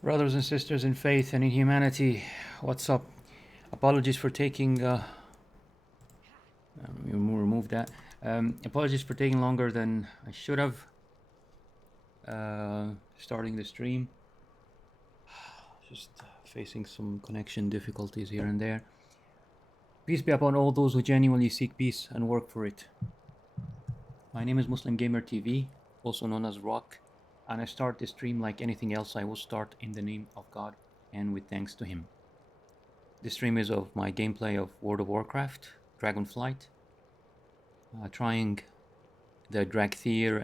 Brothers and sisters in faith and in humanity, what's up? Apologies for taking. Let me remove that. Apologies for taking longer than I should have. Starting the stream, just facing some connection difficulties here and there. Peace be upon all those who genuinely seek peace and work for it. My name is MuslimGamerTV, also known as Rock, and I start this stream like anything else I will start in the name of God and with thanks to Him. This stream is of my gameplay of World of Warcraft, Dragonflight, trying the Dragthier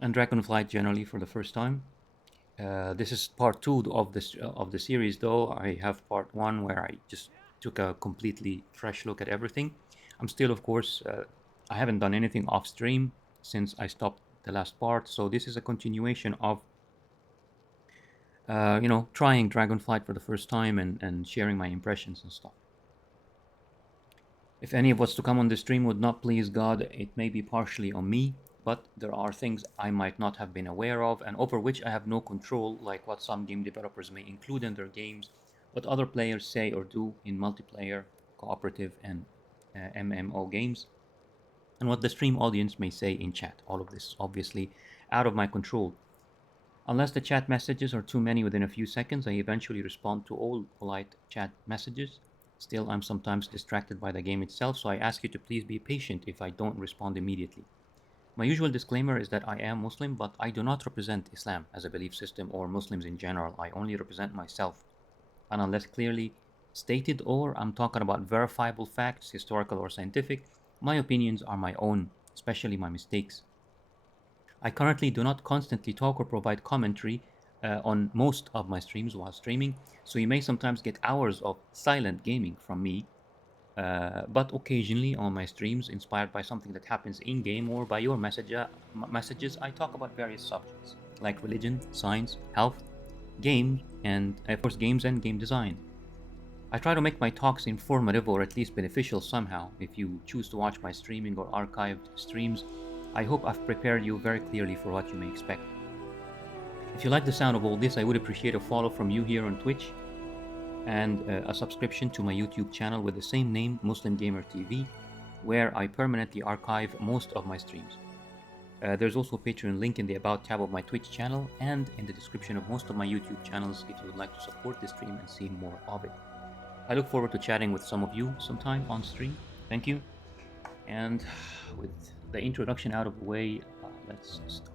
and Dragonflight generally for the first time. This is part 2 of the series, though. I have part 1 where I just took a completely fresh look at everything. I'm still, of course, I haven't done anything off stream since I stopped the last part, so this is a continuation of trying Dragonflight for the first time and sharing my impressions and stuff. If any of what's to come on the stream would not please God, it may be partially on me, but there are things I might not have been aware of and over which I have no control, like what some game developers may include in their games, what other players say or do in multiplayer, cooperative, and MMO games, and what the stream audience may say in chat. All of this is obviously out of my control. Unless the chat messages are too many within a few seconds, I eventually respond to all polite chat messages. Still, I'm sometimes distracted by the game itself, so I ask you to please be patient if I don't respond immediately. My usual disclaimer is that I am Muslim, but I do not represent Islam as a belief system or Muslims in general. I only represent myself. And unless clearly stated or I'm talking about verifiable facts, historical or scientific, my opinions are my own, especially my mistakes. I currently do not constantly talk or provide commentary on most of my streams while streaming, so you may sometimes get hours of silent gaming from me, but occasionally on my streams, inspired by something that happens in game or by your messages, I talk about various subjects like religion, science, health, games, and of course, games and game design. I try to make my talks informative or at least beneficial somehow. If you choose to watch my streaming or archived streams, I hope I've prepared you very clearly for what you may expect. If you like the sound of all this, I would appreciate a follow from you here on Twitch and a subscription to my YouTube channel with the same name, Muslim Gamer TV, where I permanently archive most of my streams. There's also a Patreon link in the About tab of my Twitch channel and in the description of most of my YouTube channels if you would like to support this stream and see more of it. I look forward to chatting with some of you sometime on stream. Thank you. And with the introduction out of the way, let's start.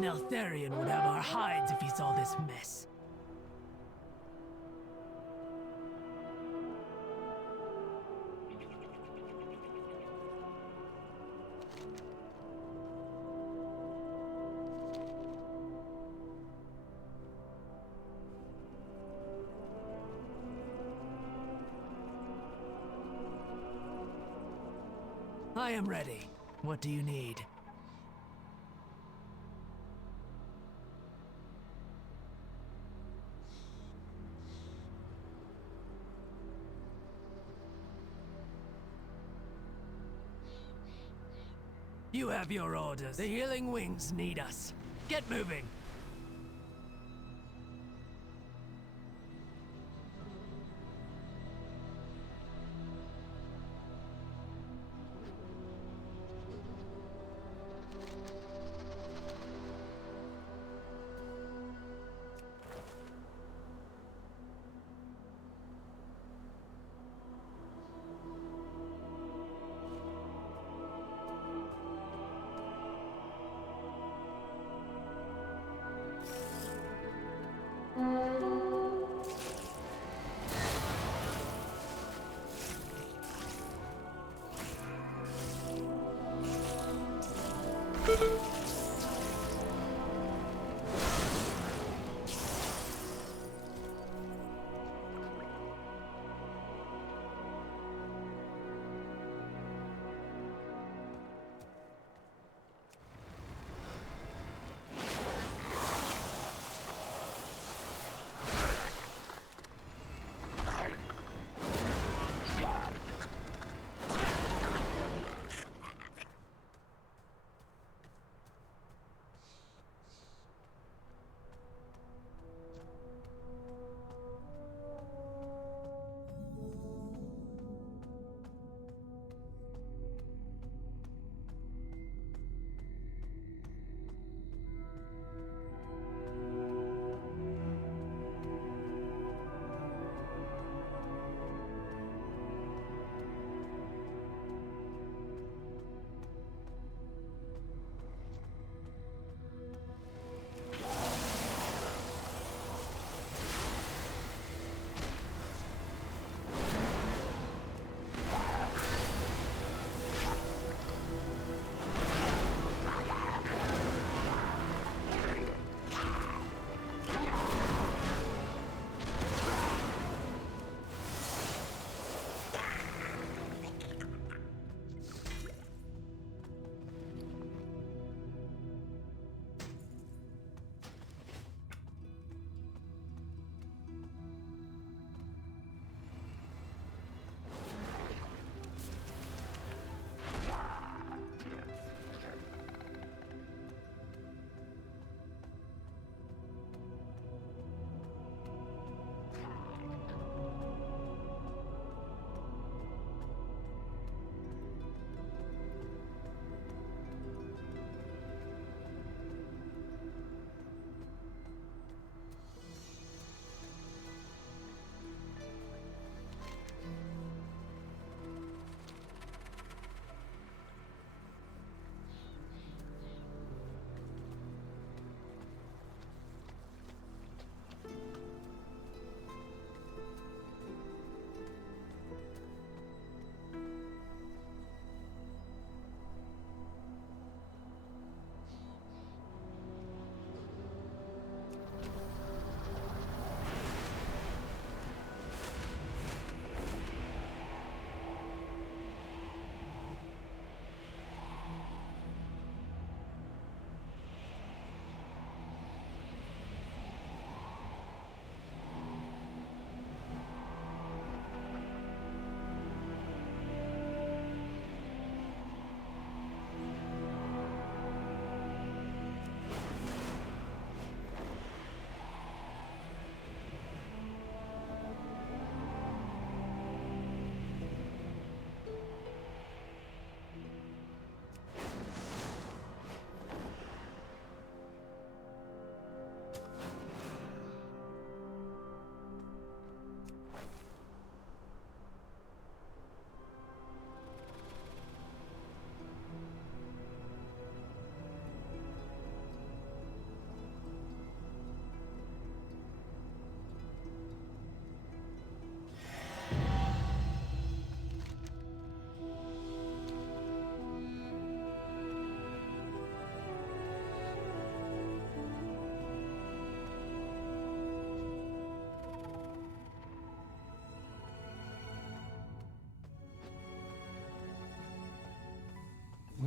Neltharion would have our hides if he saw this mess. I am ready. What do you need? You have your orders. The healing wings need us. Get moving.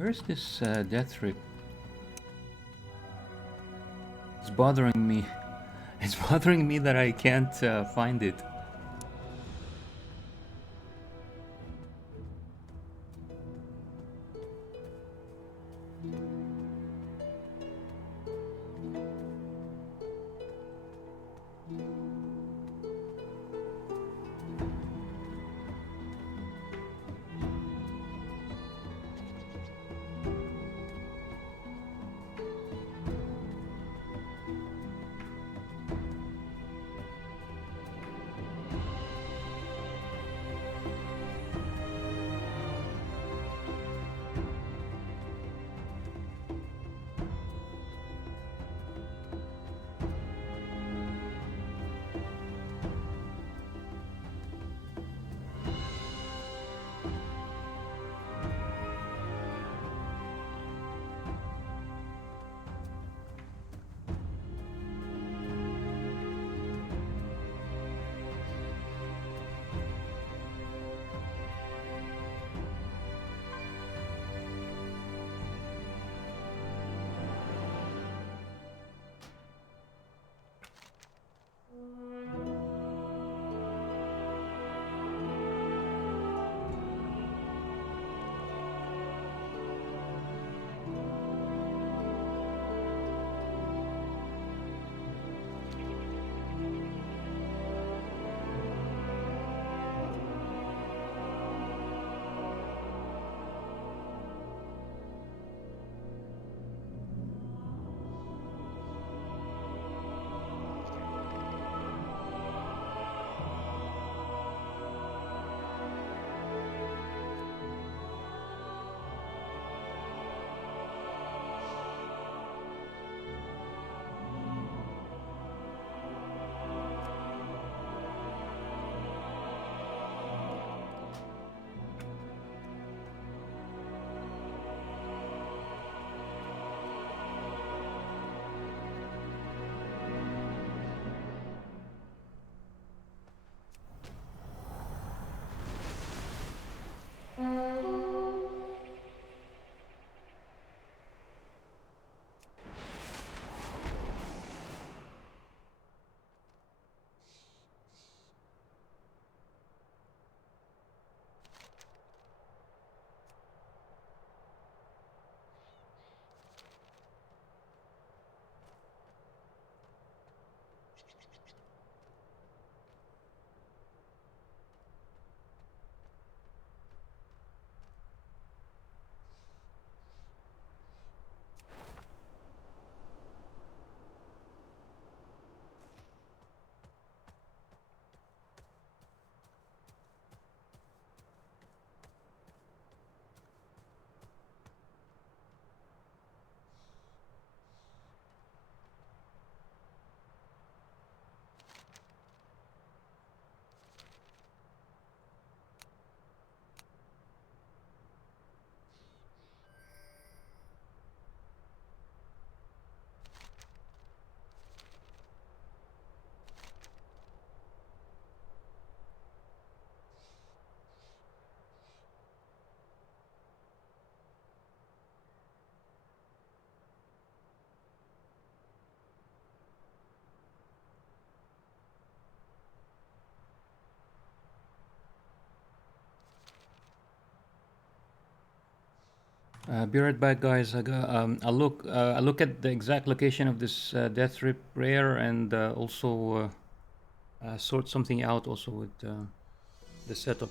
Where's this death rip? It's bothering me. It's bothering me that I can't find it. Be right back, guys. I'll look at the exact location of this death rip rare and also sort something out also with the setup.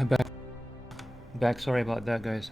Back, back. Sorry about that, guys.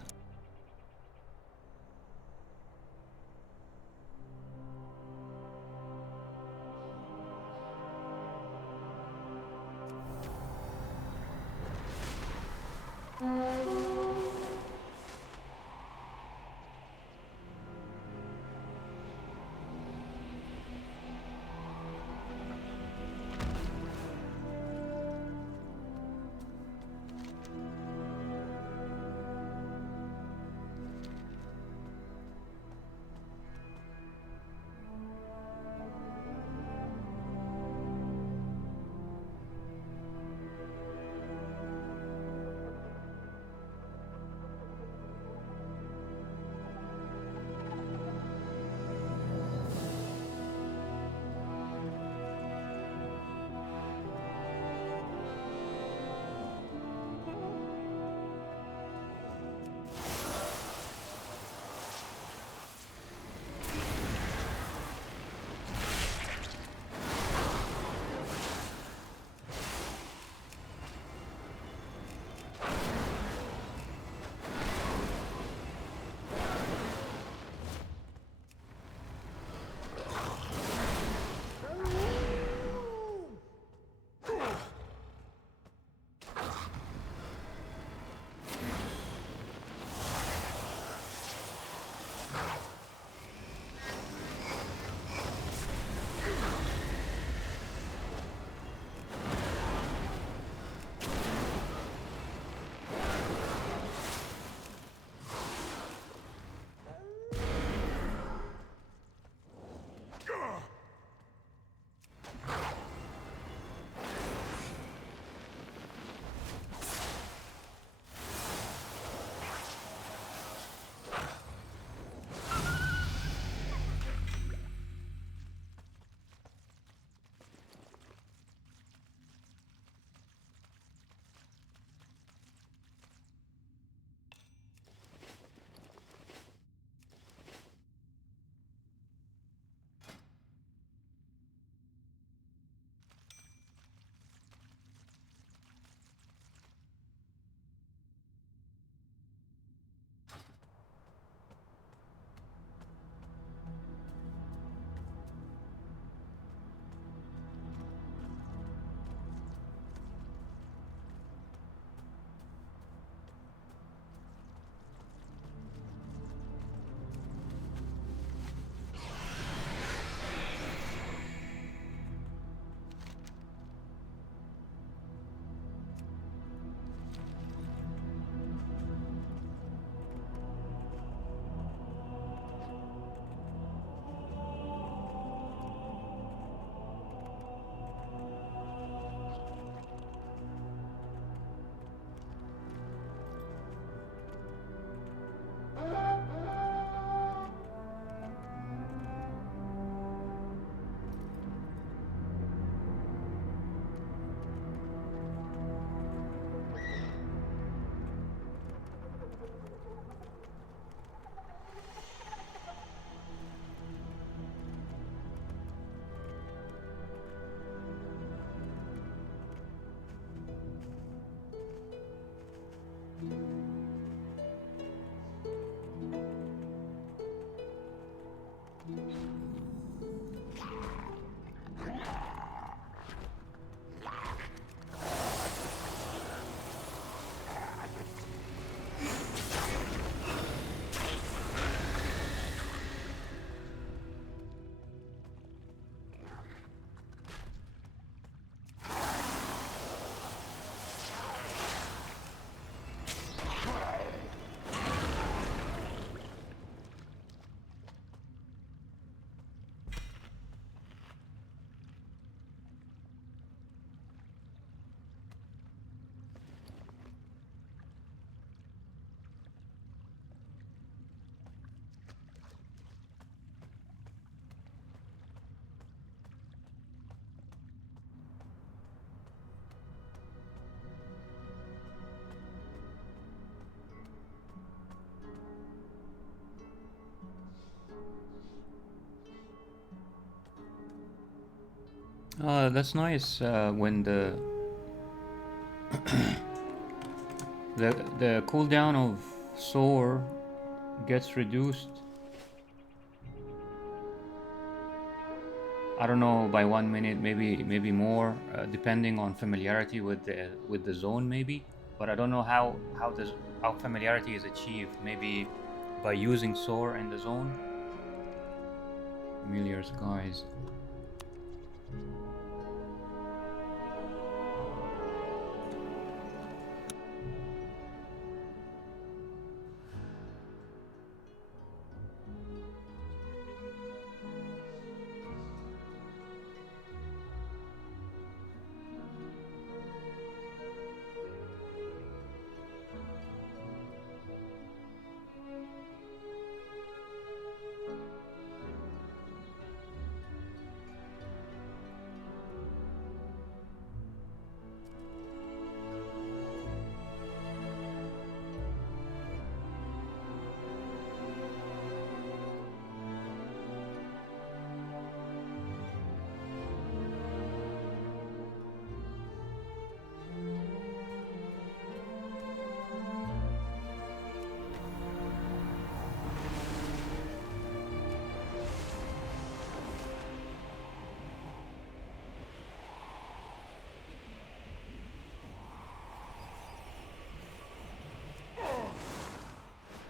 That's nice when the The cooldown of soar gets reduced. I don't know, by 1 minute, maybe more, depending on familiarity with the zone, maybe. But I don't know how familiarity is achieved. Maybe by using soar in the zone. Familiar skies.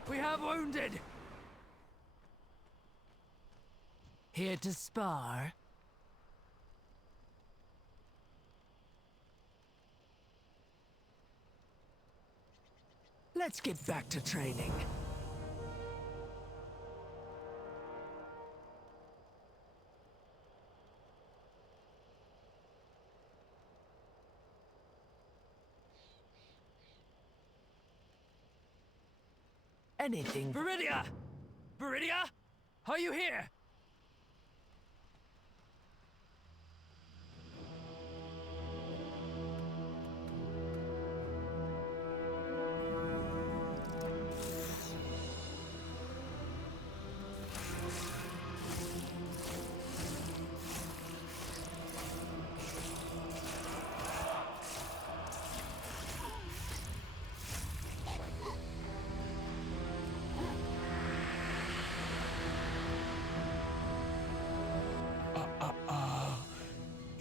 We have wounded. Here to spar. Let's get back to training. Anything. Viridia! Viridia? Are you here?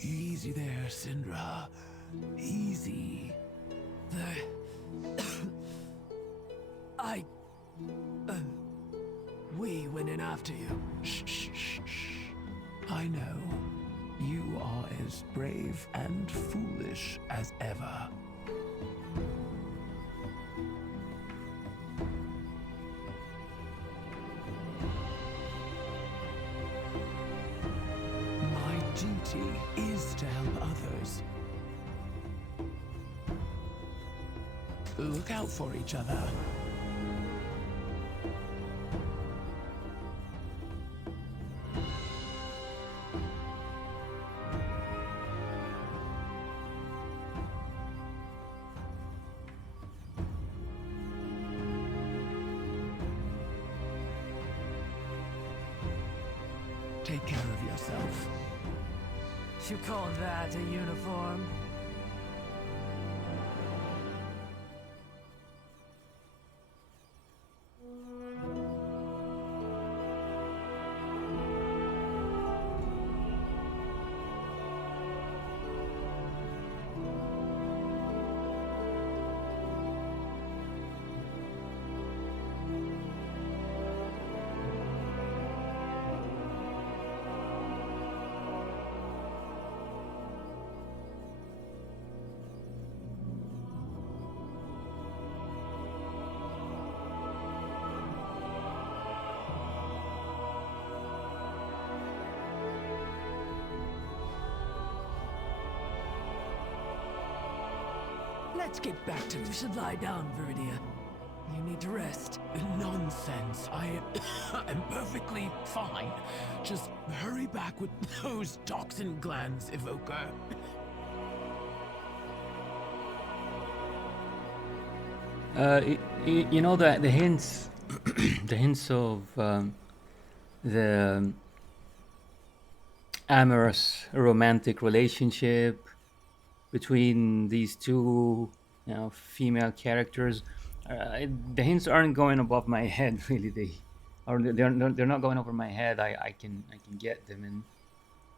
Easy there, Syndra. Easy. We went in after you. Shh, shh, shh, shh. I know. You are as brave and foolish as ever. My duty is to help others. Look out for each other. Take care of yourself. You call that a uniform? Let's get back to... You should lie down, Viridia. You need to rest. Nonsense. I am perfectly fine. Just hurry back with those toxin glands, Evoker. You know the hints, the hints of the amorous romantic relationship between these two female characters. The hints aren't going above my head, really. They're not going over my head. I can get them, and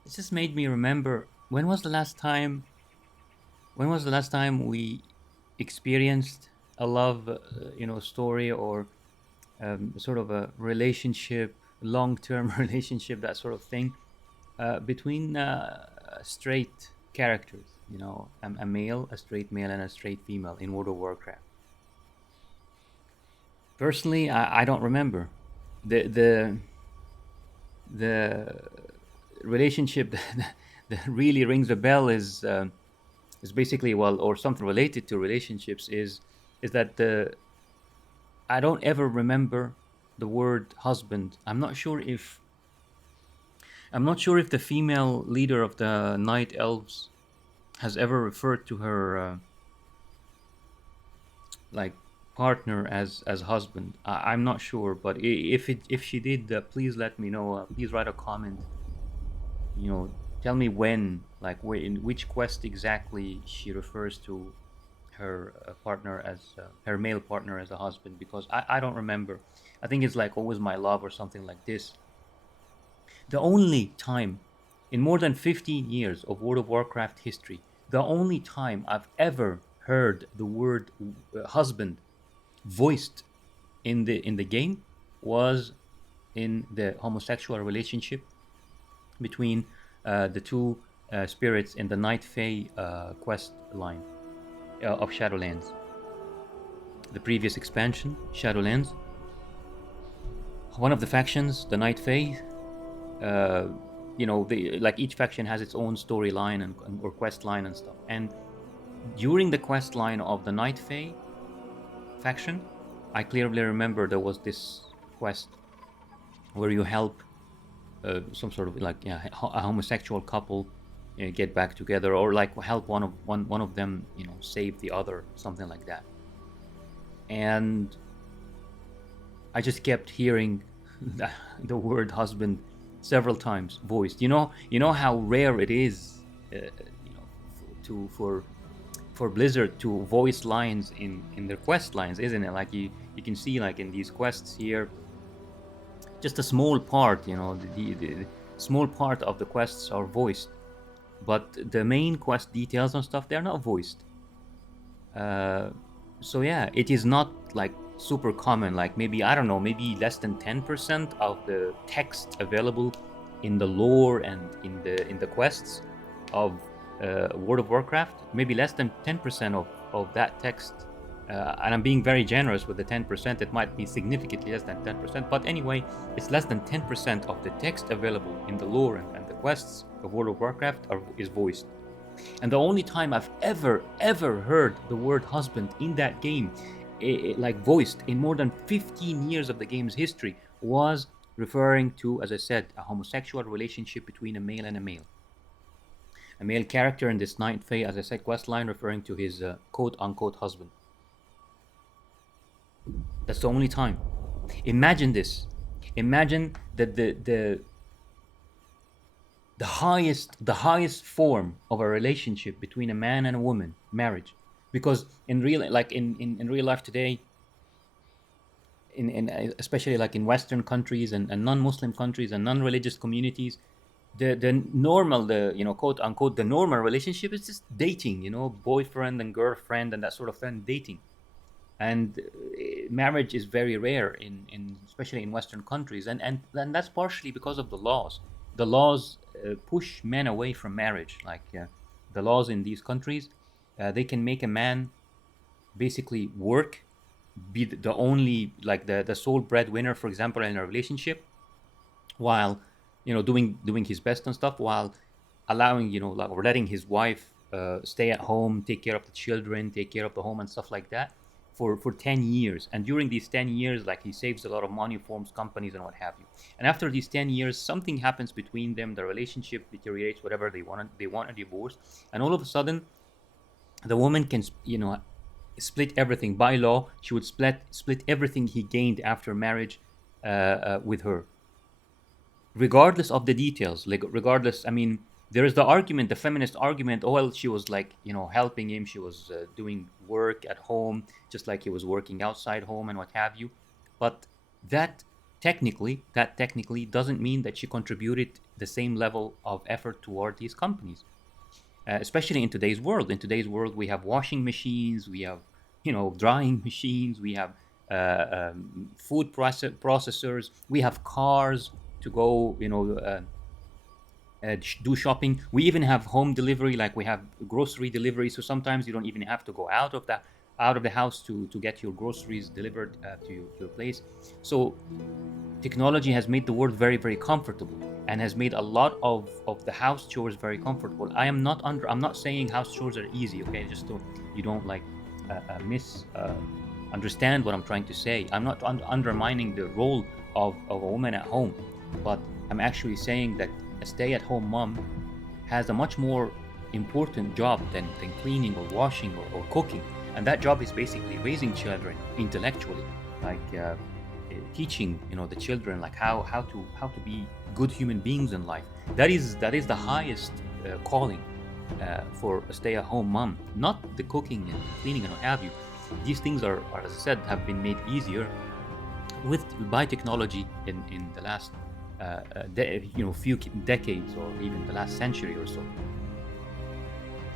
it just made me remember when was the last time we experienced a love, story, or sort of a relationship, long-term relationship, that sort of thing, between straight characters, a male, a straight male, and a straight female in World of Warcraft. Personally, I don't remember the relationship that really rings a bell is basically, well, or something related to relationships, is that I don't ever remember the word husband. I'm not sure if the female leader of the Night Elves has ever referred to her like partner as husband. I'm not sure, but if she did, please let me know. Please write a comment. Tell me when, like, in which quest exactly she refers to her partner as her male partner as a husband, because I don't remember. I think it's like always my love or something like this. The only time in more than 15 years of World of Warcraft history, the only time I've ever heard the word husband voiced in the game was in the homosexual relationship between the two spirits in the Night Fae quest line of Shadowlands. The previous expansion, Shadowlands, one of the factions, the Night Fae, like each faction has its own storyline or quest line and stuff. And during the quest line of the Night Fae faction, I clearly remember there was this quest where you help some sort of like, yeah, a homosexual couple get back together, or like help one of them, save the other, something like that. And I just kept hearing the word husband several times voiced. You know how rare it is, to for Blizzard to voice lines in their quest lines, isn't it? Like you can see, like in these quests here, just a small part, the small part of the quests are voiced, but the main quest details and stuff, they're not voiced. Uh, so yeah, it is not like super common. Like, maybe, I don't know, maybe less than 10% of the text available in the lore and in the quests of World of Warcraft. Maybe less than 10% of that text. And I'm being very generous with the 10%. It might be significantly less than 10%. But anyway, it's less than 10% of the text available in the lore and the quests of World of Warcraft is voiced. And the only time I've ever heard the word husband in that game, like voiced in more than 15 years of the game's history, was referring to, as I said, a homosexual relationship between a male and a male. A male character in this Night Fae, as I said, quest line, referring to his quote-unquote husband. That's the only time. Imagine this. Imagine that the highest form of a relationship between a man and a woman, marriage. Because in real life today, in especially like in Western countries and non-Muslim countries and non-religious communities, the normal, quote unquote, the normal relationship is just dating, boyfriend and girlfriend and that sort of thing, dating. And marriage is very rare in especially in Western countries, and that's partially because of the laws. The laws push men away from marriage. Like, the laws in these countries, they can make a man basically work, be the only, like, the sole breadwinner, for example, in a relationship, while doing his best and stuff, while allowing, like, or letting his wife stay at home, take care of the children, take care of the home and stuff like that, for 10 years. And during these 10 years, like, he saves a lot of money, forms companies and what have you. And after these 10 years, something happens between them, the relationship deteriorates, whatever, they want a divorce, and all of a sudden the woman can, split everything. By law, she would split everything he gained after marriage with her, regardless of the details. Like, regardless, I mean, There is the argument, the feminist argument. Oh well, she was like, helping him. She was doing work at home, just like he was working outside home and what have you. But that that technically doesn't mean that she contributed the same level of effort toward these companies, especially in today's world. In today's world, we have washing machines, we have drying machines, we have food processors, we have cars to go do shopping. We even have home delivery, like we have grocery delivery. So sometimes you don't even have to go out of the house to get your groceries delivered to your place. So technology has made the world very, very comfortable and has made a lot of the house chores very comfortable. I'm not saying house chores are easy, okay? Just so you don't like miss understand what I'm trying to say. I'm not undermining the role of a woman at home, but I'm actually saying that a stay-at-home mom has a much more important job than cleaning or washing or cooking. And that job is basically raising children intellectually, like teaching the children like how to be good human beings in life. That is the highest calling for a stay-at-home mom, not the cooking and cleaning and what have you. These things are, as I said, have been made easier with by technology in the last few decades, or even the last century or so.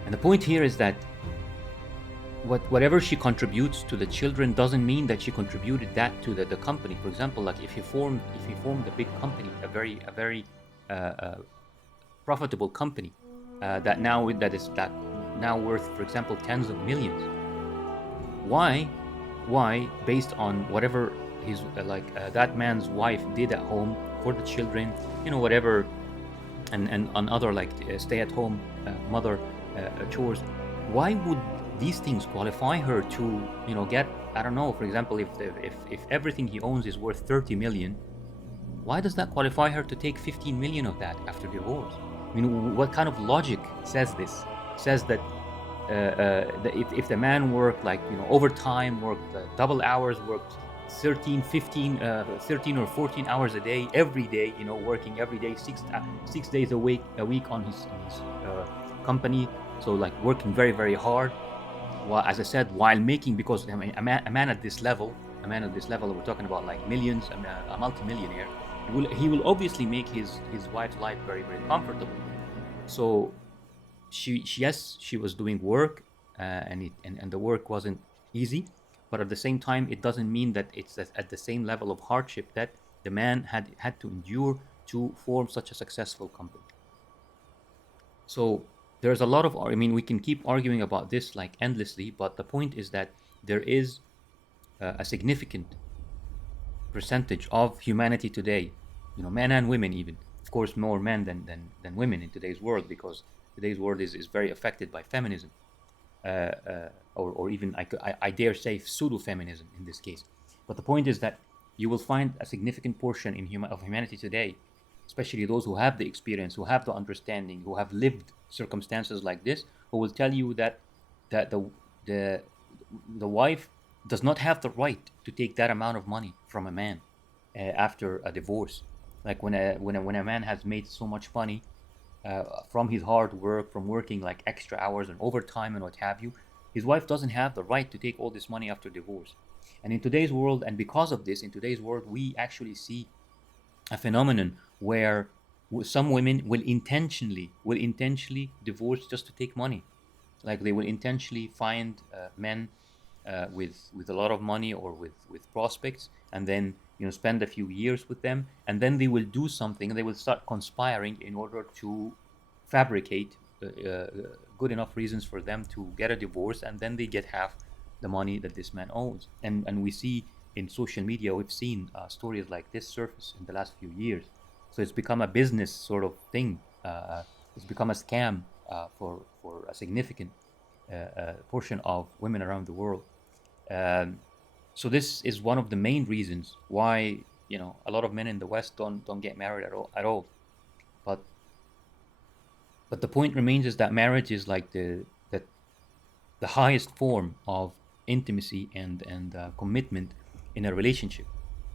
And the point here is that whatever she contributes to the children doesn't mean that she contributed that to the company. For example, like if you formed a big company, a very uh, uh, profitable company, that now worth, for example, tens of millions. Why? Why? Based on whatever his that man's wife did at home for the children, whatever, and on other like stay-at-home mother chores. Why would these things qualify her to get, I don't know, for example, if everything he owns is worth 30 million, why does that qualify her to take 15 million of that after divorce? I mean, what kind of logic says this? Says that if the man worked like overtime, worked double hours, worked 13 15 13 or 14 hours a day every day, working every day, 6 days a week on his company, so like working very, very hard, while, as I said, while making, because I mean, a man at this level, we're talking about like millions, a multimillionaire, he will obviously make his wife's life very, very comfortable. So yes, she was doing work, and the work wasn't easy, but at the same time, it doesn't mean that it's at the same level of hardship that the man had to endure to form such a successful company. So there's a lot of, I mean, we can keep arguing about this like endlessly, but the point is that there is a significant percentage of humanity today, men and women even, of course, more men than women in today's world, because today's world is very affected by feminism, or even I dare say pseudo-feminism in this case. But the point is that you will find a significant portion of humanity today, especially those who have the experience, who have the understanding, who have lived circumstances like this, who will tell you that the the wife does not have the right to take that amount of money from a man after a divorce. Like when a man has made so much money from his hard work, from working like extra hours and overtime and what have you, his wife doesn't have the right to take all this money after divorce. And in today's world, and because of this, in today's world, we actually see a phenomenon where some women will intentionally divorce just to take money. Like they will intentionally find men with a lot of money, or with prospects, and then spend a few years with them, and then they will do something, and they will start conspiring in order to fabricate good enough reasons for them to get a divorce, and then they get half the money that this man owns. And we see in social media, we've seen stories like this surface in the last few years. So it's become a business sort of thing. It's become a scam for a significant portion of women around the world. Um, so this is one of the main reasons why a lot of men in the West don't get married at all. But the point remains is that marriage is like the highest form of intimacy and commitment in a relationship,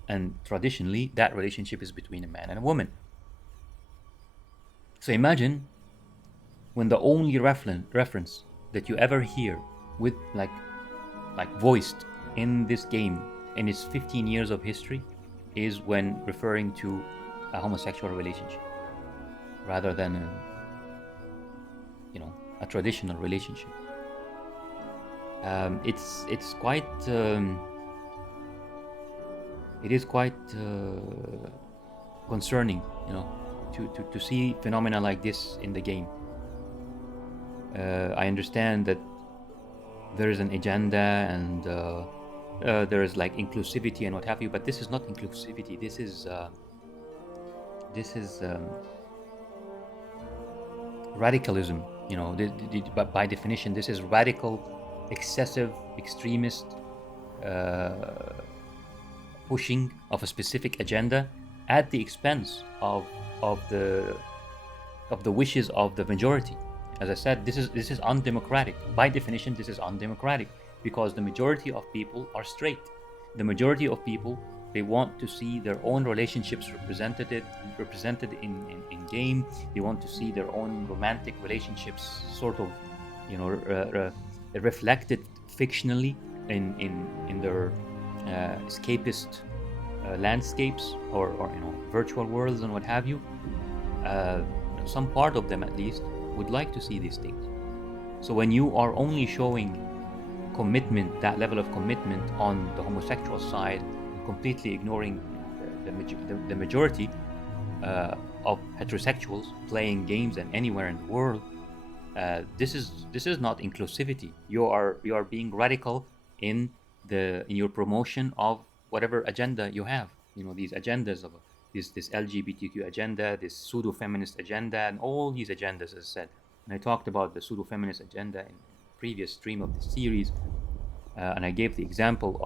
and traditionally that relationship is between a man and a woman. So imagine when the only reference that you ever hear with like voiced in this game in its 15 years of history is when referring to a homosexual relationship rather than a traditional relationship. It's quite it is quite concerning, to see phenomena like this in the game. I understand that there is an agenda and there is like inclusivity and what have you, but this is not inclusivity. This is radicalism. But by definition, this is radical, excessive, extremist pushing of a specific agenda at the expense of the wishes of the majority. As I said, this is undemocratic. By definition, this is undemocratic because the majority of people are straight. The majority of people, they want to see their own relationships represented in game. They want to see their own romantic relationships sort of, reflected fictionally in their escapist landscapes or virtual worlds and what have you. Some part of them at least would like to see these things. So when you are only showing commitment, that level of commitment on the homosexual side, completely ignoring the majority of heterosexuals playing games and anywhere in the world, this is not inclusivity. You are being radical in your promotion of whatever agenda you have. These agendas of this LGBTQ agenda, this pseudo-feminist agenda, and all these agendas, as I said. And I talked about the pseudo-feminist agenda in previous stream of the series, and I gave the example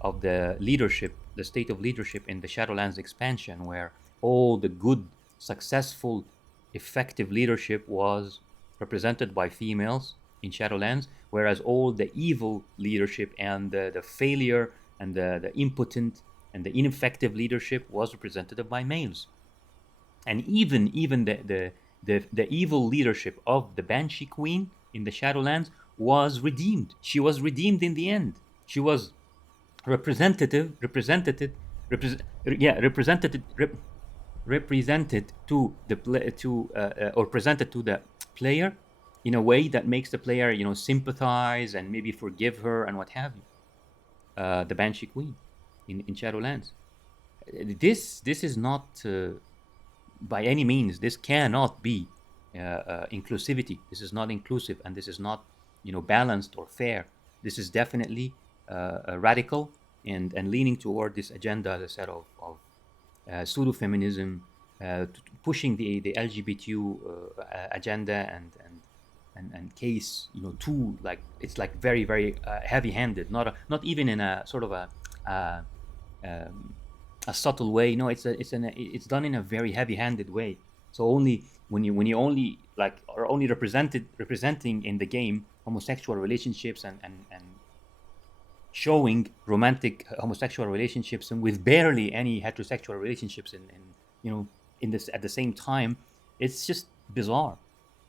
of the leadership, the state of leadership in the Shadowlands expansion, where all the good, successful, effective leadership was represented by females in Shadowlands, whereas all the evil leadership and the failure and the impotent and the ineffective leadership was represented by males. And even the evil leadership of the Banshee Queen in the Shadowlands was redeemed. She was redeemed in the end. She was represented to or presented to the player in a way that makes the player sympathize and maybe forgive her and what have you. The Banshee Queen in Shadowlands. This is not by any means. This cannot be inclusivity. This is not inclusive, and this is not balanced or fair. This is definitely radical and leaning toward this agenda, as I said, of pseudo-feminism, pushing the LGBTQ agenda and case too, like it's like very very heavy-handed, not even in a sort of a subtle way. No, it's done in a very heavy-handed way. So only when you only like are only representing in the game homosexual relationships and showing romantic homosexual relationships and with barely any heterosexual relationships in this at the same time, it's just bizarre.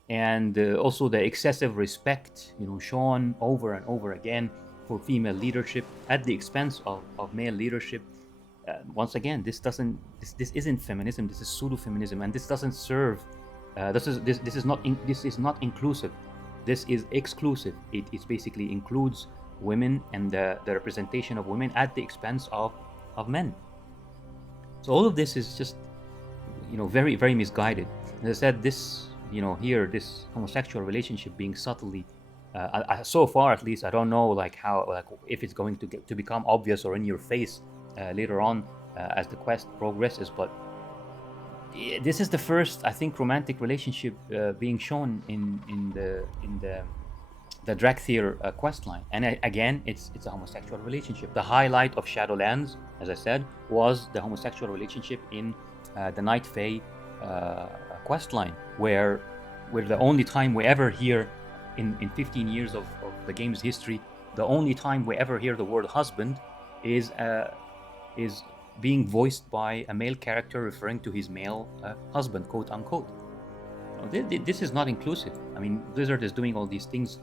And also the excessive respect shown over and over again for female leadership at the expense of male leadership. Once again, this isn't feminism. This is pseudo-feminism, and this doesn't serve. This is not inclusive. This is exclusive. It basically includes women and the representation of women at the expense of men. So all of this is just very very misguided. As I said, this here, this homosexual relationship being subtly so far at least, I don't know how if it's going to become obvious or in your face later on as the quest progresses, but this is the first, I think, romantic relationship being shown in the Dragthyr quest line. And again, it's a homosexual relationship. The highlight of Shadowlands, as I said, was the homosexual relationship in the Night Fae quest line, where the only time we ever hear in 15 years of the game's history, the only time we ever hear the word husband is being voiced by a male character referring to his male husband, quote unquote. This is not inclusive. I mean, Blizzard is doing all these things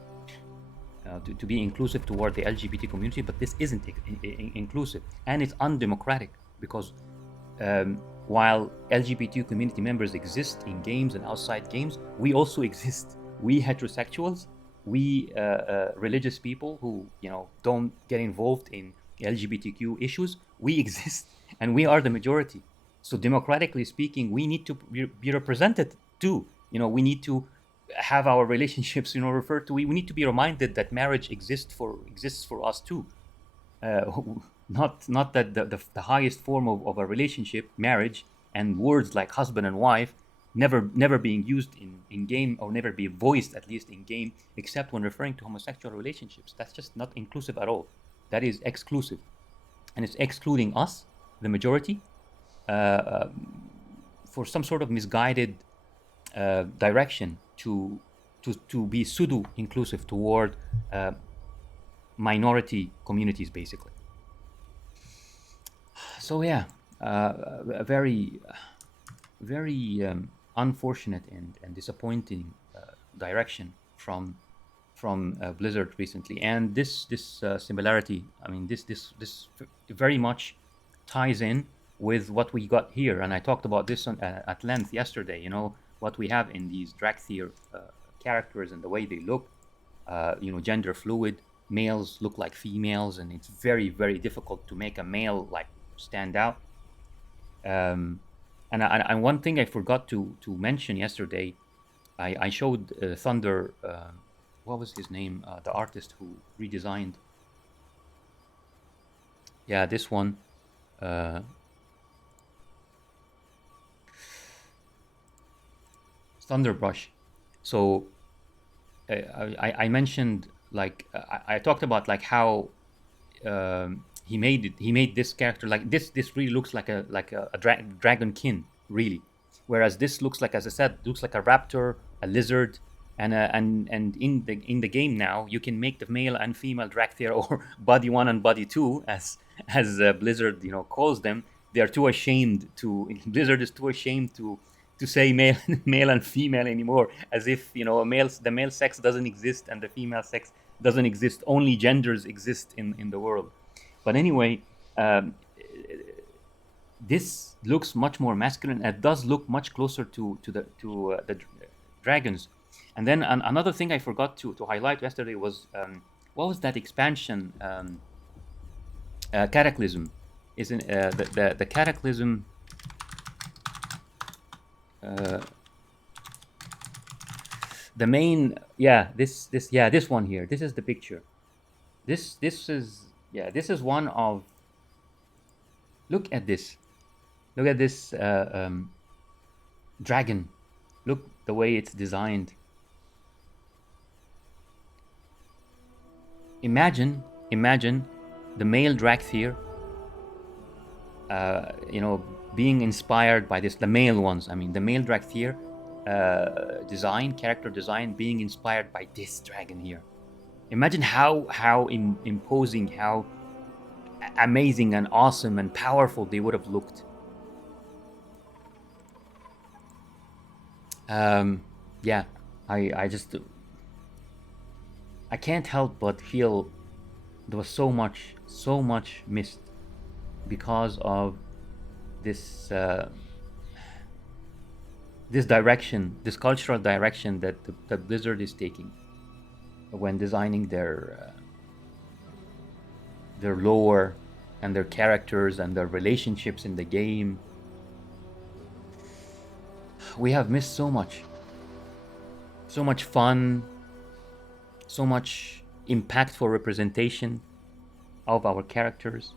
to be inclusive toward the LGBT community, but this isn't inclusive, and it's undemocratic because while LGBT community members exist in games and outside games, we also exist. We heterosexuals, we religious people who don't get involved in LGBTQ issues, we exist, and we are the majority. So democratically speaking, we need to be represented too. We need to have our relationships referred to. We need to be reminded that marriage exists for us too. uh, not that the highest form of a relationship, marriage, and words like husband and wife never being used in game, or never be voiced, at least in game, except when referring to homosexual relationships. That's just not inclusive at all. That is exclusive, and it's excluding us, the majority, for some sort of misguided direction to be pseudo inclusive toward minority communities, basically. So yeah, a very unfortunate and disappointing direction from Blizzard recently. And this similarity, I mean, this very much ties in with what we got here. And I talked about this at length yesterday. What we have in these Dracthyr characters and the way they look. Gender fluid. Males look like females, and it's very difficult to make a male like stand out. And one thing I forgot to mention yesterday, I showed Thunder. What was his name? The artist who redesigned. Yeah, this one. Thunderbrush. So I mentioned, like, I talked about like how he made this character like this. This really looks like a dragonkin, really, whereas this looks like, as I said, looks like a raptor, a lizard, and in the game now you can make the male and female Dracthyr, or body 1 and body 2, as Blizzard calls them. They are too ashamed to Blizzard is too ashamed to say male male and female anymore, as if the male sex doesn't exist and the female sex doesn't exist. Only genders exist in the world. But anyway, this looks much more masculine. It does look much closer to the dragons. And then another thing I forgot to highlight yesterday was, what was that expansion? Cataclysm. Isn't the Cataclysm? The main, yeah, this one here. This is the picture. This is one of. Look at this. Look at this dragon. Look the way it's designed. Imagine the male Dracthyr, being inspired by this. The male ones, I mean, the male Dracthyr character design, being inspired by this dragon here. Imagine how imposing, how amazing and awesome and powerful they would have looked. Yeah, I just, I can't help but feel there was so much missed because of this this direction, this cultural direction that Blizzard is taking when designing their lore and their characters and their relationships in the game. We have missed so much fun, so much impactful representation of our characters.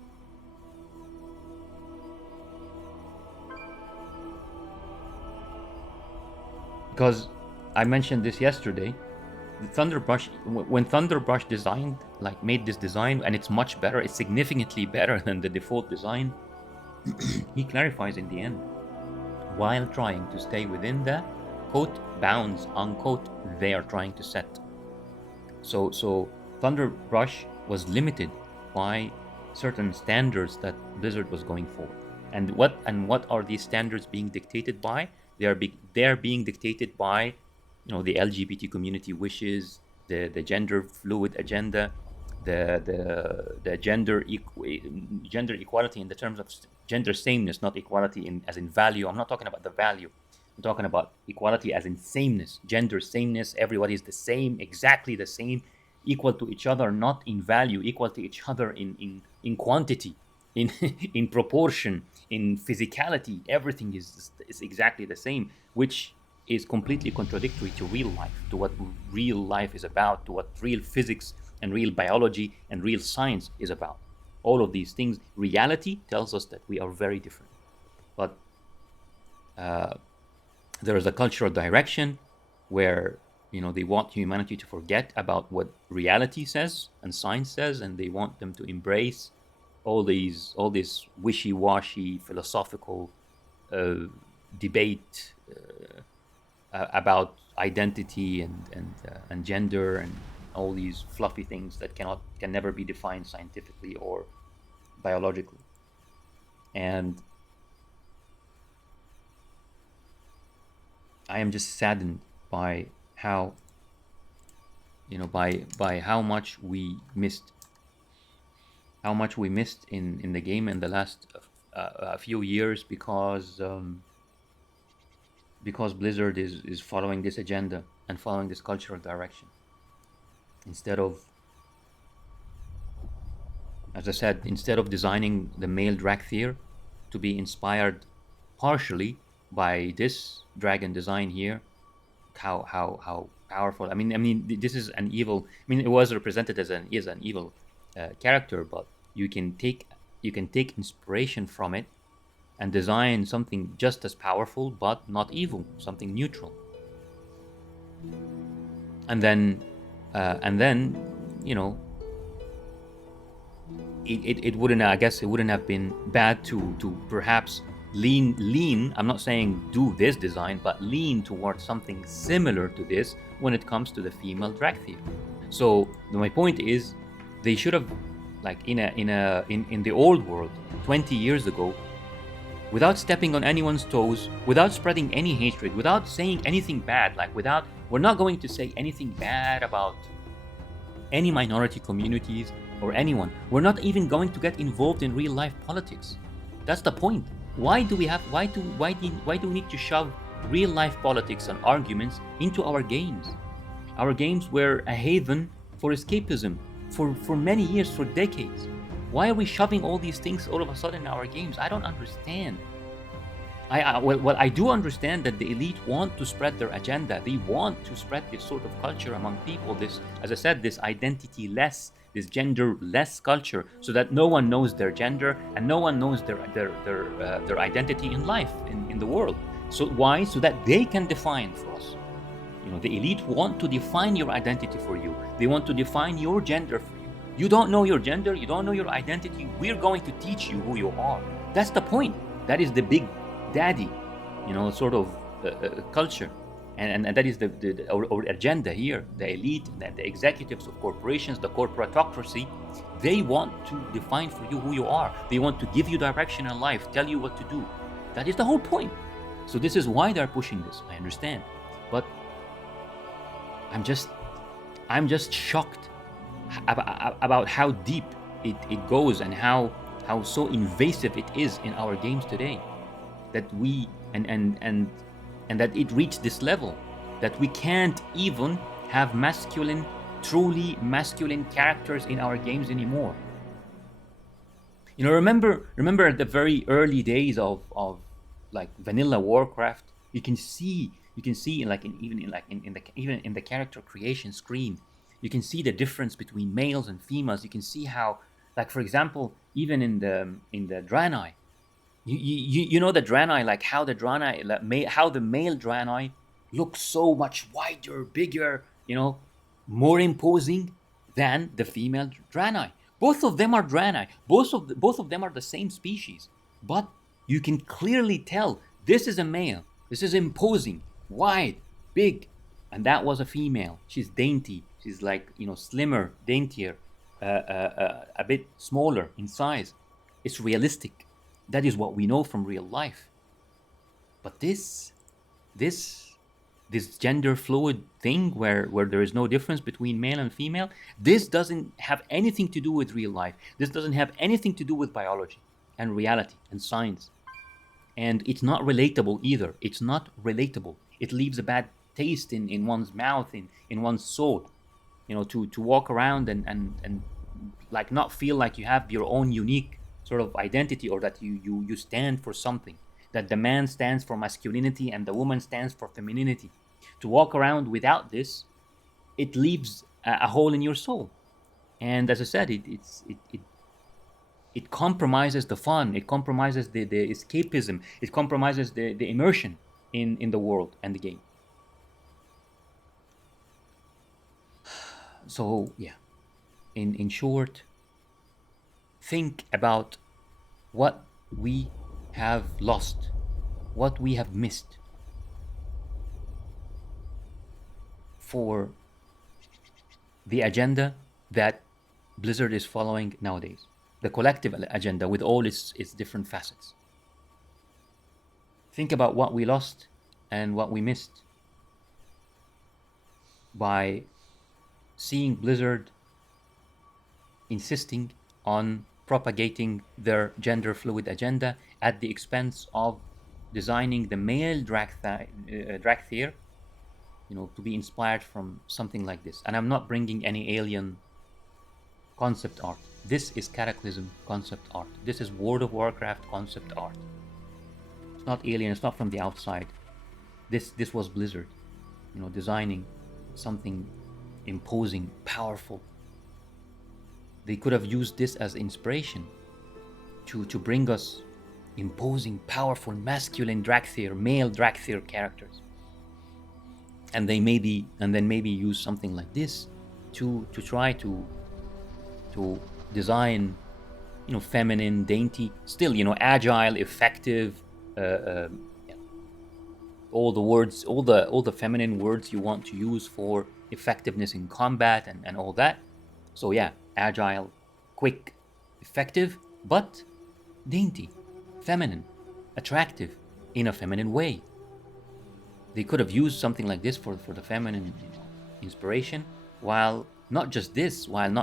Because I mentioned this yesterday, the Thunderbrush, when Thunderbrush designed, like made this design, and it's much better, it's significantly better than the default design, he clarifies in the end, while trying to stay within the quote bounds unquote they are trying to set. So Thunderbrush was limited by certain standards that Blizzard was going for. And what are these standards being dictated by? They are being dictated by, the LGBT community wishes, the gender fluid agenda, the gender equality in the terms of gender sameness, not equality in as in value. I'm not talking about the value. I'm talking about equality as in sameness, gender sameness. Everybody is the same, exactly the same, equal to each other, not in value, equal to each other in quantity, in in proportion, in physicality. Everything is exactly the same, which is completely contradictory to real life, to what real life is about, to what real physics and real biology and real science is about. All of these things, reality tells us that we are very different. But there is a cultural direction where, they want humanity to forget about what reality says and science says, and they want them to embrace all this wishy-washy philosophical uh, debate about identity and gender and all these fluffy things that can never be defined scientifically or biologically. And I am just saddened by how, by how much we missed in the game in the last few years, because Blizzard is following this agenda and following this cultural direction, instead of, as I said, instead of designing the male Drakthir to be inspired partially by this dragon design here. How powerful! I mean, this is an evil. I mean, it was represented as an evil character, but you can take inspiration from it and design something just as powerful, but not evil, something neutral. And then you know it wouldn't, I guess it wouldn't have been bad to perhaps lean. I'm not saying do this design, but lean towards something similar to this when it comes to the female Drakthir. So my point is, they should have, like, in the old world 20 years ago, without stepping on anyone's toes, without spreading any hatred, without saying anything bad, like, we're not going to say anything bad about any minority communities or anyone. We're not even going to get involved in real life politics. That's the point. Why do we need to shove real life politics and arguments into our games? Our games were a haven for escapism for many years, for decades. Why are we shoving all these things all of a sudden in our games? I don't understand. Well, I do understand that the elite want to spread their agenda. They want to spread this sort of culture among people. This, as I said, this identity-less, this gender-less culture, so that no one knows their gender and no one knows their identity in life, in the world. So why? So that they can define for us. The elite want to define your identity for you. They want to define your gender for you. You don't know your gender. You don't know your identity. We're going to teach you who you are. That's the point. That is the big daddy, sort of culture, and that is our agenda here. The elite, the executives of corporations, the corporatocracy, they want to define for you who you are. They want to give you direction in life, tell you what to do. That is the whole point. So this is why they're pushing this. I understand, but I'm just shocked about how deep it goes, and how so invasive it is in our games today, that we and that it reached this level, that we can't even have truly masculine characters in our games anymore. Remember at the very early days of like vanilla Warcraft, you can see like even in the character creation screen, you can see the difference between males and females. You can see how, like, for example, even in the Draenei, you know the Draenei, like how the Draenei, like, how the male Draenei looks so much wider, bigger, more imposing than the female Draenei. Both of them are Draenei. Both of them are the same species, but you can clearly tell this is a male. This is imposing, wide, big, and that was a female. She's dainty. She's like, slimmer, daintier, a bit smaller in size. It's realistic. That is what we know from real life. But this, this this gender fluid thing where there is no difference between male and female, this doesn't have anything to do with real life. This doesn't have anything to do with biology and reality and science. And it's not relatable either. It's not relatable. It leaves a bad taste in one's mouth, in one's soul. To walk around and like not feel like you have your own unique sort of identity, or that you stand for something, that the man stands for masculinity and the woman stands for femininity. To walk around without this, it leaves a hole in your soul. And as I said, it compromises the fun, it compromises the escapism, it compromises the immersion in the world and the game. So yeah, in short, think about what we have lost, what we have missed for the agenda that Blizzard is following nowadays. The collective agenda with all its different facets. Think about what we lost and what we missed by seeing Blizzard insisting on propagating their gender fluid agenda at the expense of designing the male Drakthir, to be inspired from something like this. And I'm not bringing any alien concept art. This is Cataclysm concept art. This is World of Warcraft concept art. It's not alien, it's not from the outside. This was Blizzard, designing something imposing, powerful. They could have used this as inspiration to bring us imposing, powerful, masculine Drakthir, male Drakthir characters. And then maybe use something like this to try to design, feminine, dainty, still, agile, effective, all the words, all the feminine words you want to use for effectiveness in combat and all that. So yeah, agile, quick, effective, but dainty, feminine, attractive in a feminine way. They could have used something like this for the feminine, inspiration, while not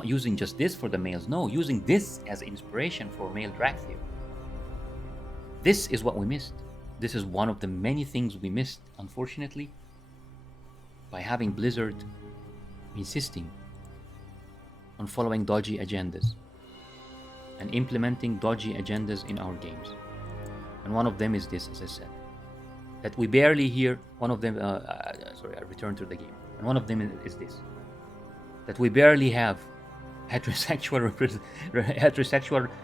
using just this for the males. No, using this as inspiration for male Drakthir. This is what we missed. This is one of the many things we missed, unfortunately, by having Blizzard insisting on following dodgy agendas and implementing dodgy agendas in our games. And one of them is this, as I said, that we barely hear. One of them, I return to the game. And one of them is this, that we barely have heterosexual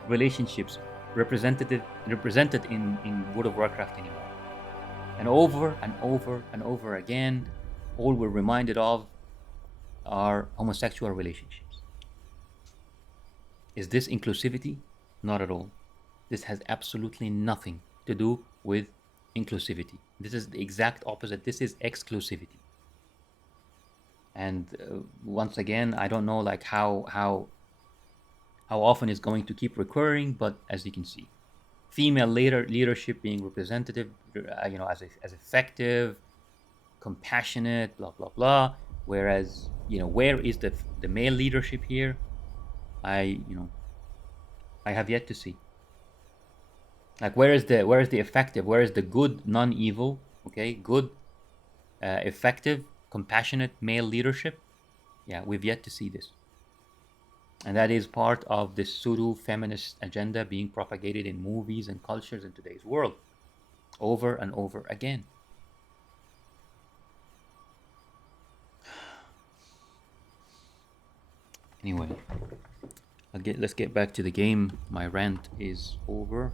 relationships represented in World of Warcraft anymore. And over and over and over again, all we're reminded of are homosexual relationships. Is this inclusivity? Not at all. This has absolutely nothing to do with inclusivity. This is the exact opposite. This is exclusivity. And once again, I don't know like how often it's going to keep recurring, but as you can see, female leadership being representative, as effective, compassionate, blah blah blah. Whereas, where is the male leadership here? I have yet to see. Like, where is the effective? Where is the good, non-evil? Okay, good, effective, compassionate male leadership? Yeah, we've yet to see this. And that is part of this pseudo-feminist agenda being propagated in movies and cultures in today's world, over and over again. Anyway, let's get back to the game. My rant is over.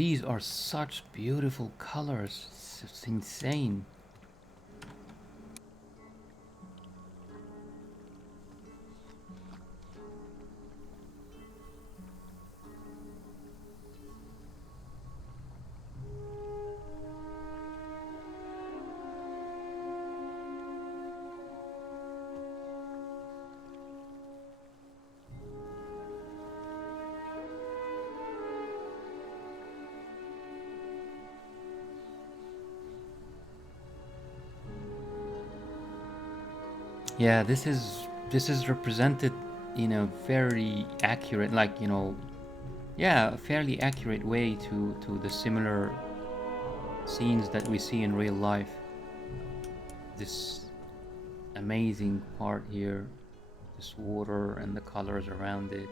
These are such beautiful colors. It's insane. Yeah, this is represented in a very accurate, like, yeah, a fairly accurate way to the similar scenes that we see in real life. This amazing part here, this water and the colors around it.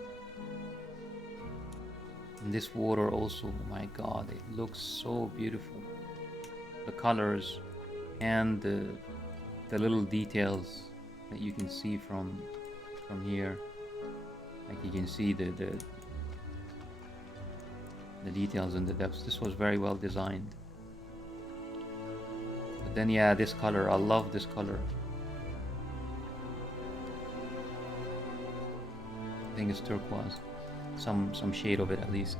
And this water also, my god, it looks so beautiful. The colors and the little details that you can see from here. Like you can see the details and the depths. This was very well designed. But then yeah, this color, I love this color. I think it's turquoise. Some shade of it at least.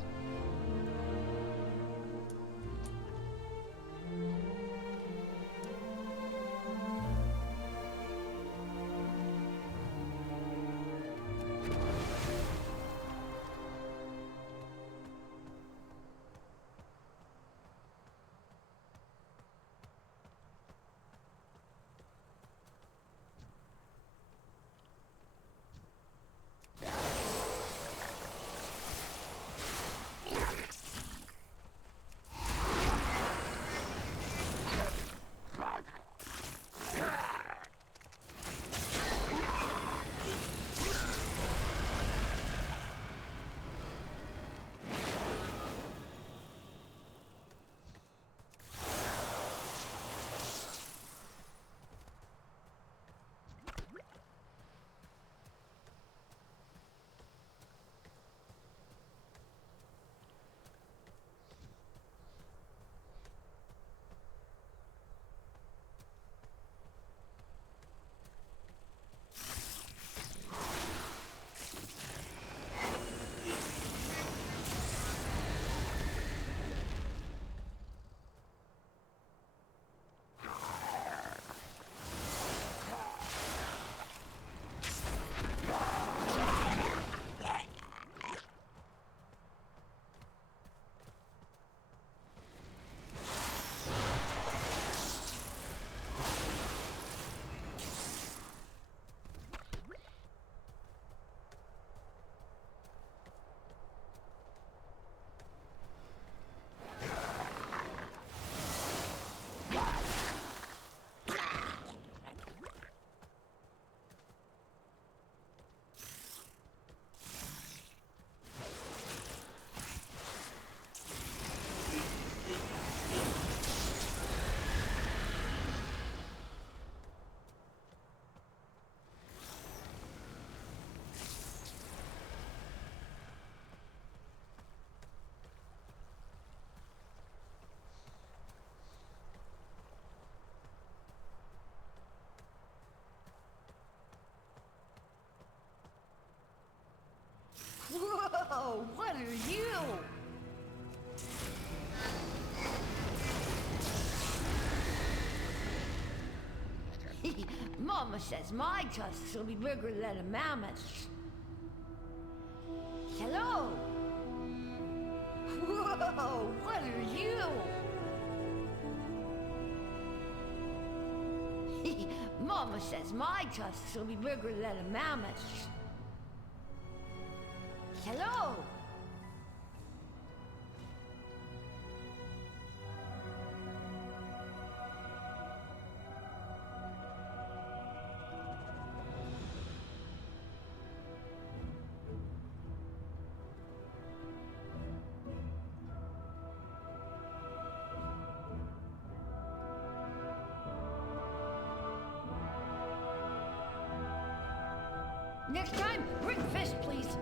Whoa, what are you? Mama says my tusks will be bigger than a mammoth's. Hello? Whoa, what are you? Mama says my tusks will be bigger than a mammoth's. Hello? Next time, bring fist, please.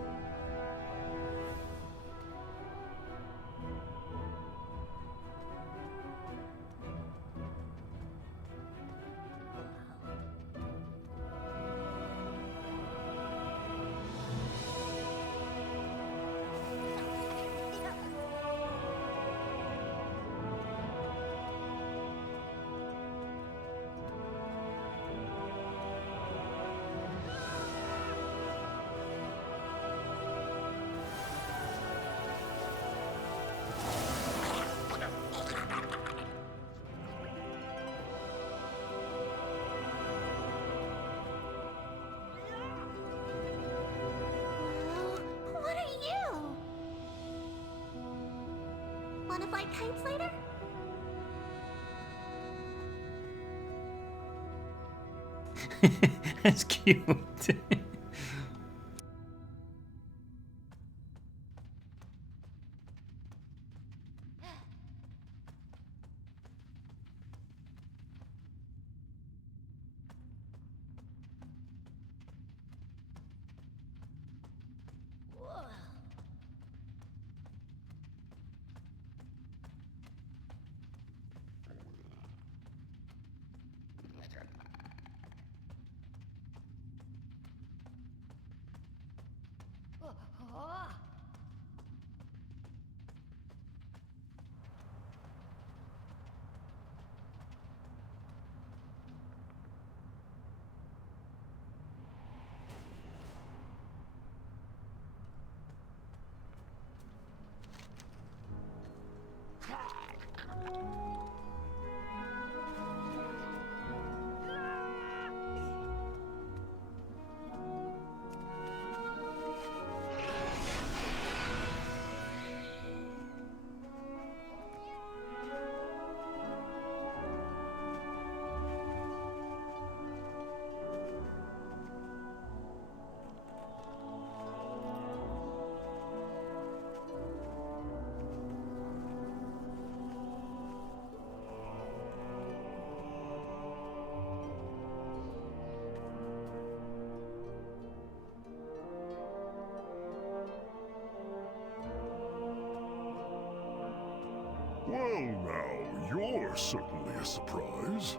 would like kites later? That's cute. Well now, you're certainly a surprise.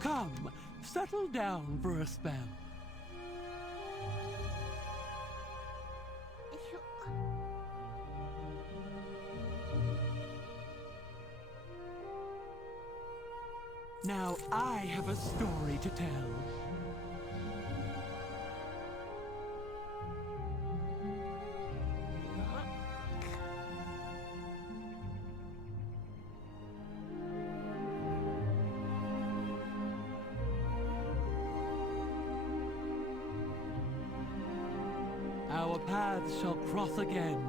Come, settle down for a spell. Now I have a story to tell. Our paths shall cross again.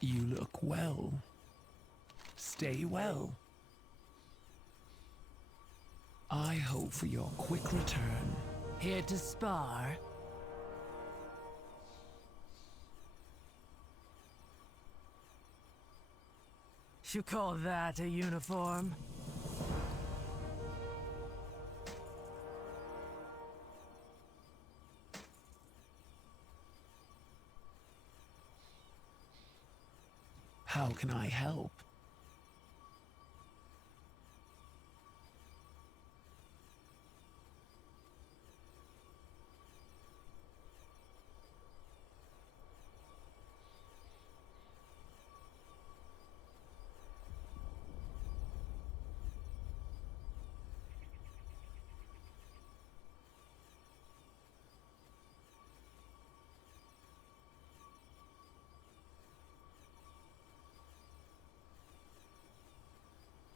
You look well. Stay well. I hope for your quick return. Here to spar? You call that a uniform? How can I help?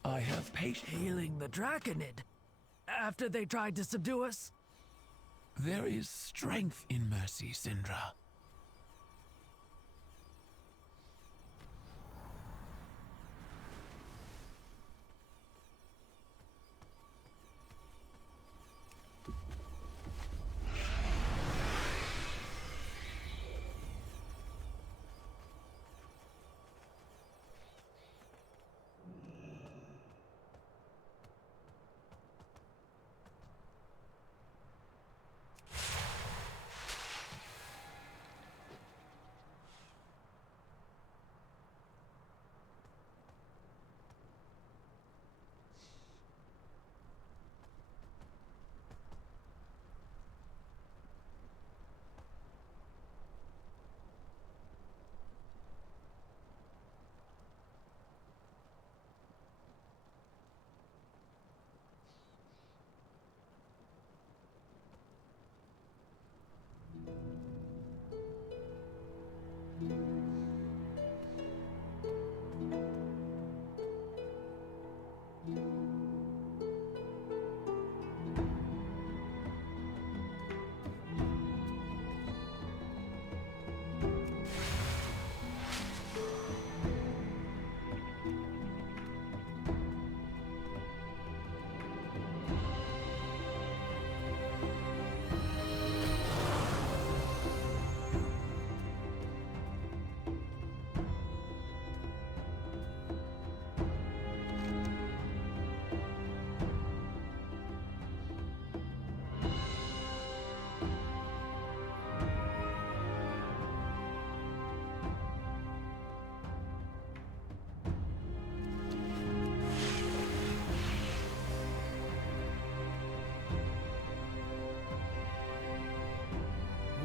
I have patience. Healing the Draconid after they tried to subdue us? There is strength in mercy, Syndra.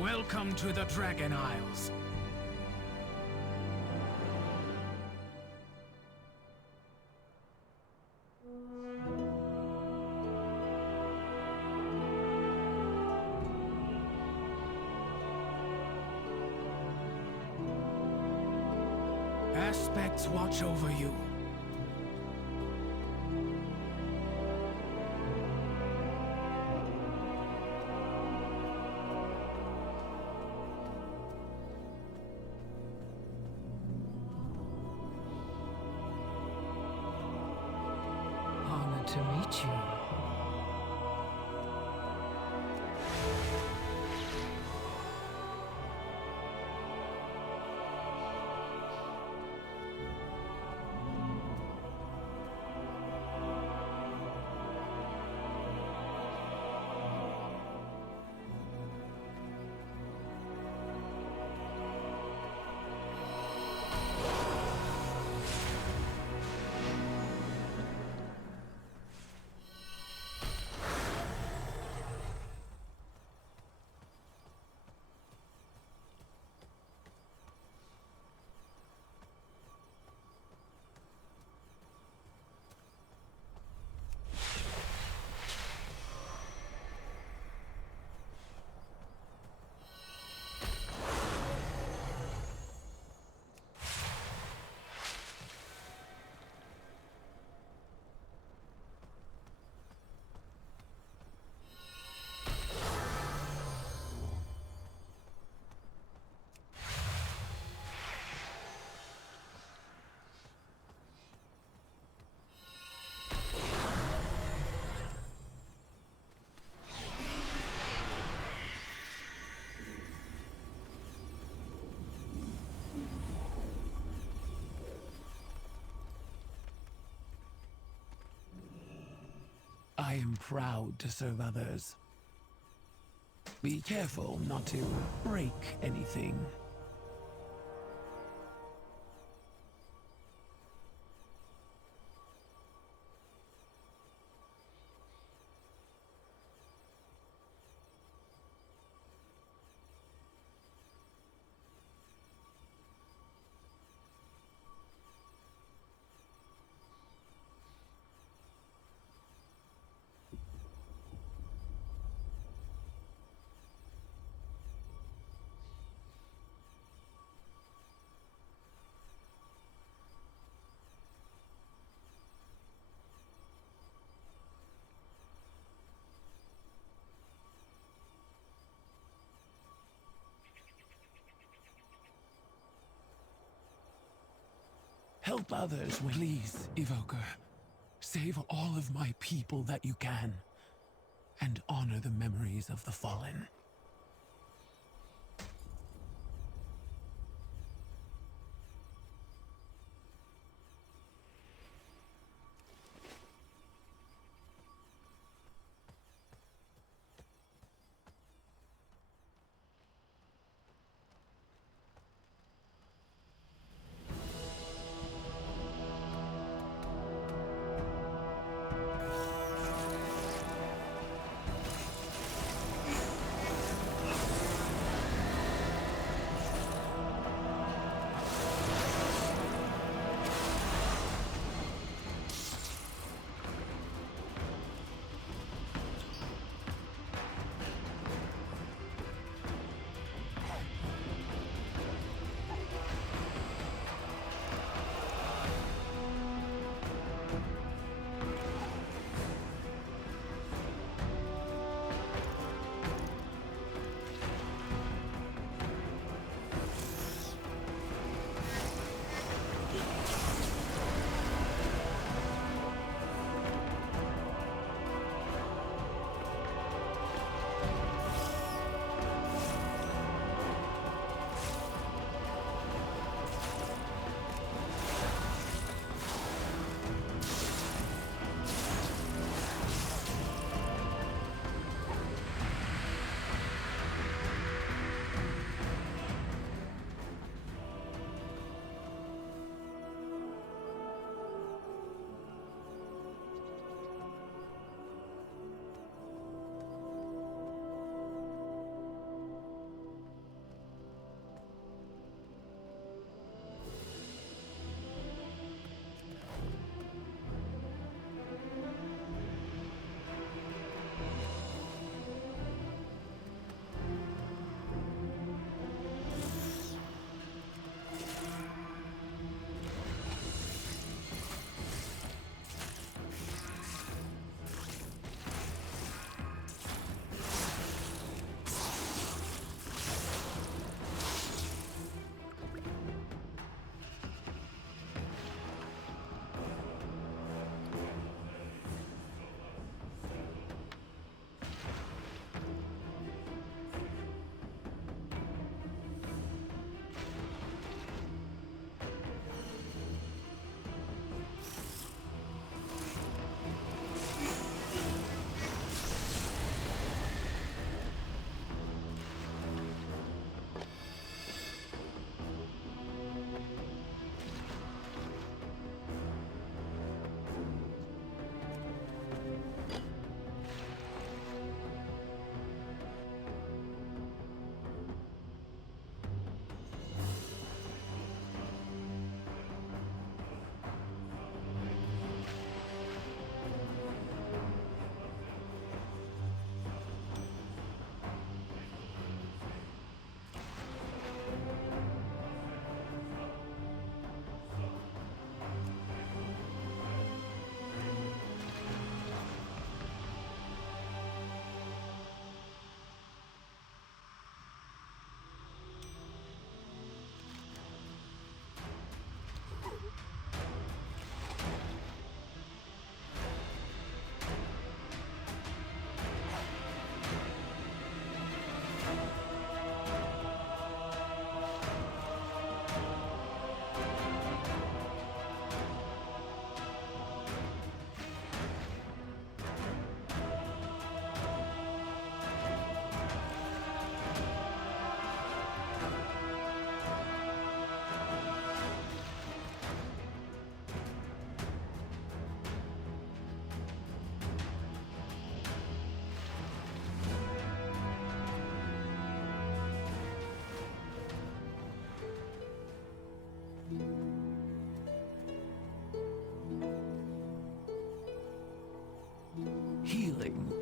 Welcome to the Dragon Isles. Aspects watch over you. Honored to meet you. I am proud to serve others. Be careful not to break anything. Help others, please, Evoker. Save all of my people that you can, and honor the memories of the fallen.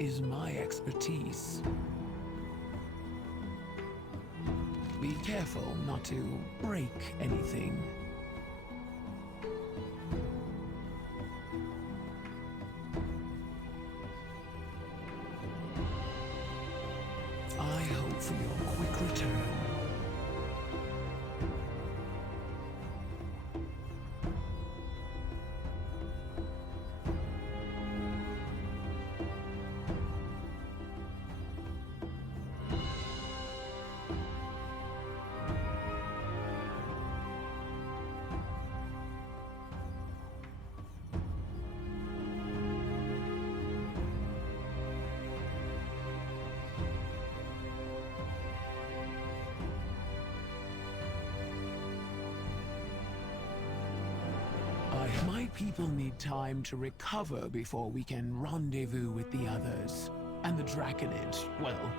is my expertise. Be careful not to break anything. I hope for your quick return. My people need time to recover before we can rendezvous with the others. And the Draconid, well,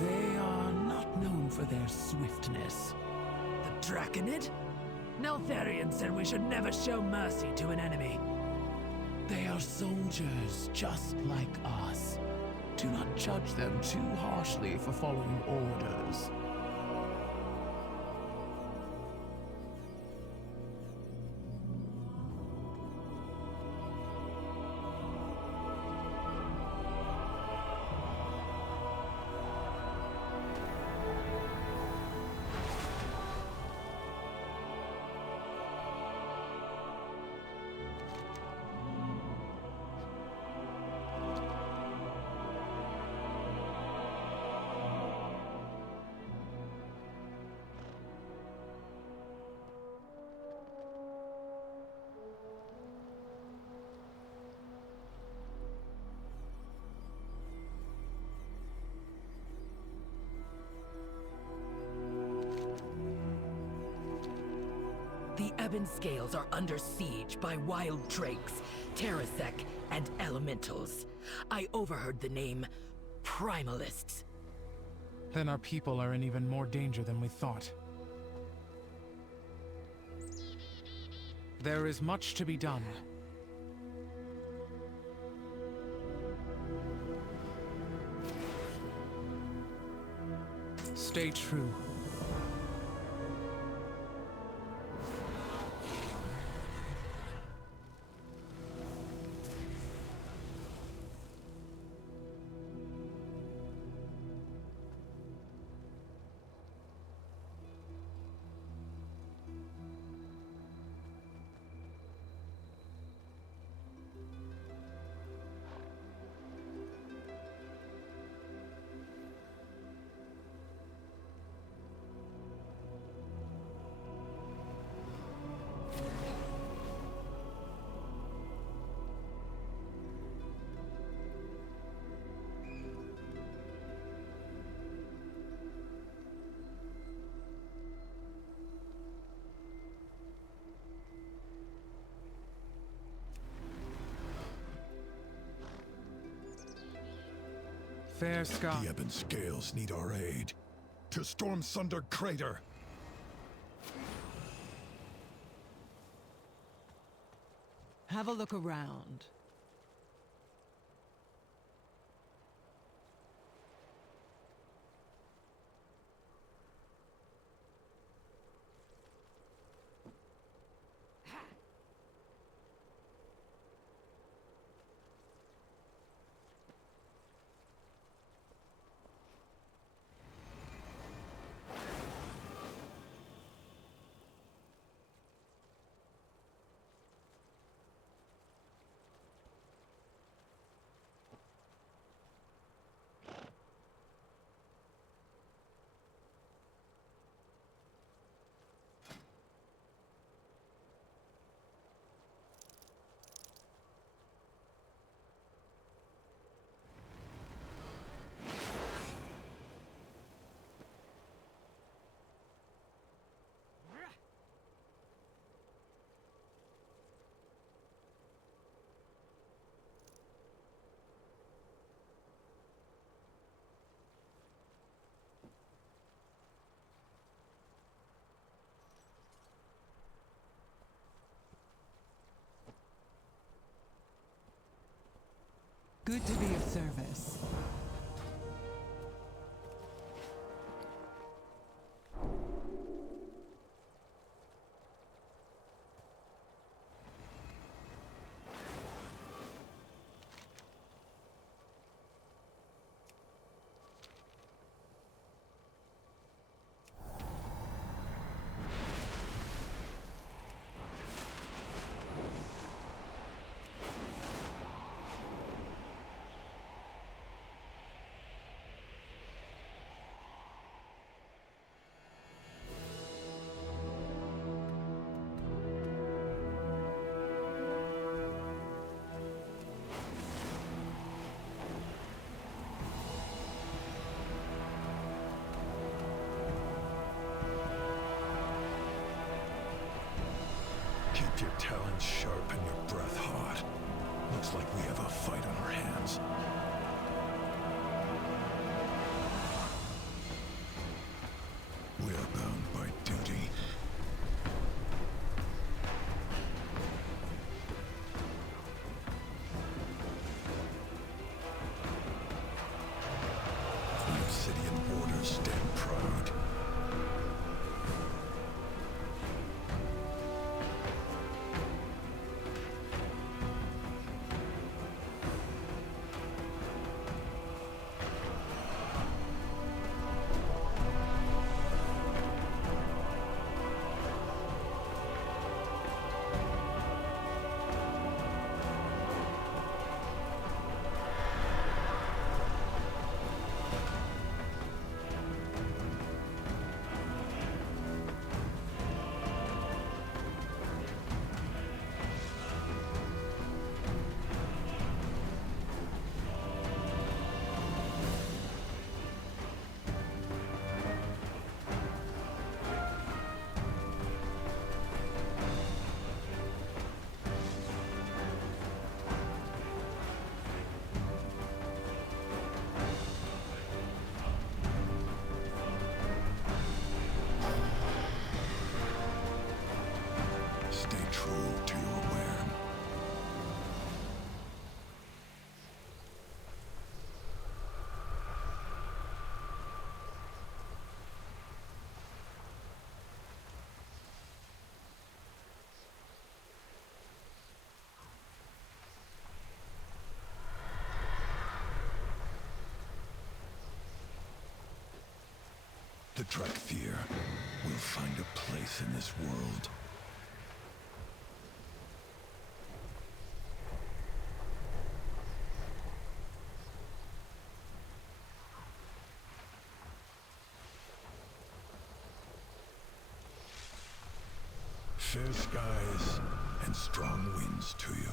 they are not known for their swiftness. The Draconid? Neltharion said we should never show mercy to an enemy. They are soldiers, just like us. Do not judge them too harshly for following orders. The Ebon Scales are under siege by wild drakes, Terrasec, and elementals. I overheard the name Primalists. Then our people are in even more danger than we thought. There is much to be done. Stay true. Fair sky. The Ebon Scales need our aid. To Storm Sunder Crater! Have a look around. Good to be of service. Keep your talons sharp and your breath hot. Looks like we have a fight on our hands. We are bound by duty. The obsidian borders stand proud. Stay true to your where. The Dragonflight will find a place in this world. Fair skies and strong winds to you.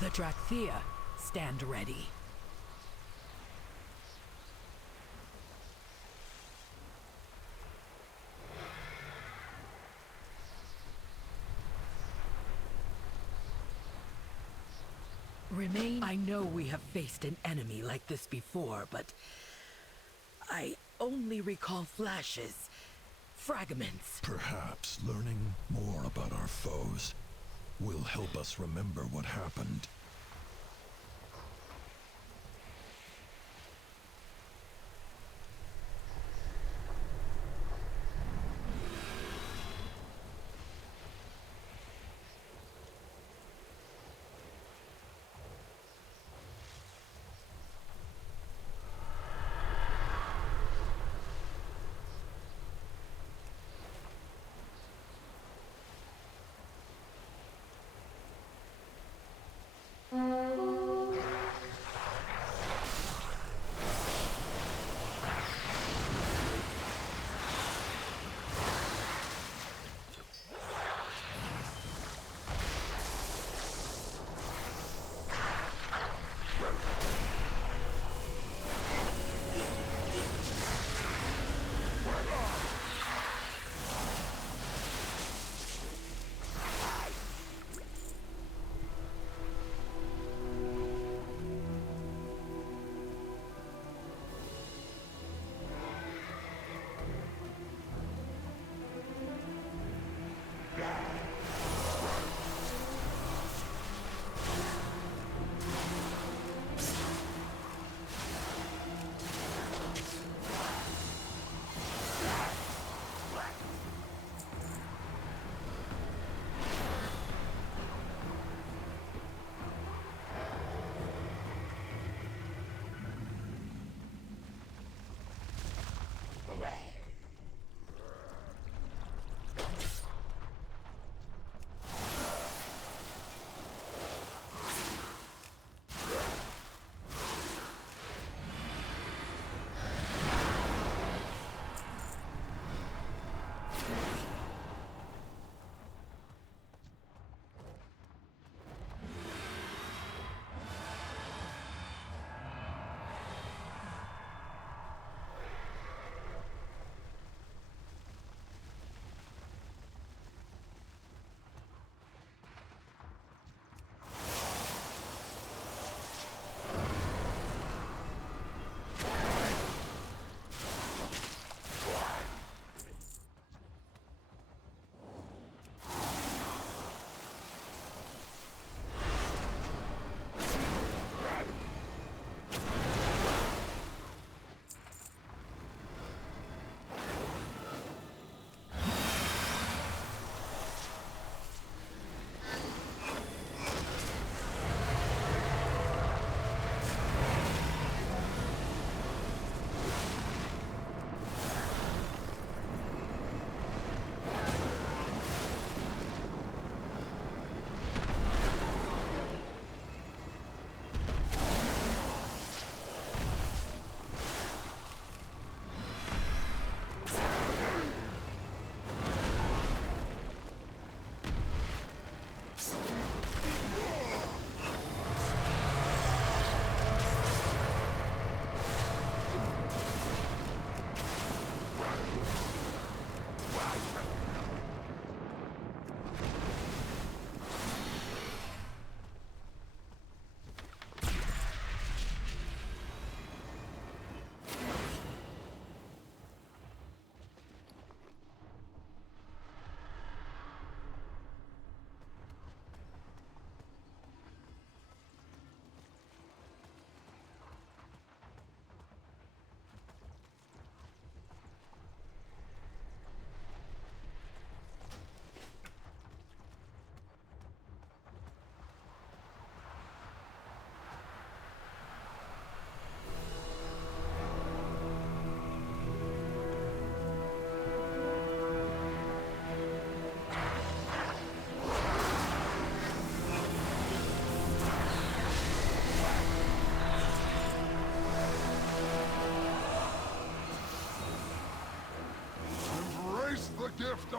The Dragonflight stand ready. Remain. I know we have faced an enemy like this before, but I only recall flashes, fragments. Perhaps learning more about our foes will help us remember what happened.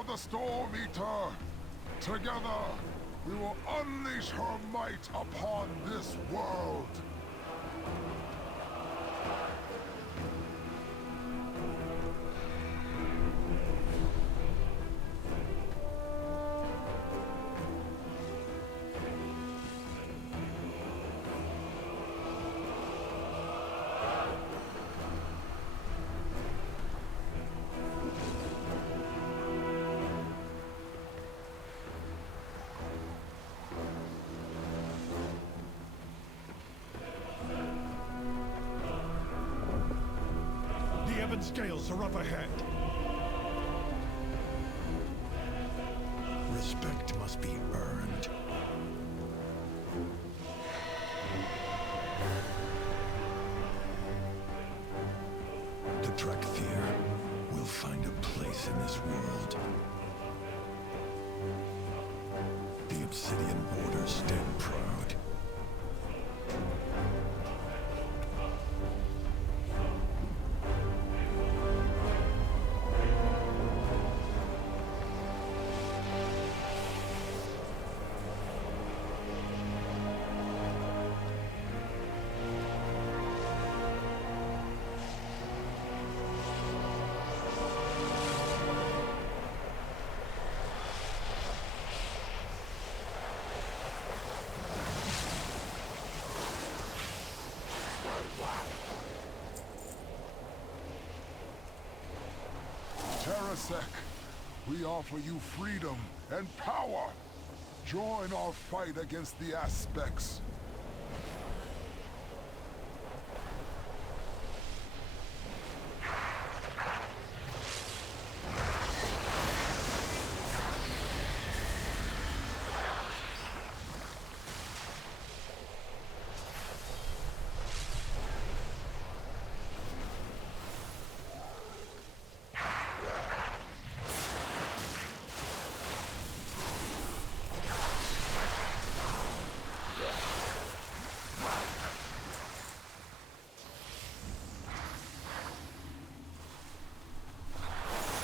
of the Storm Eater! Together, we will unleash her might upon this world! The Ebon Scales are up ahead. Respect must be earned. The Dragonflight will find a place in this world. The Obsidian Borders stand proud. Terrasek, we offer you freedom and power. Join our fight against the Aspects.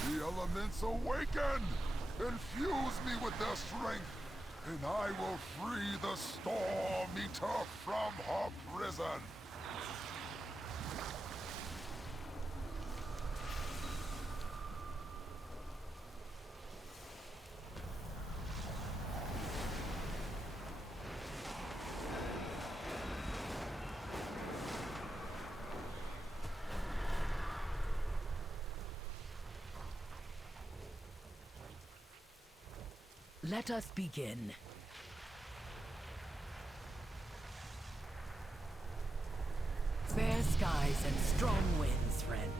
The elements awaken! Infuse me with their strength, and I will free the Storm Eater from her prison! Let us begin. Fair skies and strong winds, friend.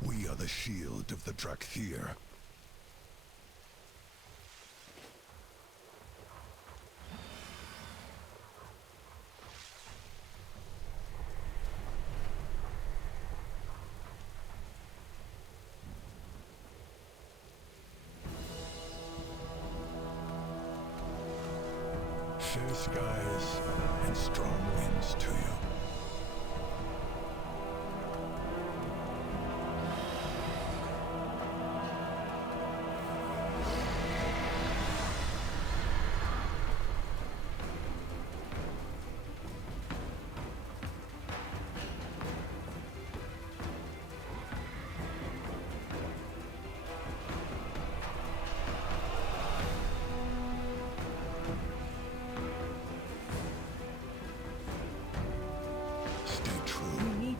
We are the shield of the Dragonflight. Fair skies and strong winds to you.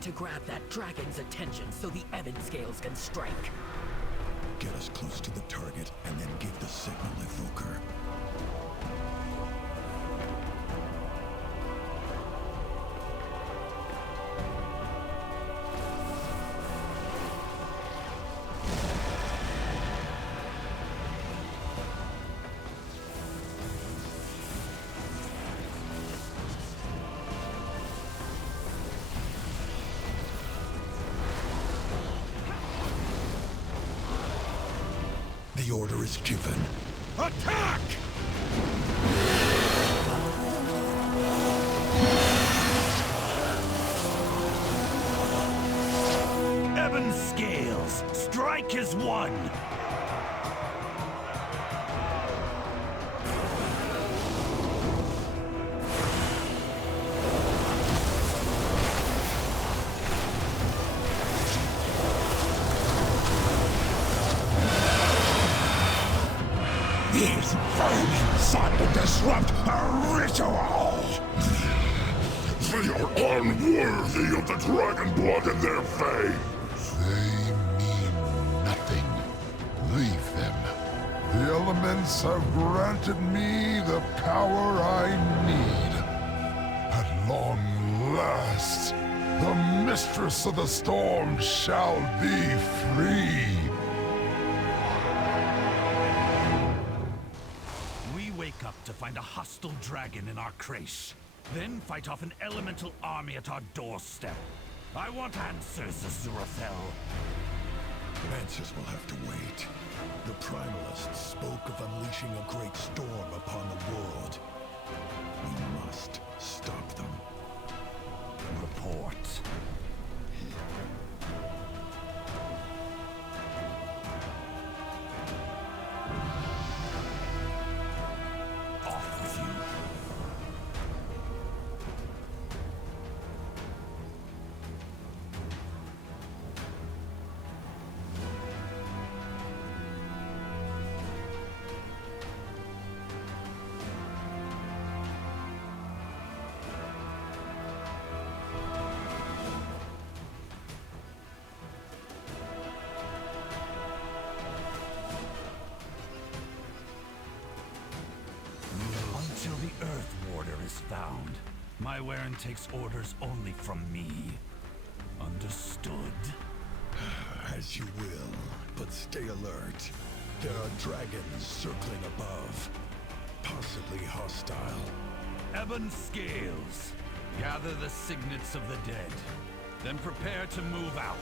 To grab that dragon's attention so the Ebon Scales can strike. Get us close to the target and then give the signal evoker. The order is given. Attack! Ebon scales. Strike is one. These vermin sought to disrupt a ritual! They are unworthy of the dragon blood in their veins! They mean nothing. Leave them. The elements have granted me the power I need. At long last, the mistress of the storm shall be free. Wake up to find a hostile dragon in our crèche. Then fight off an elemental army at our doorstep. I want answers, Azuraphel. Answers will have to wait. The Primalists spoke of unleashing a great storm upon the world. We must stop them. Report. Until the Earth Warder is found, my Warren takes orders only from me. Understood? As you will, but stay alert. There are dragons circling above, possibly hostile. Ebon scales. Gather the signets of the dead, then prepare to move out.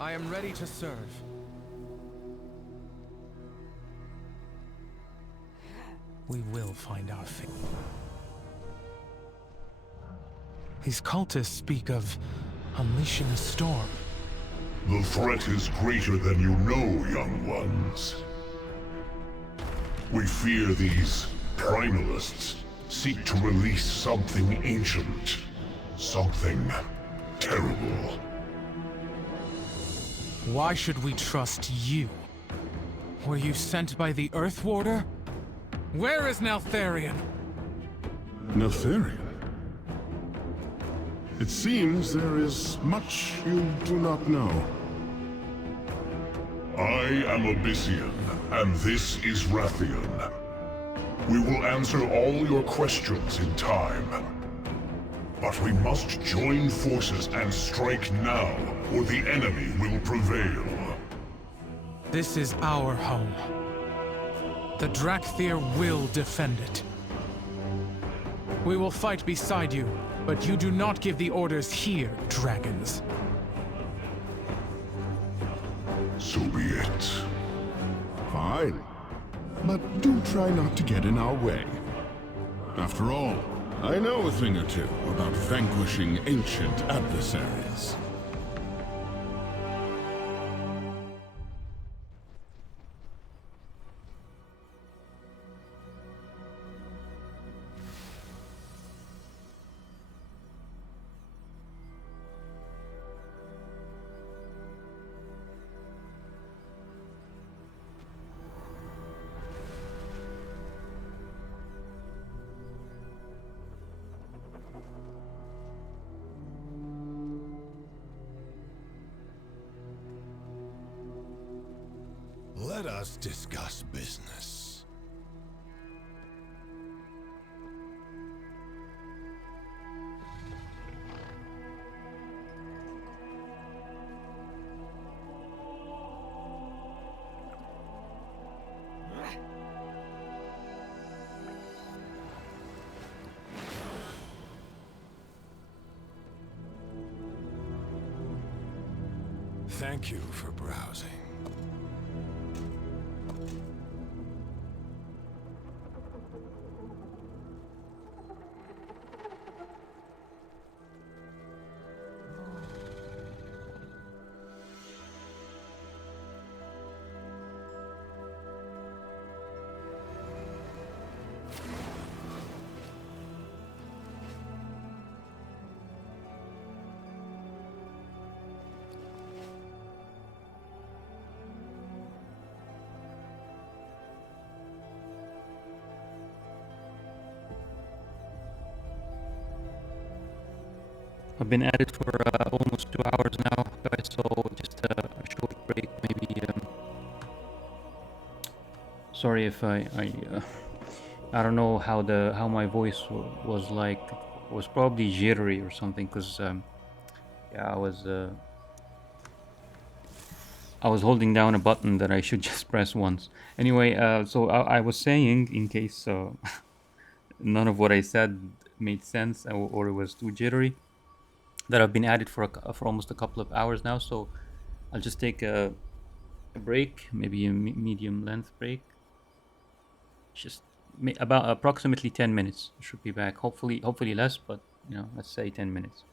I am ready to serve. We will find our fate. These cultists speak of unleashing a storm. The threat is greater than you know, young ones. We fear these primalists seek to release something ancient. Something terrible. Why should we trust you? Were you sent by the Earth Warder? Where is Neltharion? Neltharion? It seems there is much you do not know. I am Abyssian, and this is Rathian. We will answer all your questions in time. But we must join forces and strike now, or the enemy will prevail. This is our home. The Drakthir will defend it. We will fight beside you, but you do not give the orders here, dragons. So be it. Fine. But do try not to get in our way. After all, I know a thing or two about vanquishing ancient adversaries. Let us discuss business. Thank you for browsing. I've been at it for almost 2 hours now, guys. So just a short break, maybe. Sorry if I don't know how my voice was like. It was probably jittery or something, because yeah, I was holding down a button that I should just press once. Anyway, so I was saying, in case none of what I said made sense, or it was too jittery, that I've been at it for almost a couple of hours now. So I'll just take a break, maybe a medium length break, just about approximately 10 minutes. Should be back. Hopefully less, but let's say 10 minutes.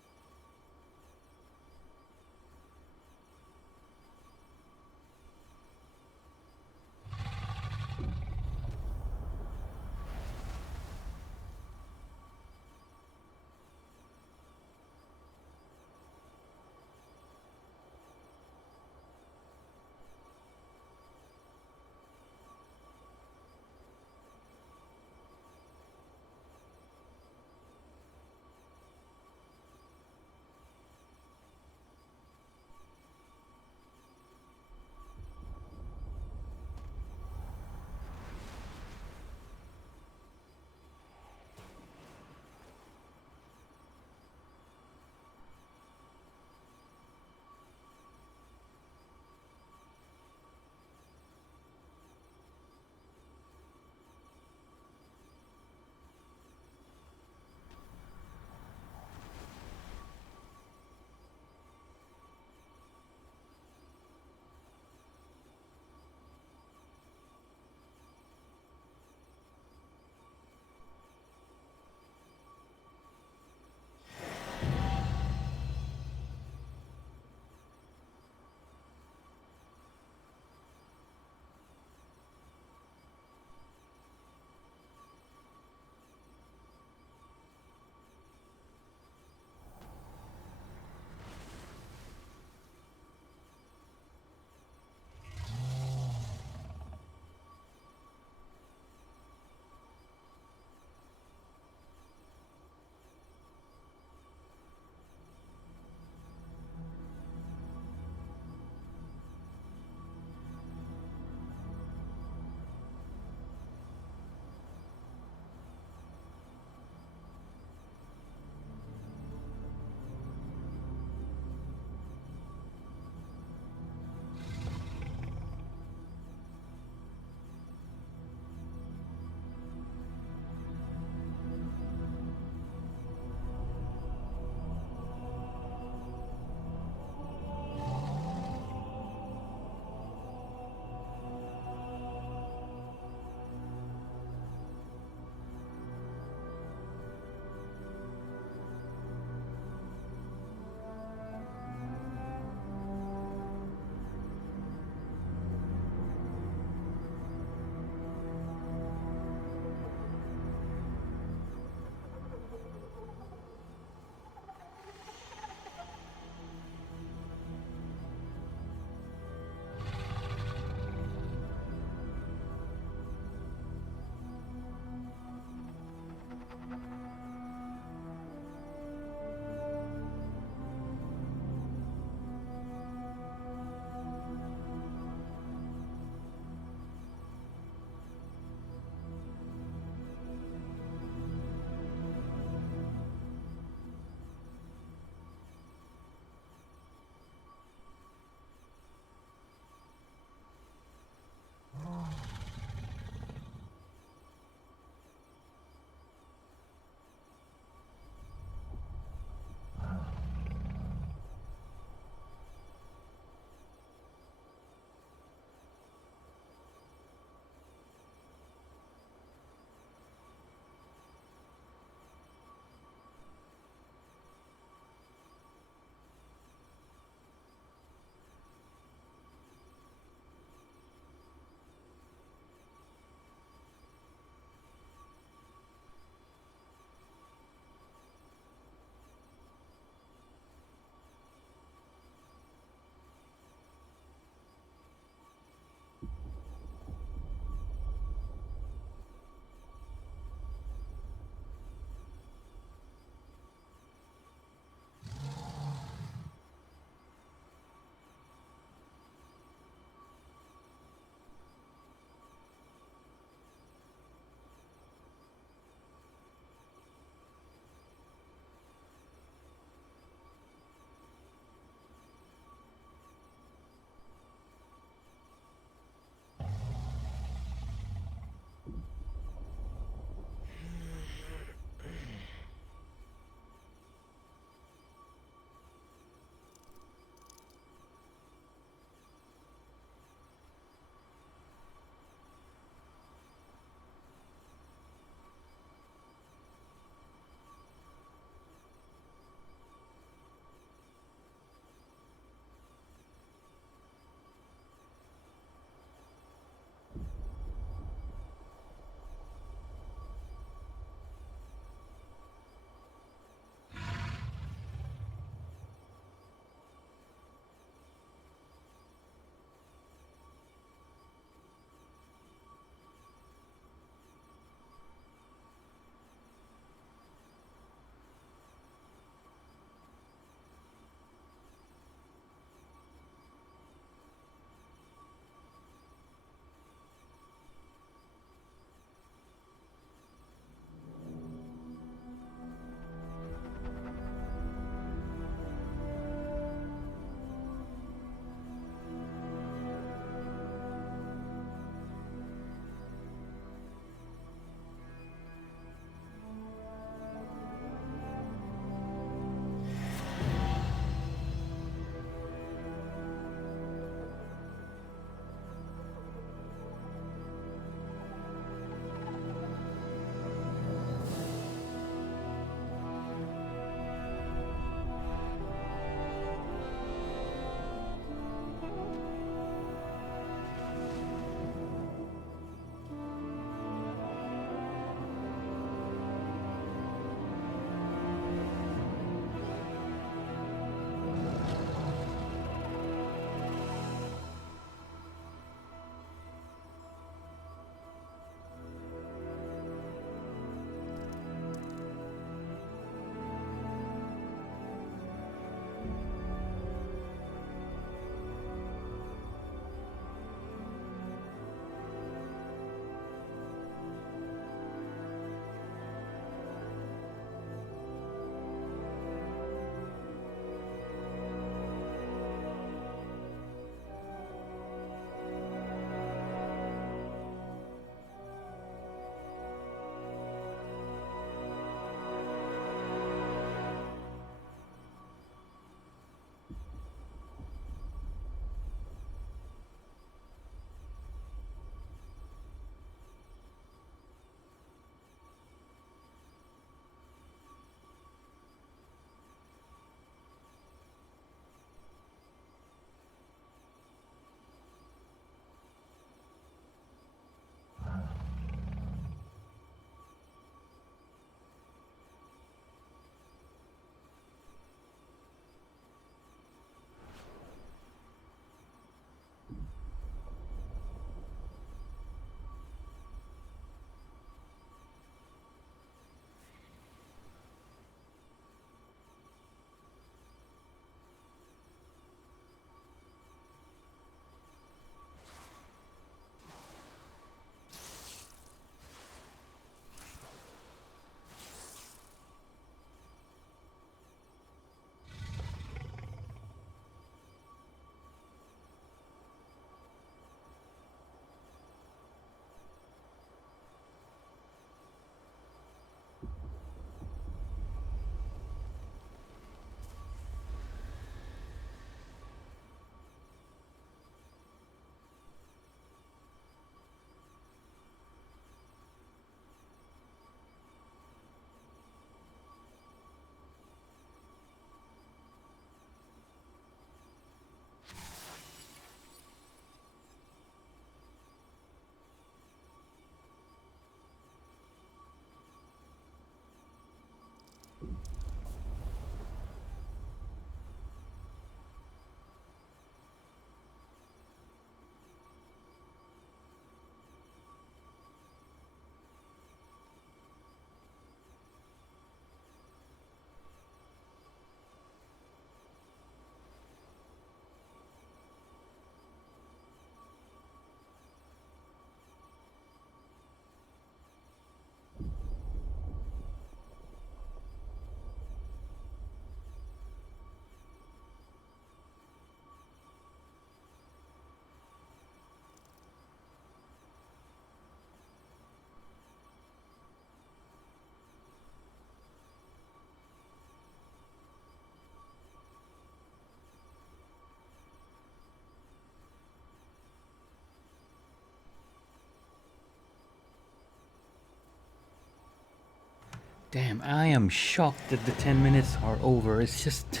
Damn, I am shocked that the 10 minutes are over. It's just...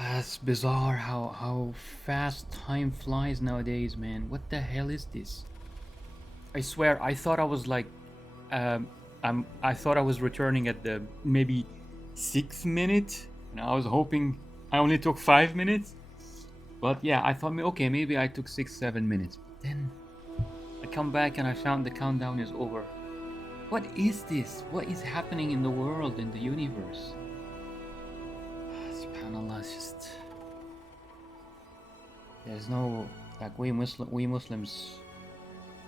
It's bizarre how fast time flies nowadays, man. What the hell is this? I swear, I thought I was like... I thought I was returning at the maybe 6th minute. And I was hoping I only took 5 minutes. But yeah, I thought, okay, maybe I took 6-7 minutes. But then I come back and I found the countdown is over. What is this? What is happening in the world, in the universe? SubhanAllah, it's just... There's no... Like, we Muslims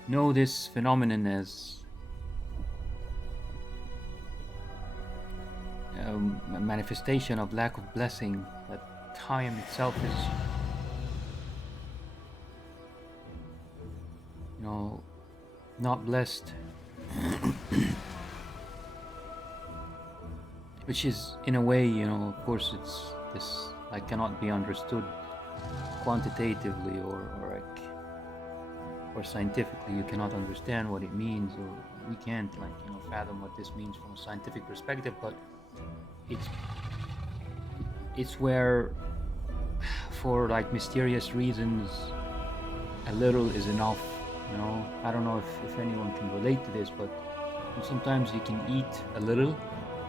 know this phenomenon as a manifestation of lack of blessing, that time itself is, you know, not blessed. Which is, in a way, you know, of course, it's this like cannot be understood quantitatively or scientifically. You cannot understand what it means, or we can't, like, you know, fathom what this means from a scientific perspective. But it's where, for like mysterious reasons, a little is enough. You know, I don't know if anyone can relate to this, but sometimes you can eat a little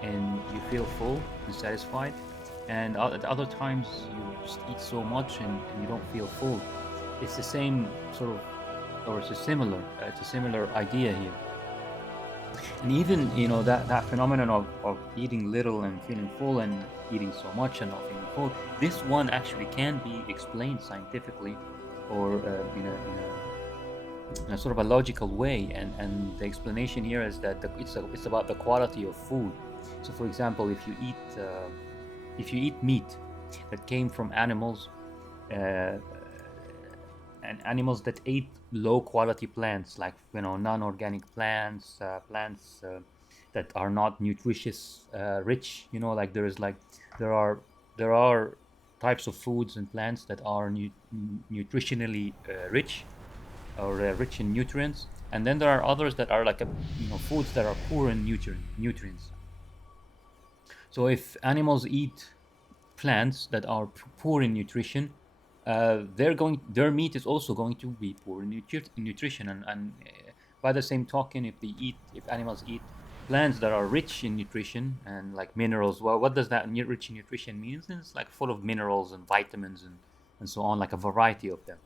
and you feel full and satisfied, and at other times you just eat so much and you don't feel full. It's the same sort of, or it's a similar idea here. And even, you know, that phenomenon of eating little and feeling full, and eating so much and not feeling full, this one actually can be explained scientifically, or in a sort of a logical way, and the explanation here is that it's about the quality of food. So, for example, if you eat meat that came from animals, and animals that ate low quality plants, like, you know, non-organic plants, that are not nutritious rich, you know, like there are types of foods and plants that are nutritionally rich, or rich in nutrients, and then there are others that are like foods that are poor in nutrients. So if animals eat plants that are poor in nutrition, their meat is also going to be poor in nutrition, and by the same token, if animals eat plants that are rich in nutrition and like minerals, well, what does that rich in nutrition means? It's like full of minerals and vitamins and so on, like a variety of them.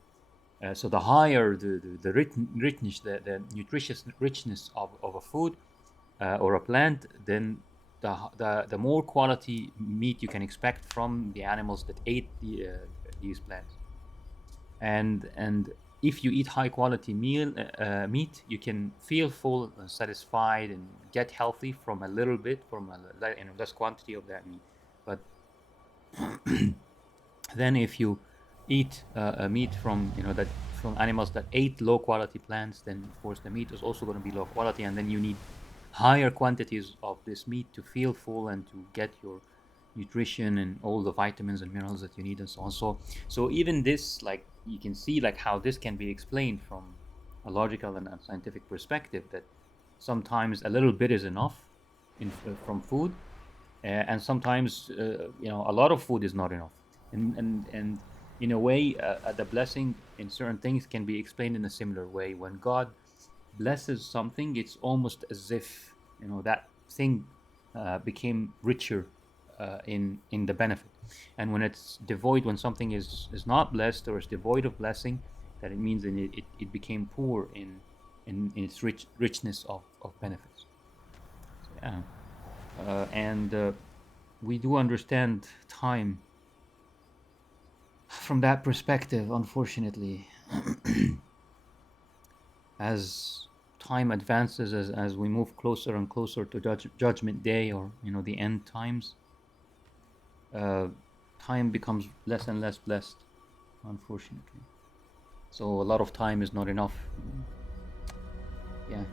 So the higher the richness, the nutritious richness of a food or a plant, then the more quality meat you can expect from the animals that ate these plants. And if you eat high quality meat, you can feel full and satisfied and get healthy from a little bit, from a less quantity of that meat. But then if you eat meat from from animals that ate low quality plants, then of course the meat is also going to be low quality, and then you need higher quantities of this meat to feel full and to get your nutrition and all the vitamins and minerals that you need, and so on. So even this, like, you can see like how this can be explained from a logical and a scientific perspective, that sometimes a little bit is enough from food, and sometimes a lot of food is not enough, and in a way the blessing in certain things can be explained in a similar way. When God blesses something, it's almost as if that thing became richer in the benefit. And when it's devoid, when something is not blessed or is devoid of blessing, that it means it became poor in its richness of benefits. So, yeah. And we do understand time from that perspective, unfortunately. As time advances, as we move closer and closer to Judgment Day, or the end times, time becomes less and less blessed, unfortunately. So a lot of time is not enough. Yeah.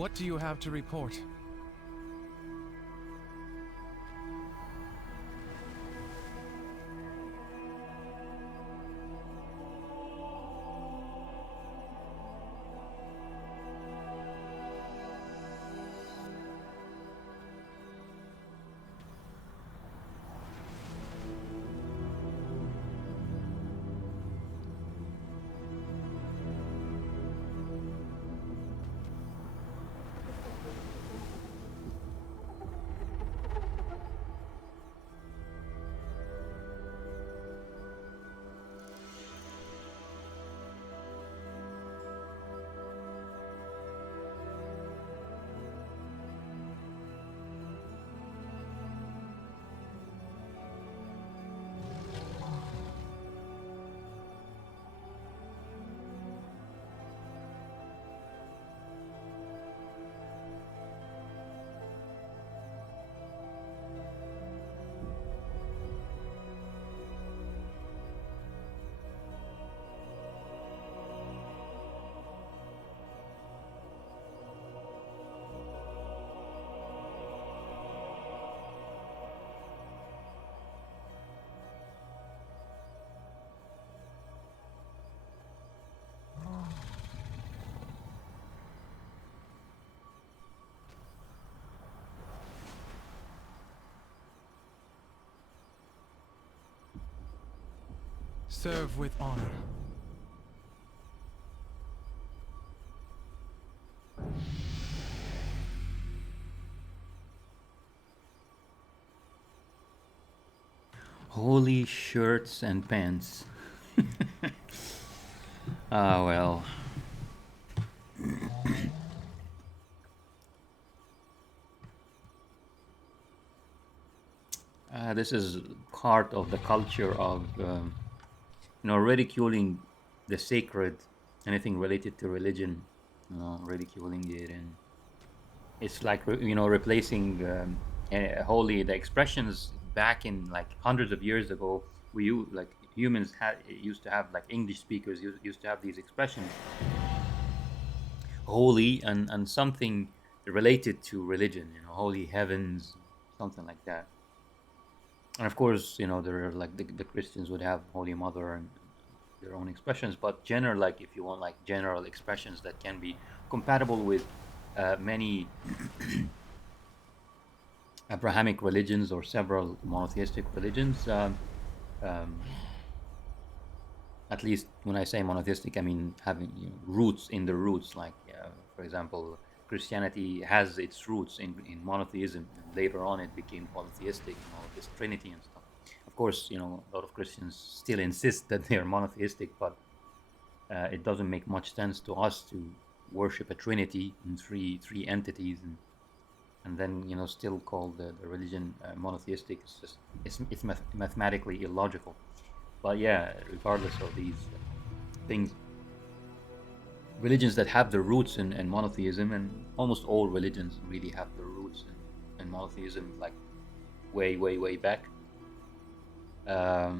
What do you have to report? Serve with honor. Holy shirts and pants. Ah, well. This is part of the culture of, ridiculing the sacred, anything related to religion, ridiculing it, and it's like replacing holy. The expressions back in like hundreds of years ago, like humans used to have, like English speakers used to have these expressions, holy and something related to religion, holy heavens, something like that. And of course, there are like the Christians would have Holy Mother and their own expressions, but general, like if you want like general expressions that can be compatible with many Abrahamic religions or several monotheistic religions. At least when I say monotheistic, I mean having roots in the roots. Like, for example, Christianity has its roots in monotheism, and later on it became polytheistic, this Trinity and stuff. Of course, a lot of Christians still insist that they are monotheistic, but it doesn't make much sense to us to worship a Trinity in three entities and then still call the religion monotheistic. It's mathematically illogical. But yeah, regardless of these things, religions that have their roots in monotheism, and almost all religions really have their roots in monotheism, like way back. Yeah,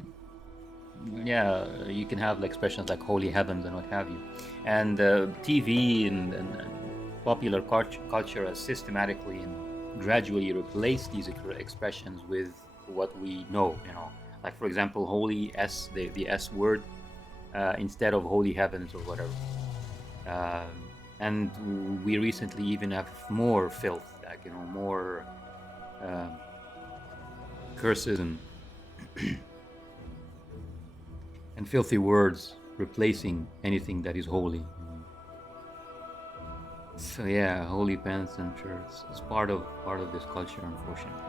you can have like expressions like holy heavens and what have you, and TV and popular culture has systematically and gradually replaced these expressions with what we know. Like for example, holy the S word instead of holy heavens or whatever. And we recently even have more filth, like more curses and and filthy words replacing anything that is holy. So yeah, holy pants and shirts is part of this culture, unfortunately.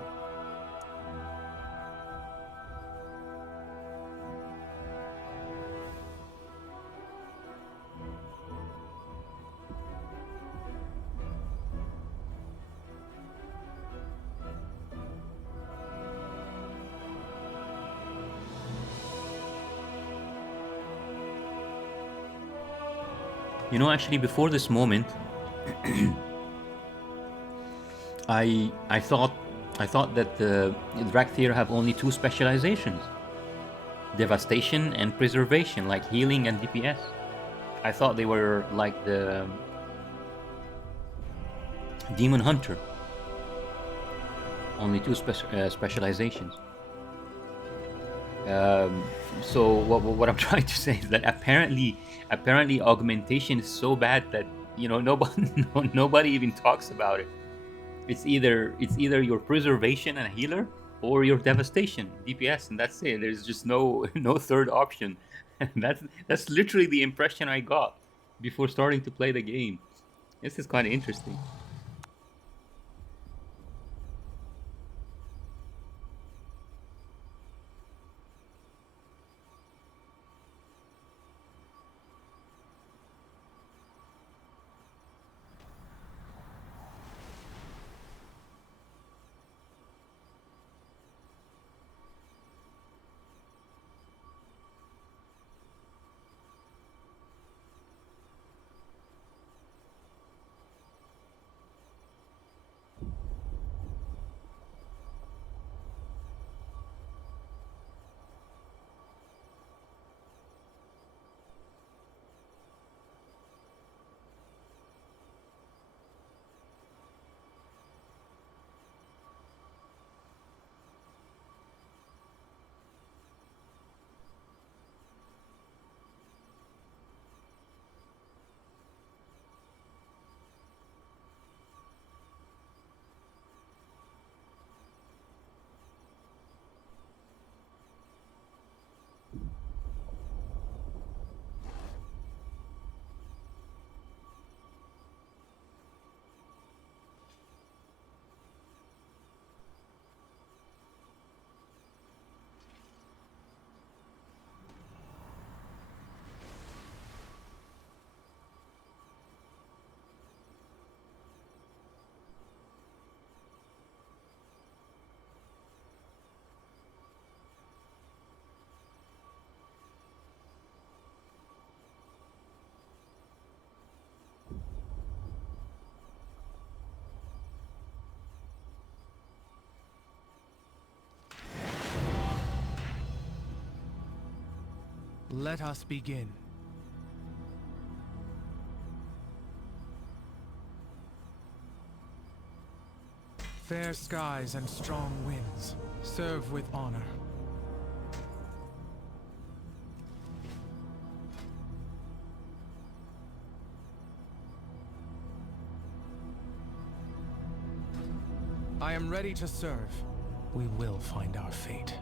Actually, before this moment, I thought that the Drakthir have only two specializations: devastation and preservation, like healing and DPS. I thought they were like Demon Hunter. Only two specializations. So what I'm trying to say is that apparently augmentation is so bad that nobody nobody even talks about it. It's either your preservation and healer or your devastation DPS, and that's it. There's just no no third option. That's literally the impression I got before starting to play the game. This is kind of interesting. Let us begin. Fair skies and strong winds, serve with honor. I am ready to serve. We will find our fate.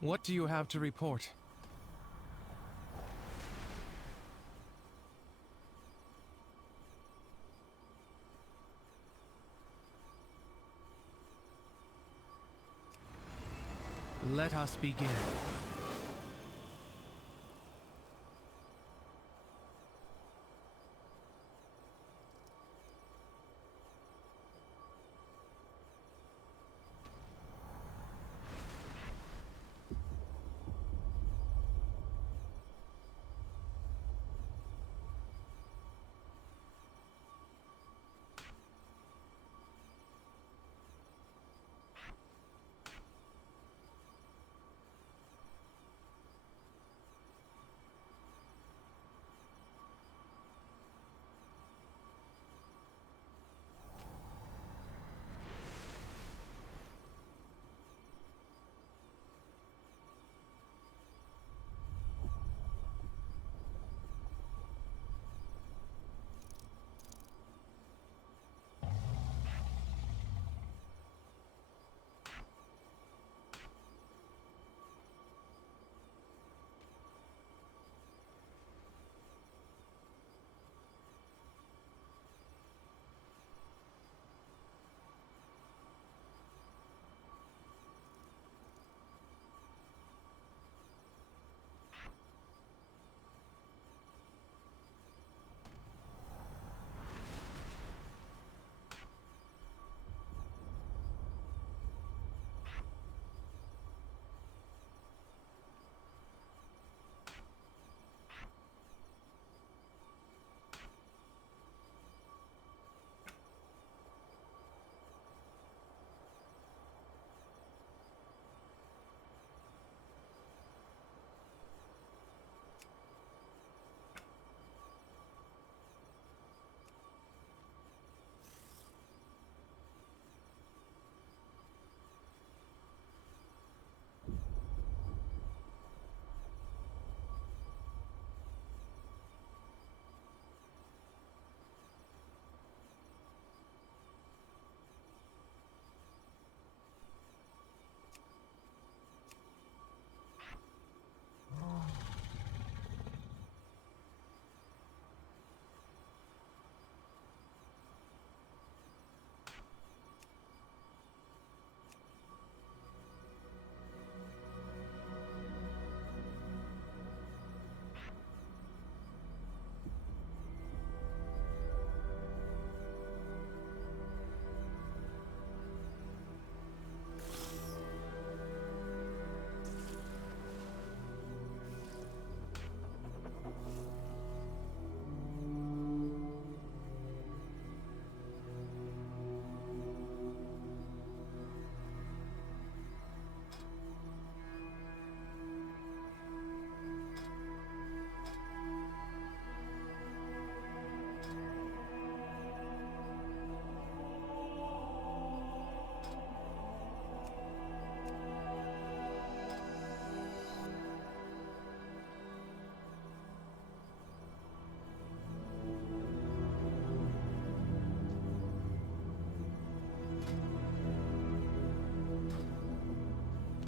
What do you have to report? Let us begin.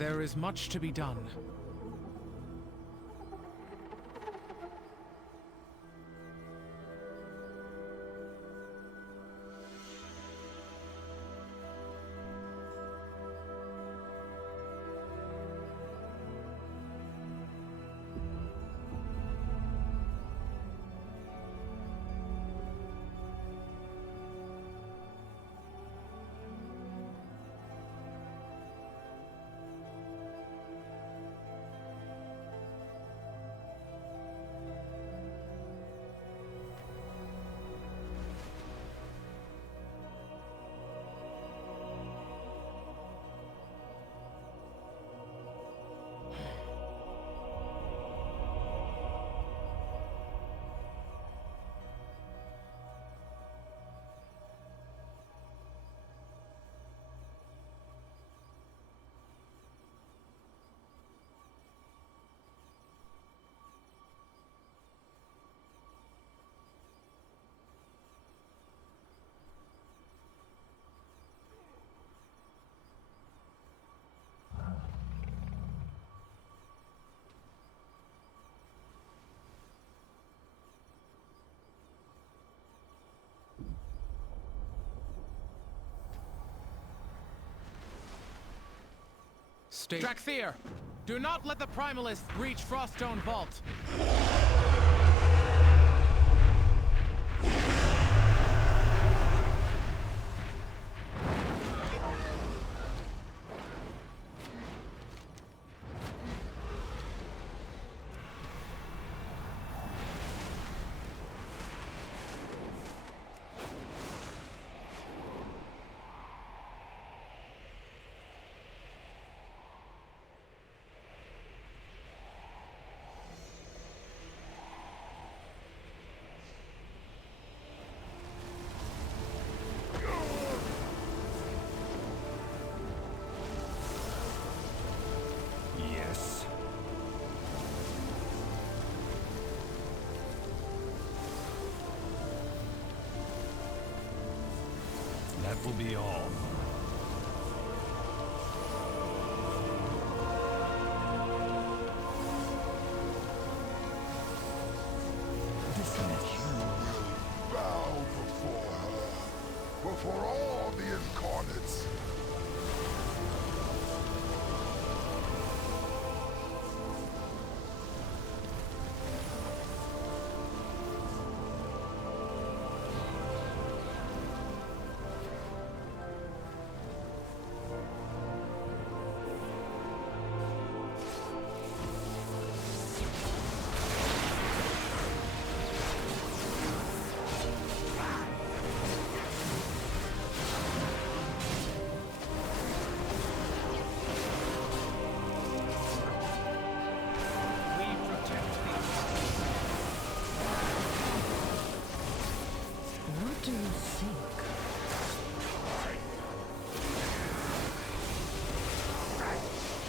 There is much to be done. Stay. Drakthir, do not let the Primalists breach Froststone Vault. Yes. That will be all. Bow before her, before all the incarnates. What do you think?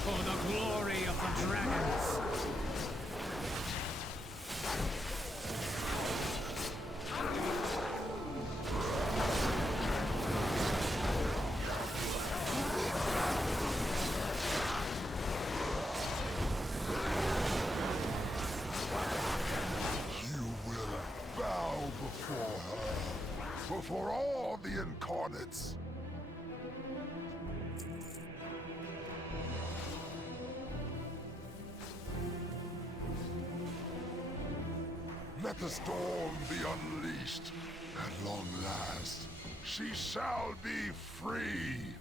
For the glory of the dragons. You will bow before her, before all the incarnates. Let the storm be unleashed. At long last, she shall be free.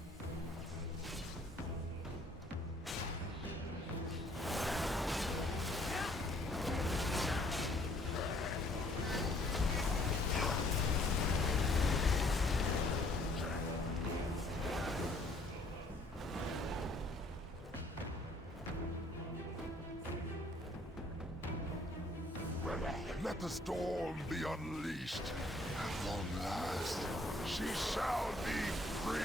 Let the storm be unleashed. At long last, she shall be free.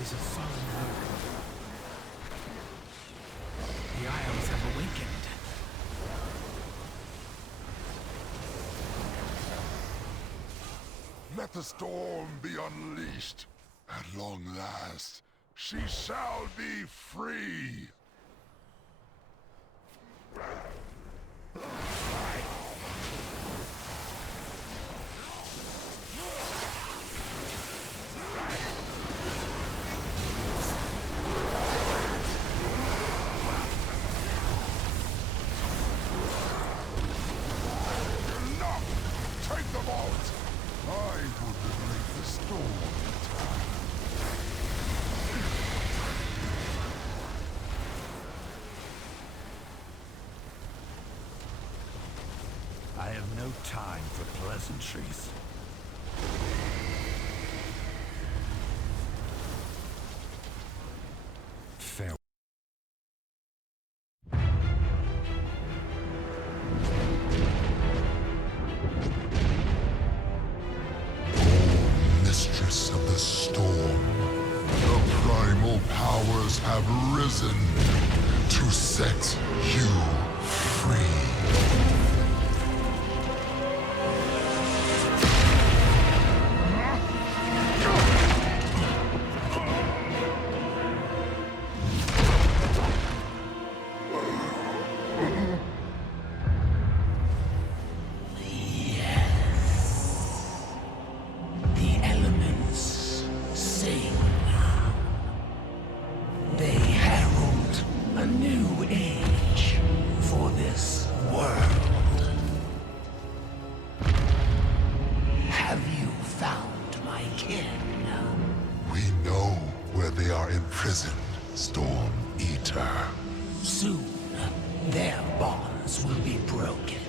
Is a solemn word. The Isles have awakened. Let the storm be unleashed. At long last, she shall be free. Take the vault! I will liberate the storm. I have no time for pleasantries. Farewell. Mistress of the storm, the primal powers have risen to set you free. Imprisoned, Storm Eater. Soon, their bonds will be broken.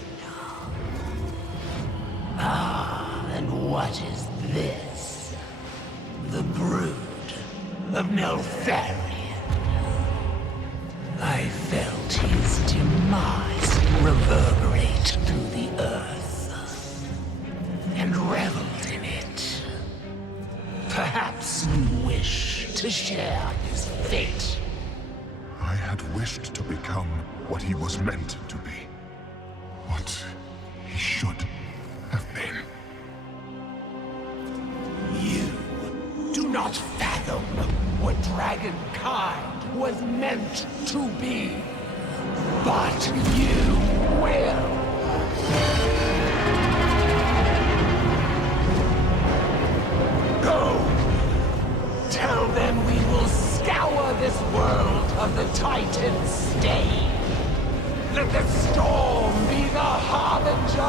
Ah, and what is this? The brood of Neltharion. I felt his demise reverberate through the earth, and reveled in it. Perhaps you wish to share his fate. I had wished to become what he was meant to be. What he should have been. You do not fathom what dragonkind was meant to be. But you will. Go! Tell them we will scour this world of the Titan's stain. Let the storm be the harbinger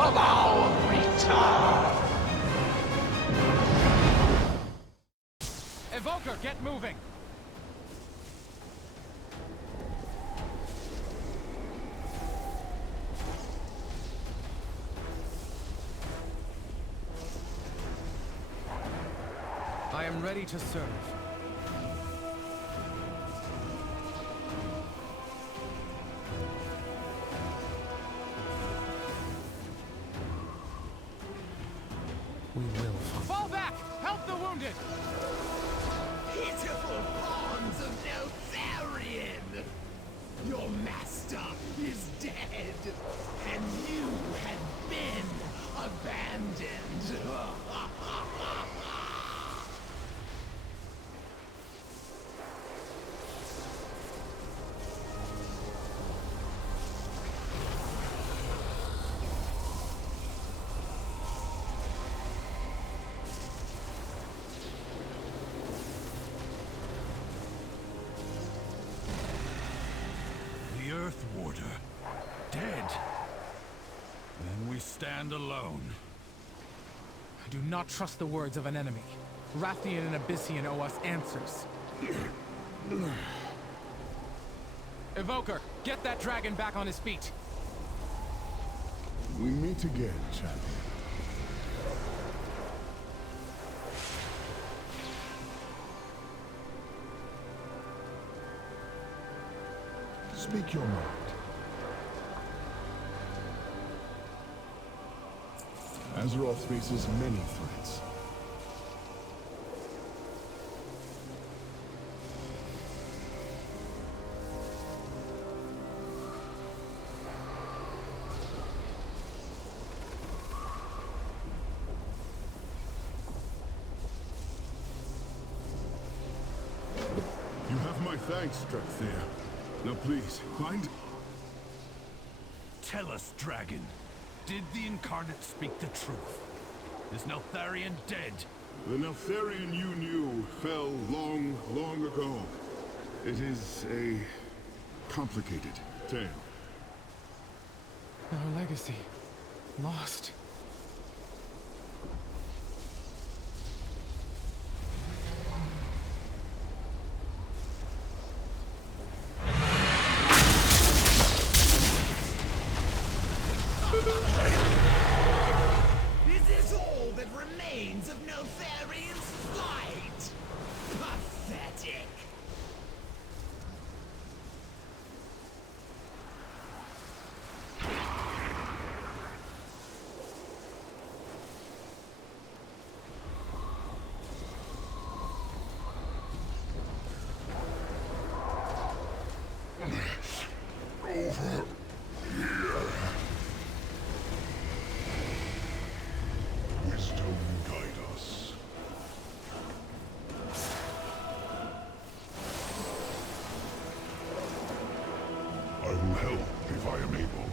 of our return. Evoker, get moving! I am ready to serve. We will fall back! Help the wounded! Pitiful pawns of Neltharion! Your master is dead, and you had been abandoned. The Earth Warder. Dead. Then we stand alone. I do not trust the words of an enemy. Rathian and Abyssian owe us answers. Evoker, Get that dragon back on his feet. We meet again, champion. Speak your mind. Azeroth faces many threats. You have my thanks, Dragonflight. Now please, find... Tell us, dragon. Did the Incarnate speak the truth? Is Neltharion dead? The Neltharion you knew fell long, long ago. It is a complicated tale. Our legacy. Lost. Is this all that remains of Neltharion's flight? Pathetic. Wisdom guide us. I will help if I am able.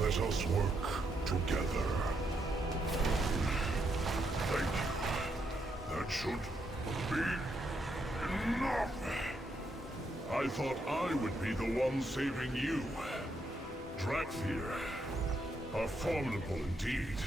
Let us work together. Thank you. That should be enough. I thought I would be the one saving you. Dragonflight are formidable indeed.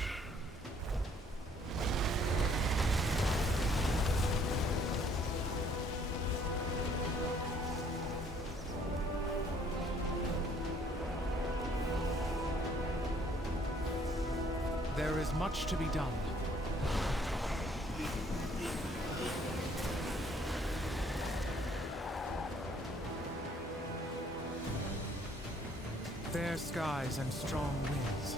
There is much to be done. Fair skies and strong winds.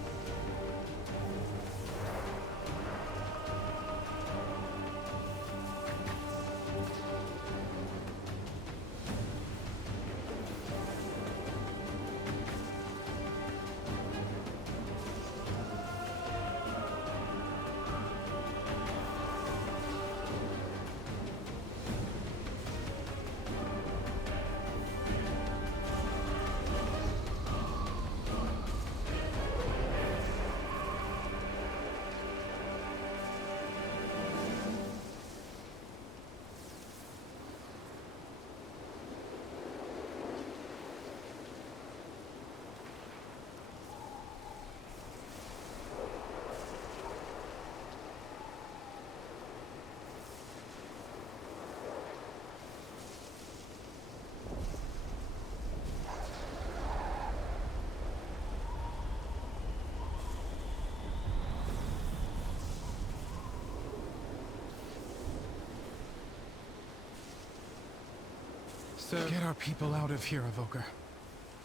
Sir, get our people out of here, Evoker.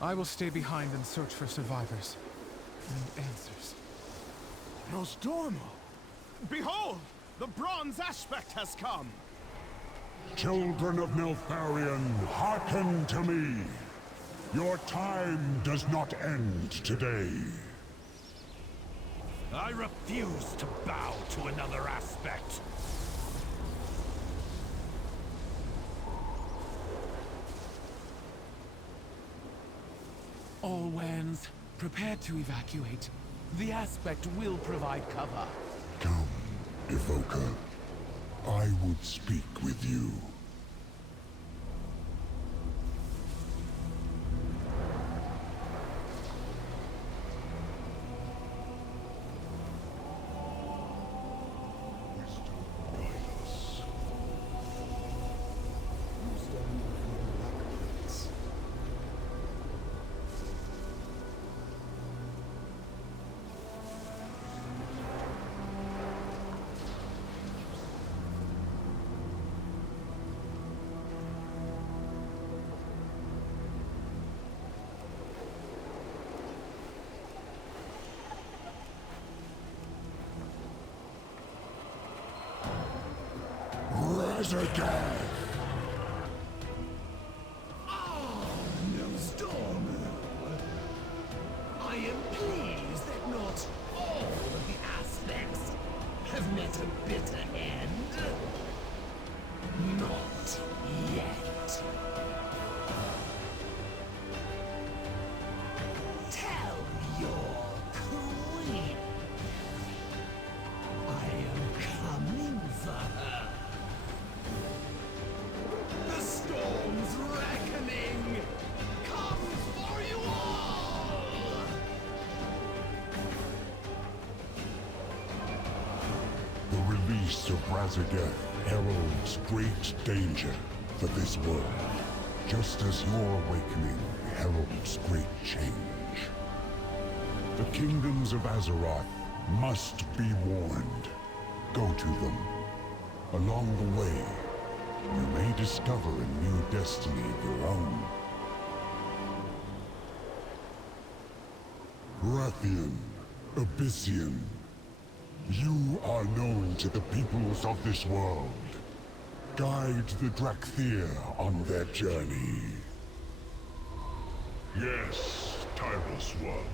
I will stay behind and search for survivors. And answers. Nostormo! Behold! The bronze aspect has come! Children of Neltharion, hearken to me. Your time does not end today. I refuse to bow to another aspect. All lands, prepare to evacuate. The aspect will provide cover. Come, Evoker. I would speak with you. Wisdom guide us. again! No storm. I am pleased that not all of the aspects have met a bitter end. Not yet. Tell your queen I am coming for her. The storm's reckoning comes for you all! The release of Razer heralds great danger for this world, just as your awakening heralds great change. The kingdoms of Azeroth must be warned. Go to them. Along the way, you may discover a new destiny of your own. Rathian, Abyssian, you are known to the peoples of this world. Guide the Drakthir on their journey. Yes, tireless one.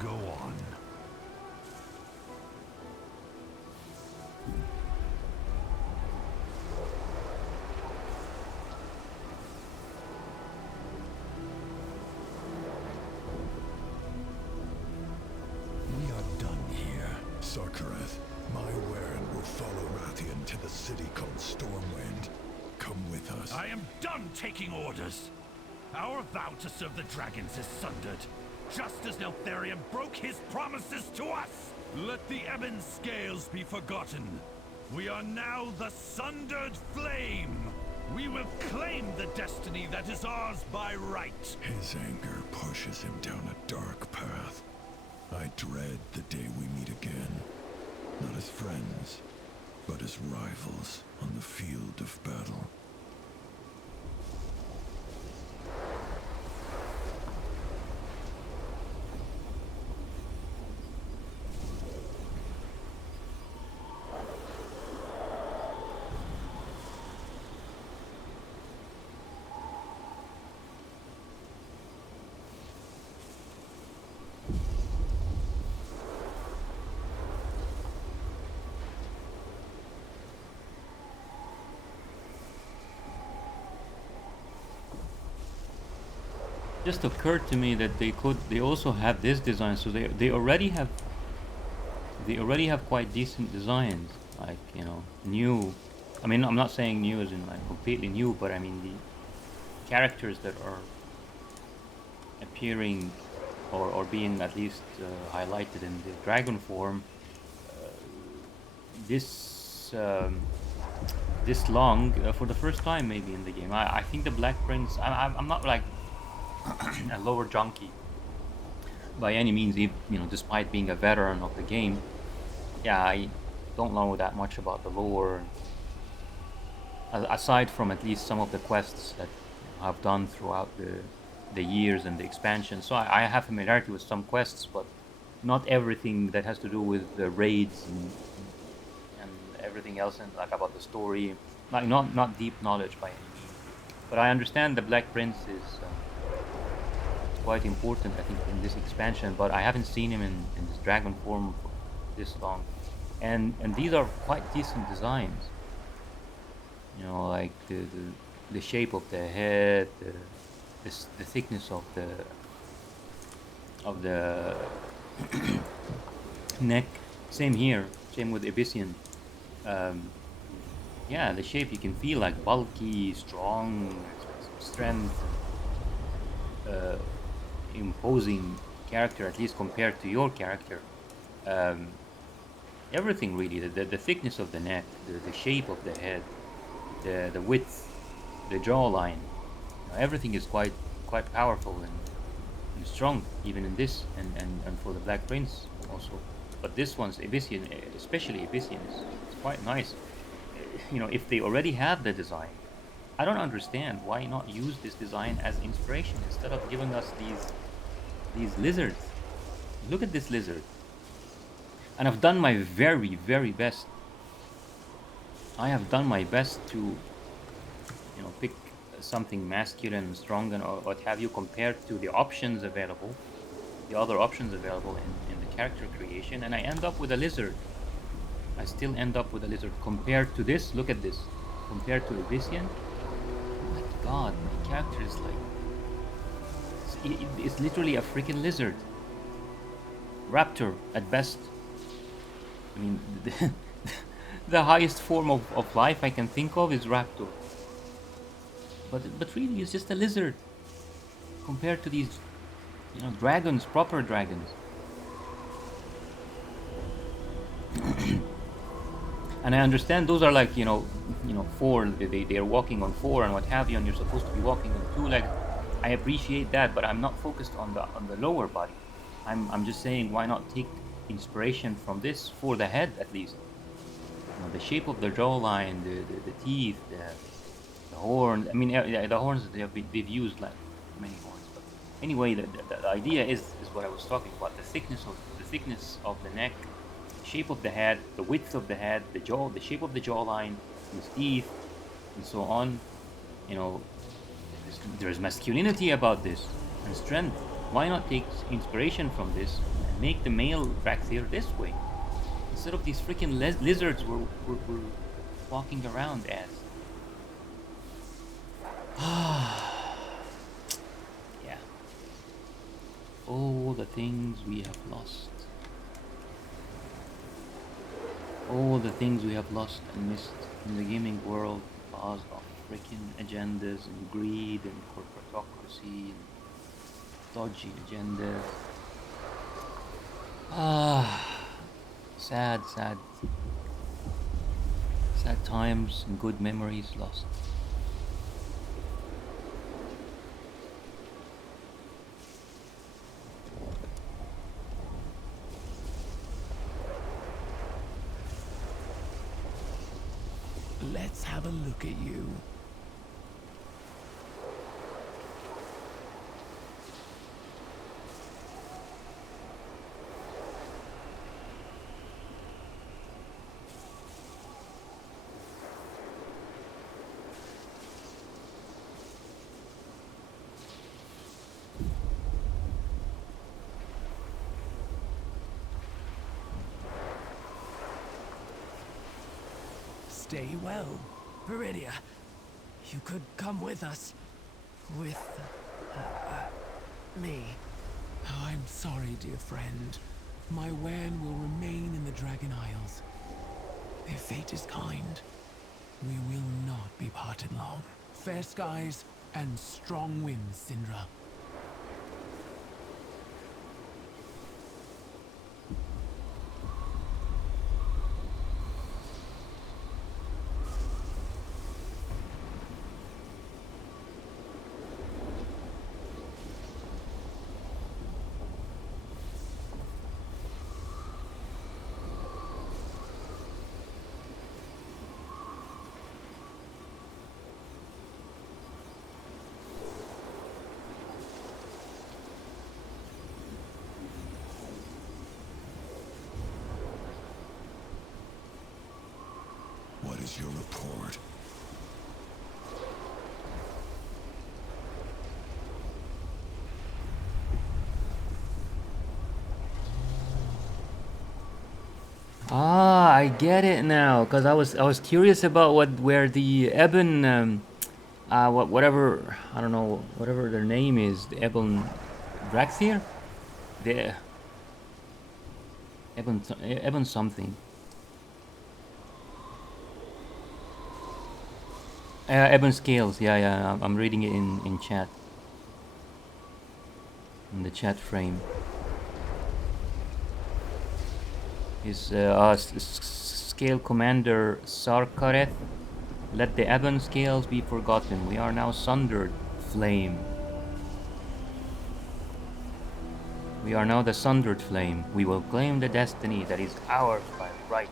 Go on. We are done here. Sarkareth, my Waren will follow Rathian to the city called Stormwind. Come with us. I am done taking orders. Our vow to serve the dragons is sundered, just as Neltharion broke his promises to us. Let the ebon scales be forgotten. We are now the Sundered Flame. We will claim the destiny that is ours by right. His anger pushes him down a dark path. I dread the day we meet again. Not as friends, but as rivals on the field of battle. Just occurred to me that they also have this design, so they already have quite decent designs, like, you know, new. I mean, I'm not saying new as in like completely new, but I mean the characters that are appearing or being at least highlighted in the dragon form this this long for the first time maybe in the game. I think the Black Prince, I'm not like a lower junkie by any means, you know, despite being a veteran of the game. Yeah, I don't know that much about the lore, aside from at least some of the quests that I've done throughout the years and the expansion. So I have familiarity with some quests, but not everything that has to do with the raids and everything else, and like about the story, like not deep knowledge by any means. But I understand the Black Prince is quite important, I think, in this expansion, but I haven't seen him in this dragon form for this long, and these are quite decent designs, you know, like the shape of the head, the thickness of the neck. Same here, same with Abyssian. Yeah, the shape, you can feel like bulky, strong, strength, imposing character, at least compared to your character. Everything really, the thickness of the neck, the shape of the head, the width, the jawline, Everything is quite powerful and strong, even in this, and for the Black Prince also. But this one's Abyssian, especially Abyssian, is quite nice. If they already have the design, I don't understand why not use this design as inspiration instead of giving us these lizards. Look at this lizard. And I've done my very, very best. I have done my best to, pick something masculine and strong and or what have you compared to the options available, the other options available in the character creation, and I end up with a lizard. I still end up with a lizard compared to this. Look at this. Compared to Abyssian. Oh my god, the character is like... It's literally a freaking lizard. Raptor, at best. I mean, the highest form of life I can think of is raptor. But really, it's just a lizard compared to these, dragons, proper dragons. And I understand those are like, four. They are walking on four and what have you, and you're supposed to be walking on two legs. I appreciate that, but I'm not focused on the lower body. I'm just saying, why not take inspiration from this for the head at least? The shape of the jawline, the teeth, the horns. I mean, the horns they've used like many horns. But anyway, the idea is what I was talking about. The thickness of the neck, the shape of the head, the width of the head, the jaw, the shape of the jawline, his teeth, and so on. There's masculinity about this and strength. Why not take inspiration from this and make the male Drakthir this way instead of these freaking lizards we're walking around as? Yeah. All the things we have lost. All the things we have lost and missed in the gaming world because of freaking agendas and greed and corporatocracy and dodgy agendas. Sad times and good memories lost. Let's have a look at you. Stay well. Viridia, you could come with us. With... me. Oh, I'm sorry, dear friend. My Wen will remain in the Dragon Isles. Their fate is kind. We will not be parted long. Fair skies and strong winds, Syndra. What is your report? I get it now, because I was curious about where the Ebon whatever, I don't know, whatever their name is, the Ebon Drakthir, the Ebon something. Ebon Scales, yeah, I'm reading it in chat, in the chat frame. His Scale Commander Sarkareth, let the Ebon Scales be forgotten. We are now sundered, flame. We are now the sundered flame. We will claim the destiny that is ours by right.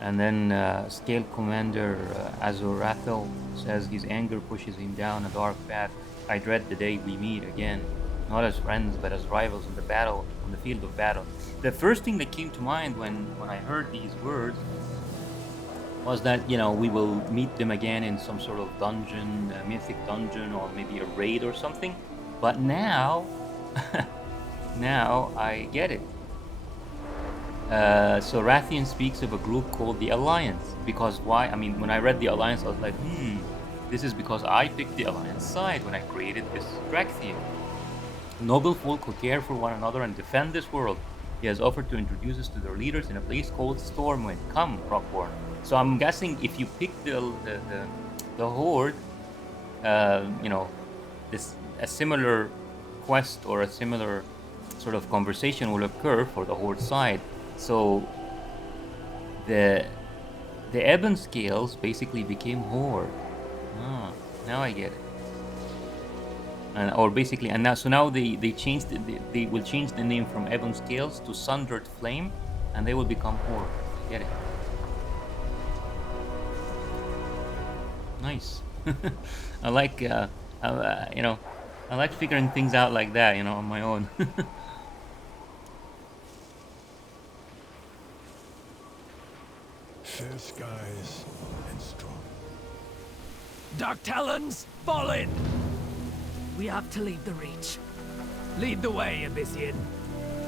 And then Scale Commander Azorathel says his anger pushes him down a dark path. I dread the day we meet again, not as friends but as rivals in the battle, on the field of battle. The first thing that came to mind when I heard these words was that, you know, we will meet them again in some sort of dungeon, a mythic dungeon, or maybe a raid or something. But now, now I get it. So Rathian speaks of a group called the Alliance. Because why? I mean, when I read the Alliance, I was like, this is because I picked the Alliance side when I created this Drakthian. Noble folk who care for one another and defend this world. He has offered to introduce us to their leaders in a place called Stormwind. Come, Rockborn. So I'm guessing if you pick the Horde, you know, a similar quest or a similar sort of conversation will occur for the Horde side. So the Ebon Scales basically became Horde. Now I get it. And or basically, and now they changed they will change the name from Ebon Scales to Sundered Flame, and they will become Horde. Get it? Nice. I like you know, I like figuring things out like that, you know, on my own. Fair skies and strong. Dark Talons, fall in! We have to leave the Reach. Lead the way, Abyssian.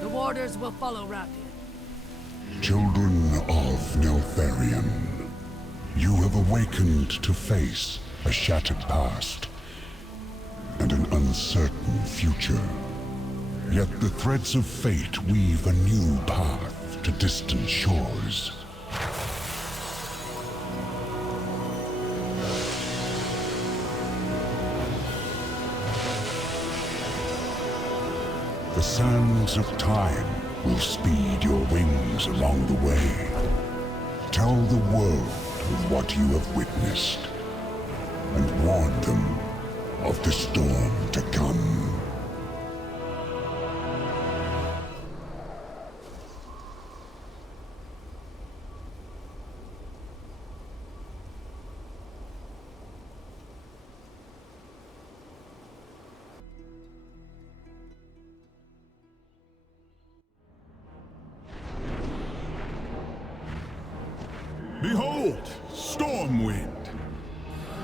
The warders will follow Rathian. Children of Neltharion, you have awakened to face a shattered past and an uncertain future. Yet the threads of fate weave a new path to distant shores. The sands of time will speed your wings along the way. Tell the world of what you have witnessed, and warn them of the storm to come. Behold, Stormwind,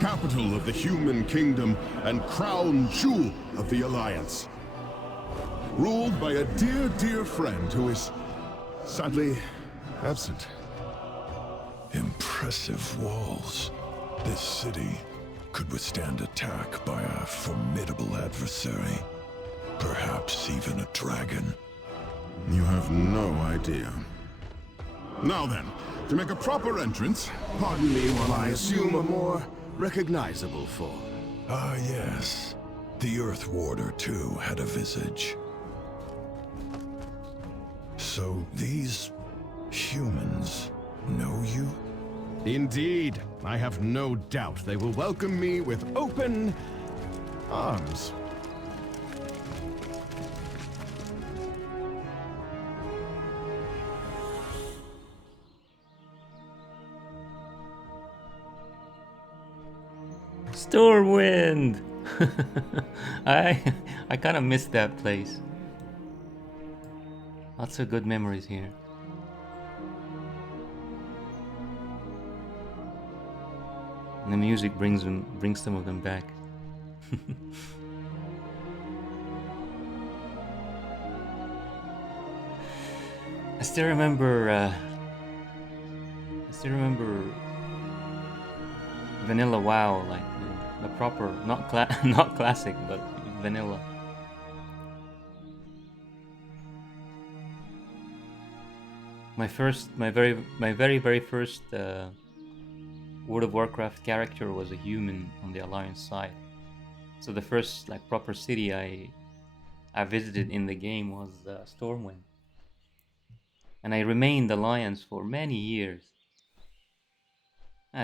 capital of the human kingdom and crown jewel of the Alliance. Ruled by a dear, dear friend who is sadly absent. Impressive walls. This city could withstand attack by a formidable adversary. Perhaps even a dragon. You have no idea. Now then, to make a proper entrance, Pardon me while I assume a more recognizable form. Ah, yes. The Earth Warder, too, had a visage. So these humans know you? Indeed. I have no doubt they will welcome me with open arms. Stormwind! I kind of missed that place. Lots of good memories here. And the music brings some of them back. I still remember vanilla WoW, like the proper, not classic, but vanilla. My very first World of Warcraft character was a human on the Alliance side. So the first like proper city I visited in the game was Stormwind, and I remained Alliance for many years.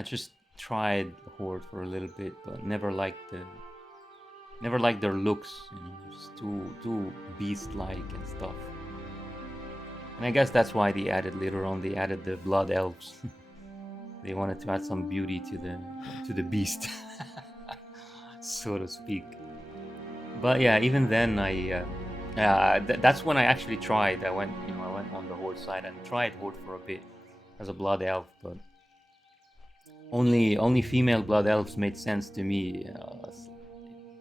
Just tried Horde for a little bit, but never liked their looks. You know, it's too beast-like and stuff. And I guess that's why they added later on. They added the blood elves. They wanted to add some beauty to the beast, so to speak. But yeah, even then, that's when I actually tried. I went on the Horde side and tried Horde for a bit as a blood elf, but only female blood elves made sense to me.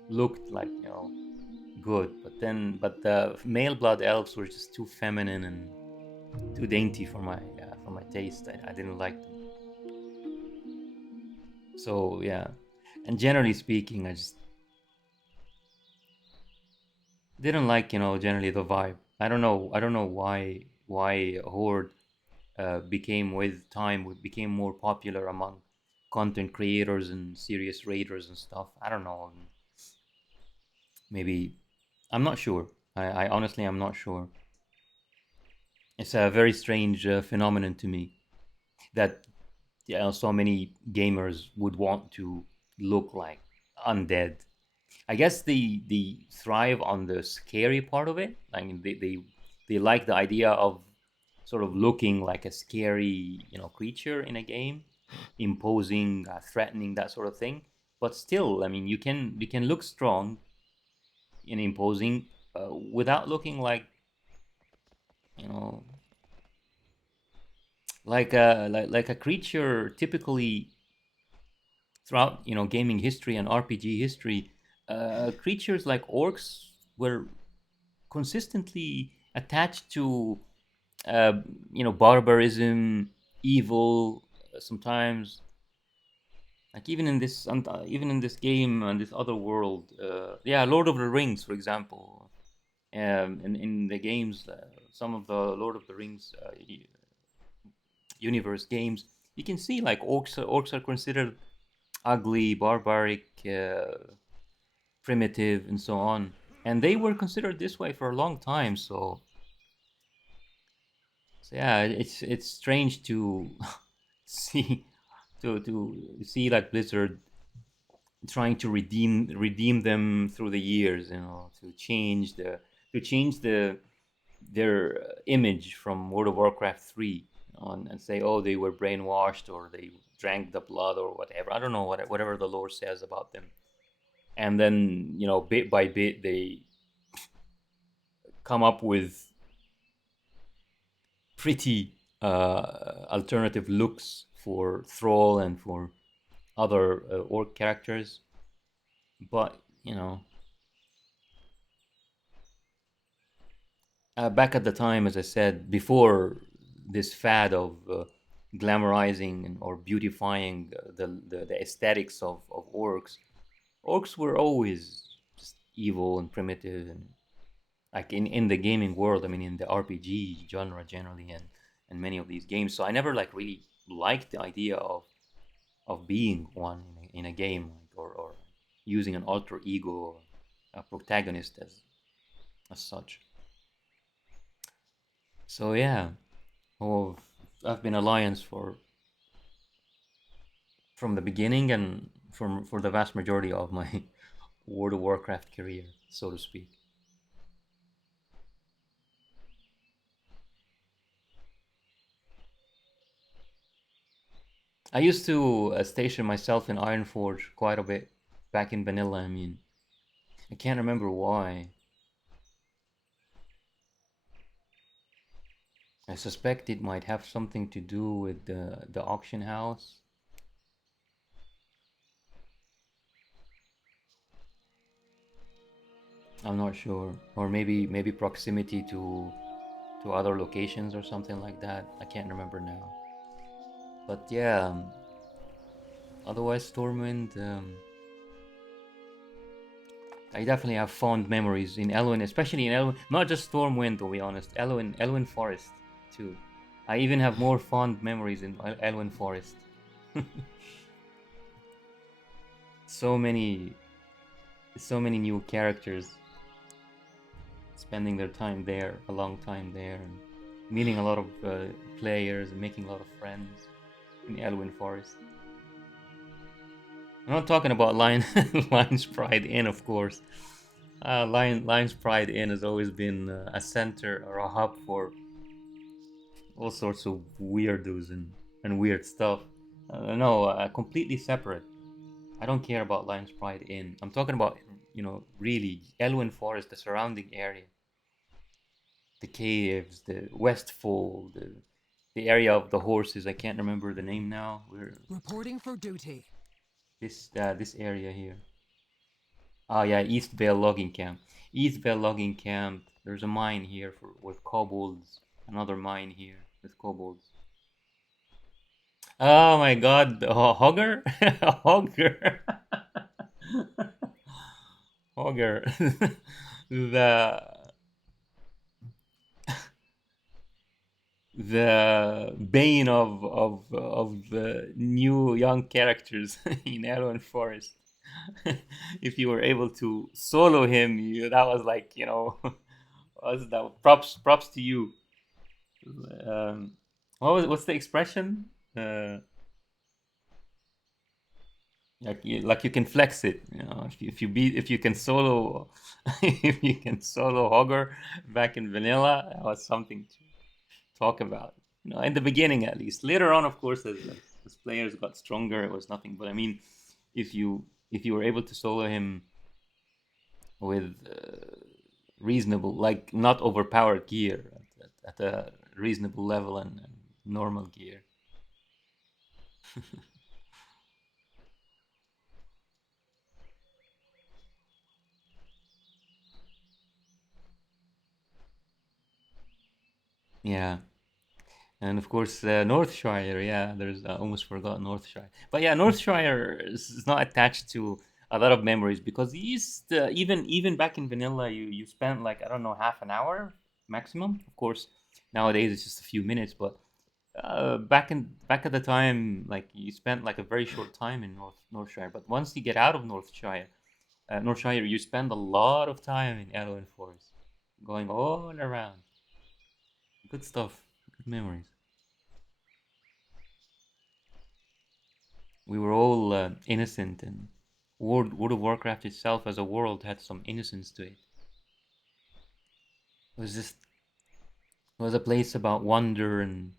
Looked like, you know, good, but the male blood elves were just too feminine and too dainty for my taste. I didn't like them. So yeah, and generally speaking, I just didn't like, you know, generally the vibe. I don't know why Horde became more popular among content creators and serious raiders and stuff. I don't know. Maybe, I'm not sure. I honestly am not sure. It's a very strange phenomenon to me that, you know, so many gamers would want to look like undead. I guess they thrive on the scary part of it. I mean, they like the idea of sort of looking like a scary, you know, creature in a game, imposing, threatening, that sort of thing. But still, I mean, you can look strong and imposing without looking like, you know, like a creature typically throughout, you know, gaming history and RPG history. Creatures like orcs were consistently attached to you know, barbarism, evil, sometimes, like even in this game and this other world. Yeah, Lord of the Rings, for example. In the games, some of the Lord of the Rings universe games, you can see like orcs are considered ugly, barbaric, primitive, and so on, and they were considered this way for a long time. So yeah, it's strange to see to see like Blizzard trying to redeem them through the years, you know, to change their image from World of Warcraft 3 on, and say, oh, they were brainwashed or they drank the blood or whatever. I don't know, whatever the lore says about them. And then, you know, bit by bit they come up with pretty alternative looks for Thrall and for other orc characters. But, you know, back at the time, as I said before, this fad of glamorizing or beautifying the aesthetics of orcs were always just evil and primitive, and like in the gaming world, I mean, in the RPG genre generally, and many of these games. So I never like really liked the idea of being one in a game, or using an alter ego, or a protagonist as such. So yeah, oh, I've been Alliance from the beginning, and for the vast majority of my World of Warcraft career, so to speak. I used to station myself in Ironforge quite a bit back in vanilla. I mean, I can't remember why. I suspect it might have something to do with the auction house. I'm not sure, or maybe proximity to other locations or something like that. I can't remember now. But yeah, otherwise Stormwind, I definitely have fond memories in Elwyn, especially in Elwyn. Not just Stormwind, to be honest. Elwyn Forest too. I even have more fond memories in Elwyn Forest. so many, so many new characters spending their time there, a long time there, and meeting a lot of players and making a lot of friends in Elwyn Forest. I'm not talking about Lion's Pride Inn, of course. Lion's Pride Inn has always been a center or a hub for all sorts of weirdos and weird stuff. No, completely separate. I don't care about Lion's Pride Inn. I'm talking about, really Elwyn Forest, the surrounding area, the caves, the Westfold, the area of the horses. I can't remember the name now. We're Reporting for duty. this area here. Oh yeah, East Vale Logging Camp. East Vale Logging Camp. There's a mine here with kobolds. Another mine here with kobolds. Oh my God, Hogger, Hogger, Hogger, the bane of the new young characters in Arrow Forest. If you were able to solo him, that was like, was that props to you. Um, what's the expression? Uh, like you can flex it, if you can solo if you can solo Hogger back in vanilla, that was something to talk about. In the beginning at least. Later on, of course, as players got stronger, it was nothing. But I mean, if you were able to solo him with reasonable, like not overpowered gear at a reasonable level and normal gear. Yeah. And of course, Northshire. Yeah, I almost forgot Northshire. But yeah, Northshire is not attached to a lot of memories because even back in vanilla, you spent like, I don't know, half an hour maximum. Of course, nowadays it's just a few minutes. But back at the time, like you spent like a very short time in Northshire. But once you get out of Northshire, you spend a lot of time in Elwyn Forest, going all around. Good stuff. Good memories. We were all innocent, and World of Warcraft itself as a world had some innocence to it. It was a place about wonder and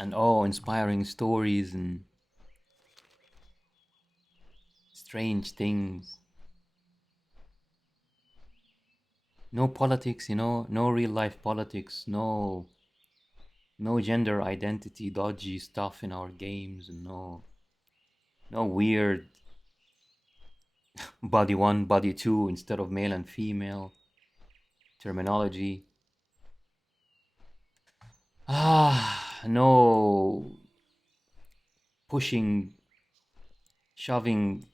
awe-inspiring stories and strange things. No politics, no real life politics, no gender identity dodgy stuff in our games, and no weird body one, body two instead of male and female terminology. No pushing, shoving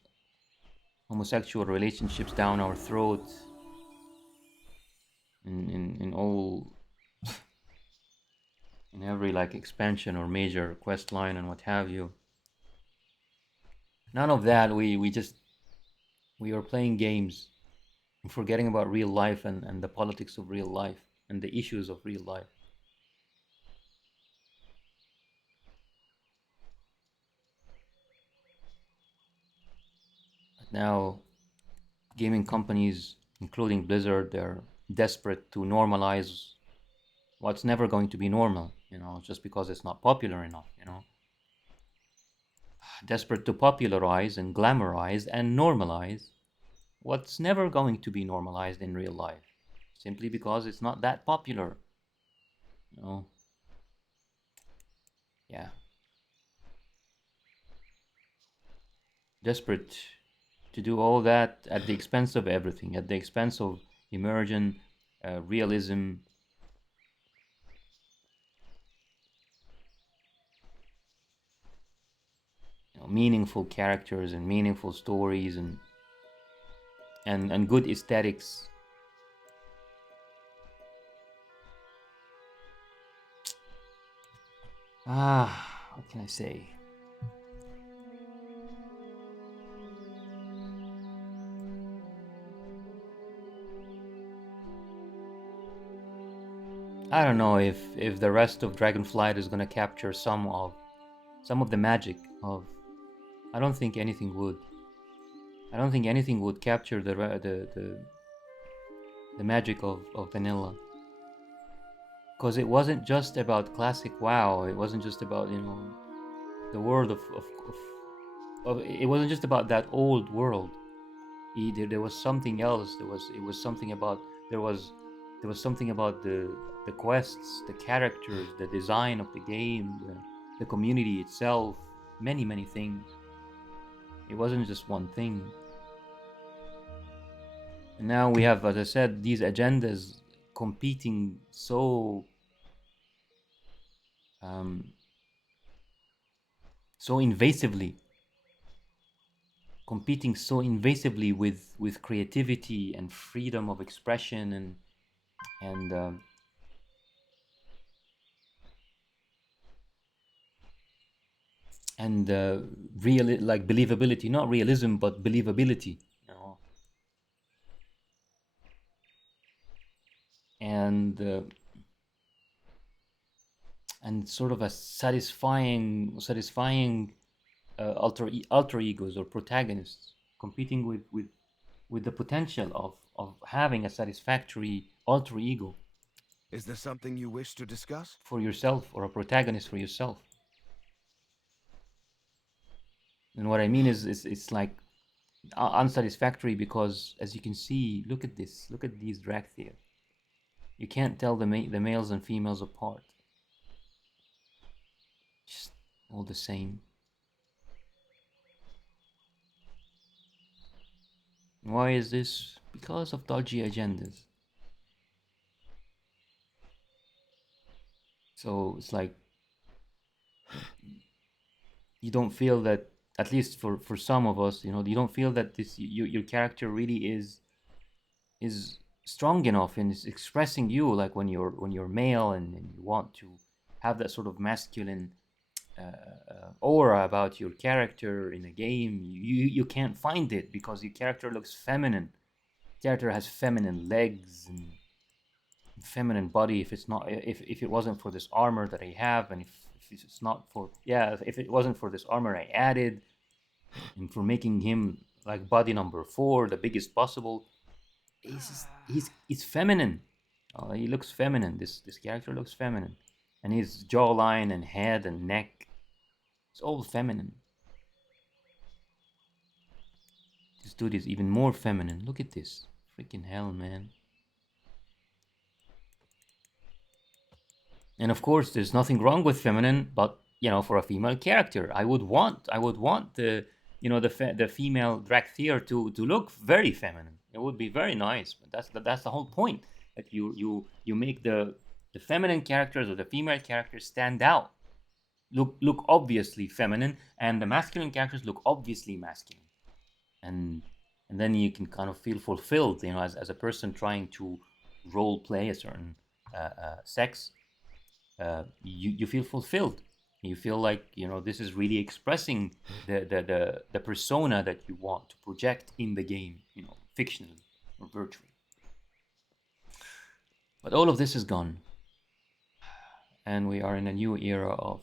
homosexual relationships down our throats in all in every like expansion or major quest line and what have you. None of that. We were playing games, forgetting about real life and the politics of real life and the issues of real life. But now gaming companies, including Blizzard, they're desperate to normalize what's never going to be normal, just because it's not popular enough. Desperate to popularize and glamorize and normalize what's never going to be normalized in real life, simply because it's not that popular. You know, yeah, desperate to do all that at the expense of everything, at the expense of immersion, realism, meaningful characters and meaningful stories and good aesthetics. What can I say? I don't know if the rest of Dragonflight is gonna capture some of some of the magic of. I don't think anything would. I don't think anything would capture the magic of vanilla, because it wasn't just about classic WoW. It wasn't just about, you know, the world of it wasn't just about that old world. There was something else. It was something about there was something about the quests, the characters, the design of the game, the community itself, many things. It wasn't just one thing. And now we have, as I said, these agendas competing so invasively, competing so invasively with creativity and freedom of expression and real, like, believability, not realism but believability, you know. And sort of a satisfying alter egos or protagonists competing with the potential of having a satisfactory alter ego. Is there something you wish to discuss? For yourself, or a protagonist for yourself. And what I mean is it's like unsatisfactory because, as you can see, look at this, look at these Drakthir. You can't tell the males and females apart. Just all the same. Why is this? Because of dodgy agendas. So it's like you don't feel that, at least for some of us, you know, you don't feel that this your character really is strong enough and is expressing you, like when you're male and you want to have that sort of masculine aura about your character in a game. You can't find it because your character looks feminine. Character has feminine legs and feminine body. If it's not, if it wasn't for this armor that I have, and if it's not for, yeah, if it wasn't for this armor I added, and for making him like body number 4, the biggest possible, he's feminine. He looks feminine. This character looks feminine, and his jawline and head and neck, it's all feminine. This dude is even more feminine. Look at this. Freaking hell, man. And of course, there's nothing wrong with feminine, but, you know, for a female character, I would want the, you know, the female Drakthir to look very feminine. It would be very nice. But that's the whole point. That you make the feminine characters or the female characters stand out, look obviously feminine, and the masculine characters look obviously masculine, and then you can kind of feel fulfilled, you know, as a person trying to role play a certain sex. You feel fulfilled. You feel like, you know, this is really expressing the persona that you want to project in the game, you know, fictionally or virtually. But all of this is gone, and we are in a new era of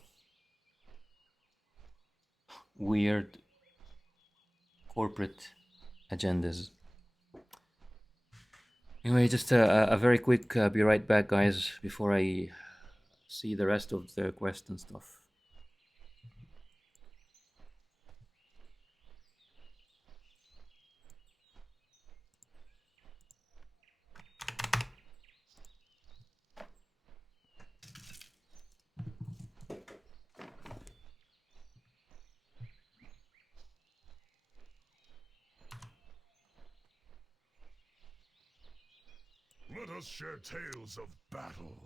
weird corporate agendas. Anyway, just a very quick be right back, guys, before I see the rest of the quest and stuff. Let us share tales of battle.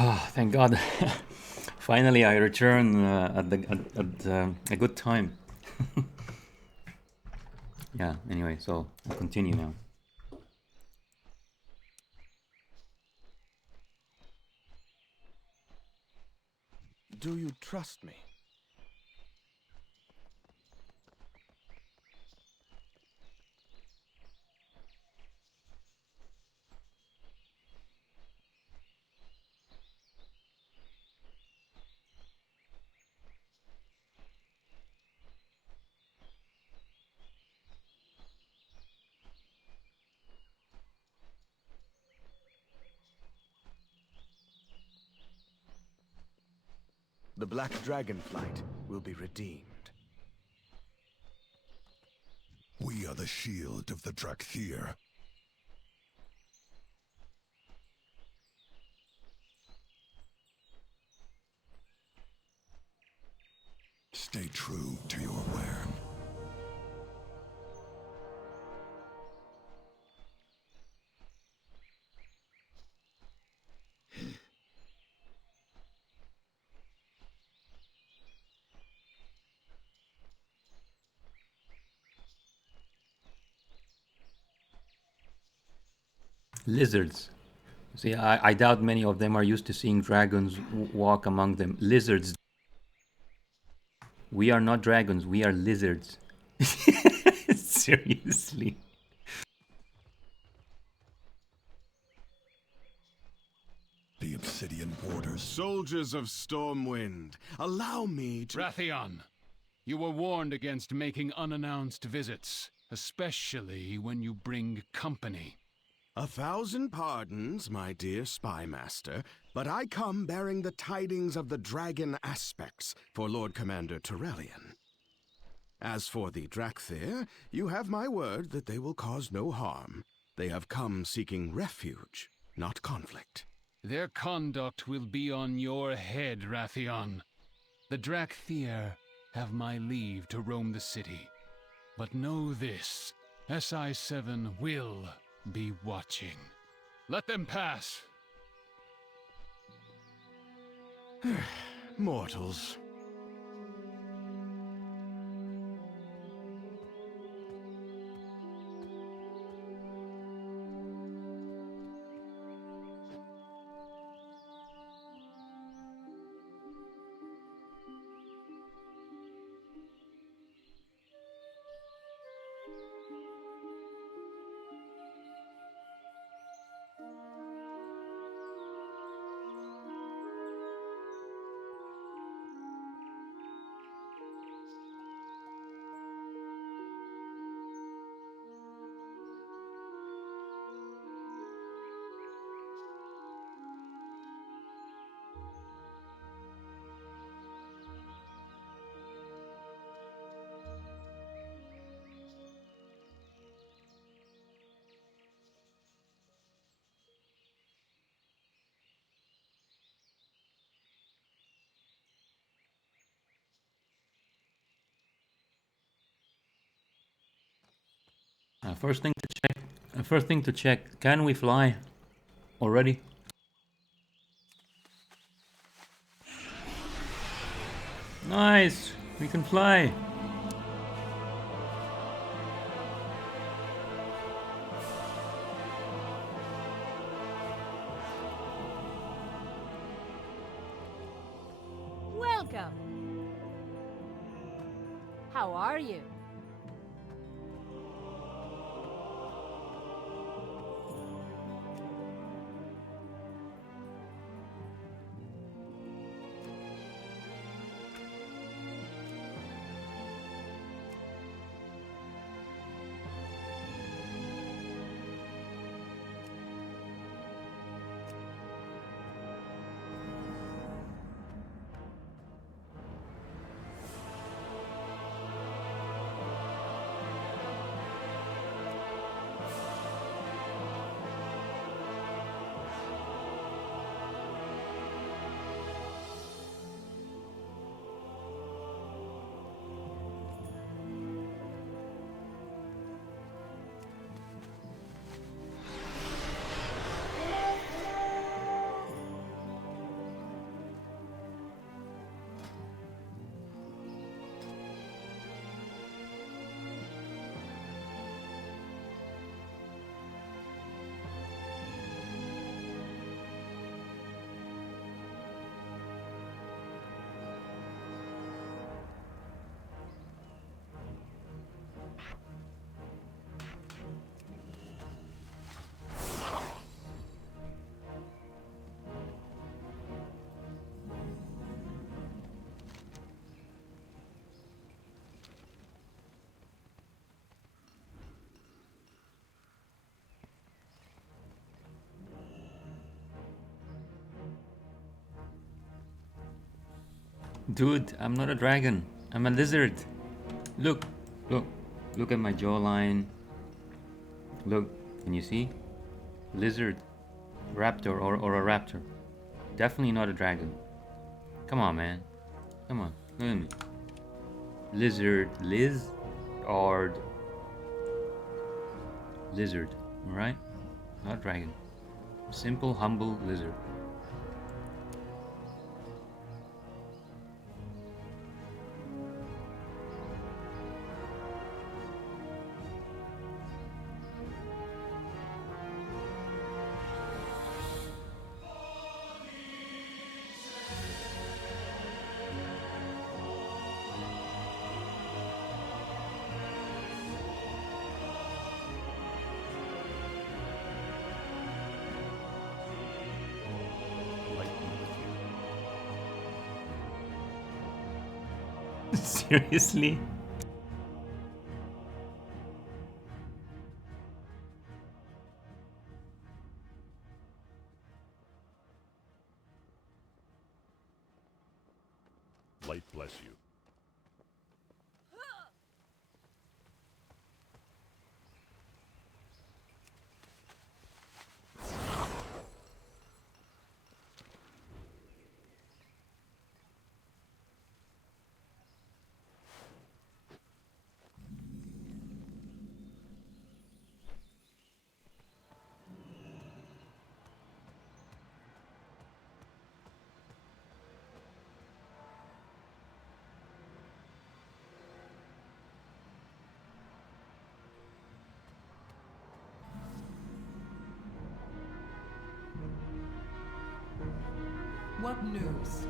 Ah, thank God. Finally, I return at a good time. Yeah, anyway, so I'll continue now. Do you trust me? The Black Dragonflight will be redeemed. We are the shield of the Drakthir. Stay true to your word. Lizards. See, I doubt many of them are used to seeing dragons walk among them. Lizards. We are not dragons, we are lizards. Seriously. The obsidian borders. Soldiers of Stormwind, allow me to... Rathion, you were warned against making unannounced visits, especially when you bring company. 1,000 pardons, my dear spy master, but I come bearing the tidings of the dragon aspects for Lord Commander Turellian. As for the Drakthir, you have my word that they will cause no harm. They have come seeking refuge, not conflict. Their conduct will be on your head, Rathion. The Drakthir have my leave to roam the city. But know this, SI-7 will be watching. Let them pass. Mortals. First thing to check. First thing to check. Can we fly already? Nice. We can fly. Welcome. How are you? Dude, I'm not a dragon. I'm a lizard. Look, look, look at my jawline. Look, can you see? Lizard, raptor, or a raptor. Definitely not a dragon. Come on, man. Come on, look at me. Lizard, Ard. Lizard, alright? Not dragon. Simple, humble lizard. Seriously? Light bless you. What news?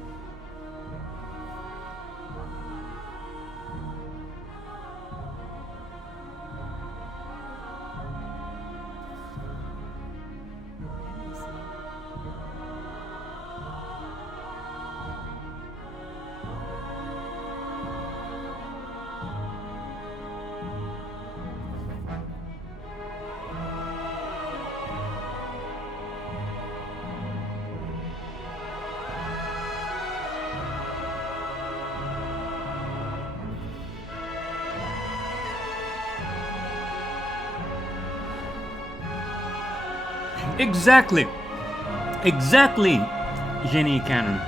Exactly. Exactly, Jenny Cannon.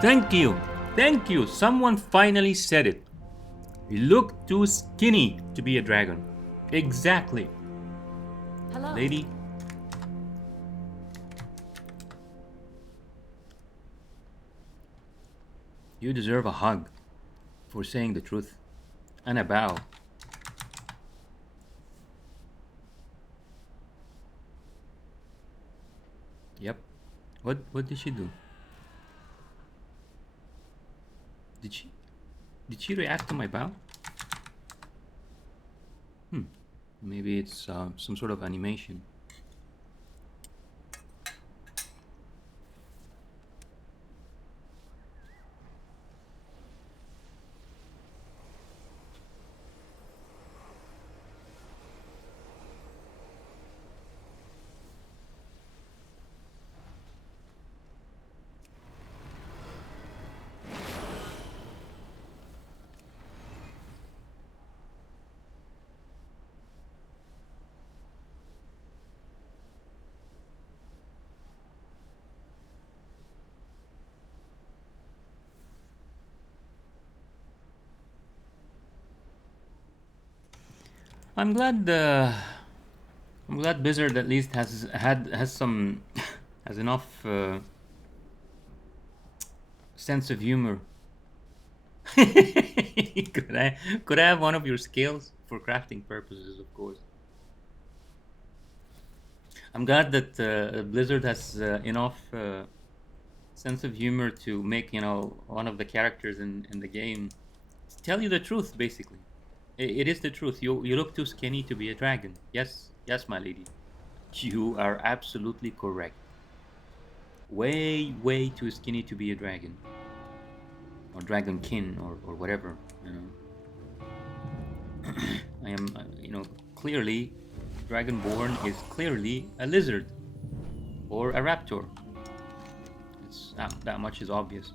Thank you. Thank you. Someone finally said it. You look too skinny to be a dragon. Exactly. Hello. Lady. You deserve a hug for saying the truth. And a bow. Yep. What did she do? Did she react to my bow? Maybe it's some sort of animation. I'm glad Blizzard at least has some has enough sense of humor. could I have one of your scales for crafting purposes, of course. I'm glad that Blizzard has enough sense of humor to make one of the characters in the game tell you the truth. Basically, it is the truth. You look too skinny to be a dragon. Yes, my lady. You are absolutely correct. Way too skinny to be a dragon. Or dragonkin, or whatever, I am, clearly, Dragonborn is clearly a lizard. Or a raptor. That much is obvious.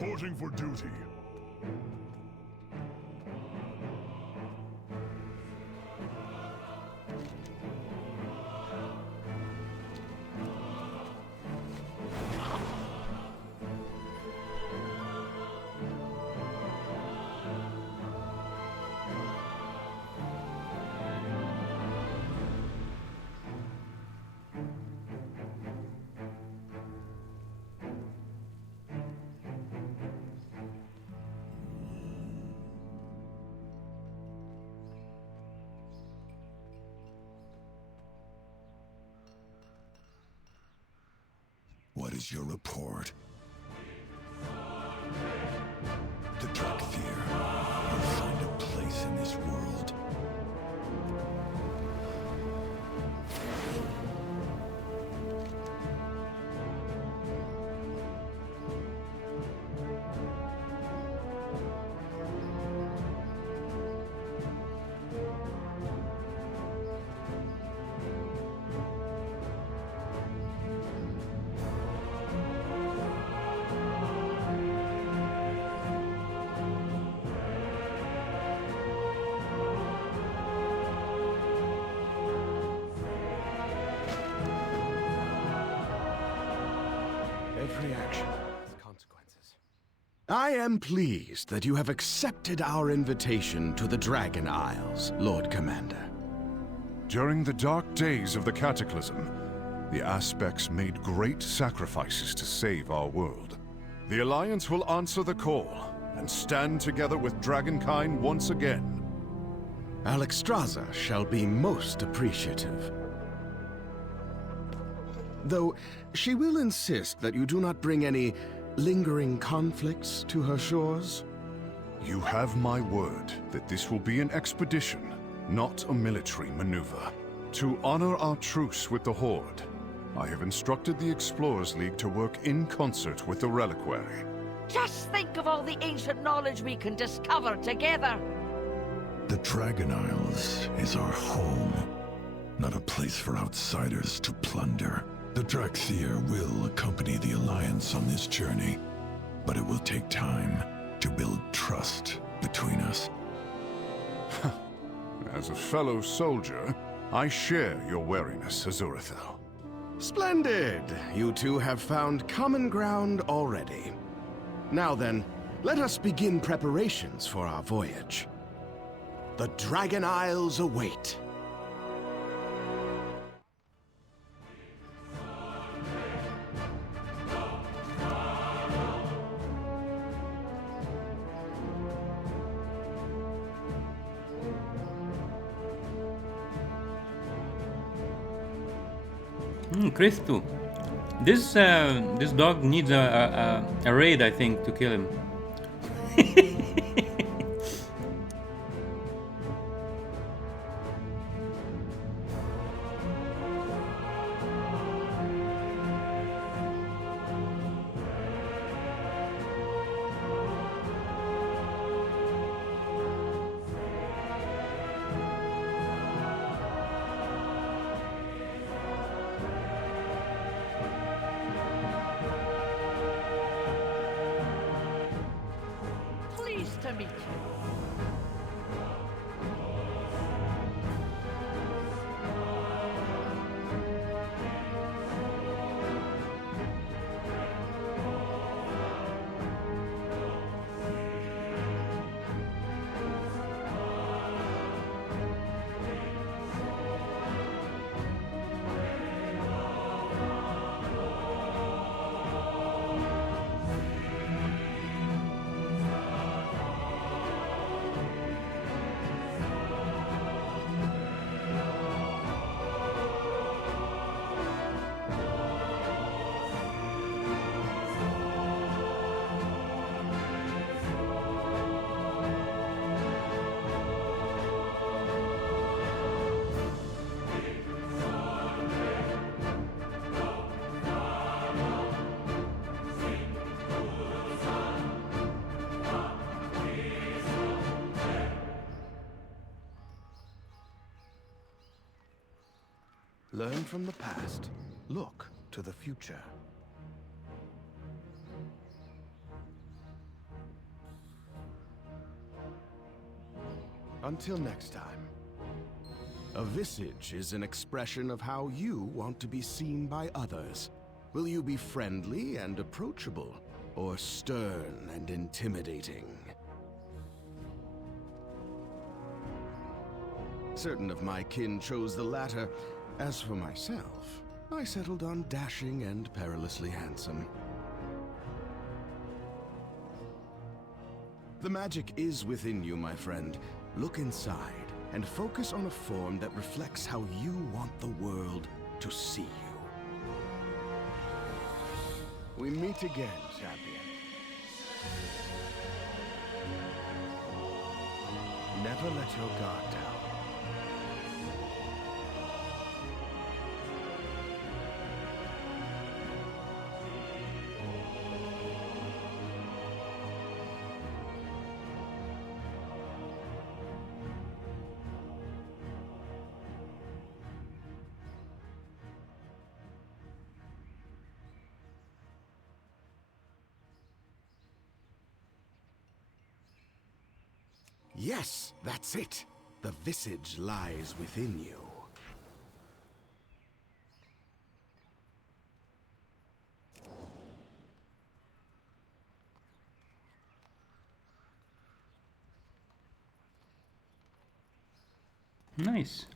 Reporting for duty. What is your report? The Dragonflight will find a place in this world. Every action has consequences. I am pleased that you have accepted our invitation to the Dragon Isles, Lord Commander. During the dark days of the Cataclysm, the Aspects made great sacrifices to save our world. The Alliance will answer the call and stand together with Dragonkind once again. Alexstrasza shall be most appreciative. Though she will insist that you do not bring any lingering conflicts to her shores. You have my word that this will be an expedition, not a military maneuver. To honor our truce with the Horde, I have instructed the Explorers League to work in concert with the Reliquary. Just think of all the ancient knowledge we can discover together! The Dragon Isles is our home, not a place for outsiders to plunder. The Dragonflight will accompany the Alliance on this journey, but it will take time to build trust between us. As a fellow soldier, I share your wariness, Azurathel. Splendid! You two have found common ground already. Now then, let us begin preparations for our voyage. The Dragon Isles await. Christo. This dog needs a raid, I think, to kill him. Pleased to meet you. Learn from the past, look to the future. Until next time. A visage is an expression of how you want to be seen by others. Will you be friendly and approachable, or stern and intimidating? Certain of my kin chose the latter. As for myself, I settled on dashing and perilously handsome. The magic is within you, my friend. Look inside and focus on a form that reflects how you want the world to see you. We meet again, champion. Never let your guard down. Yes, that's it. The visage lies within you. Nice.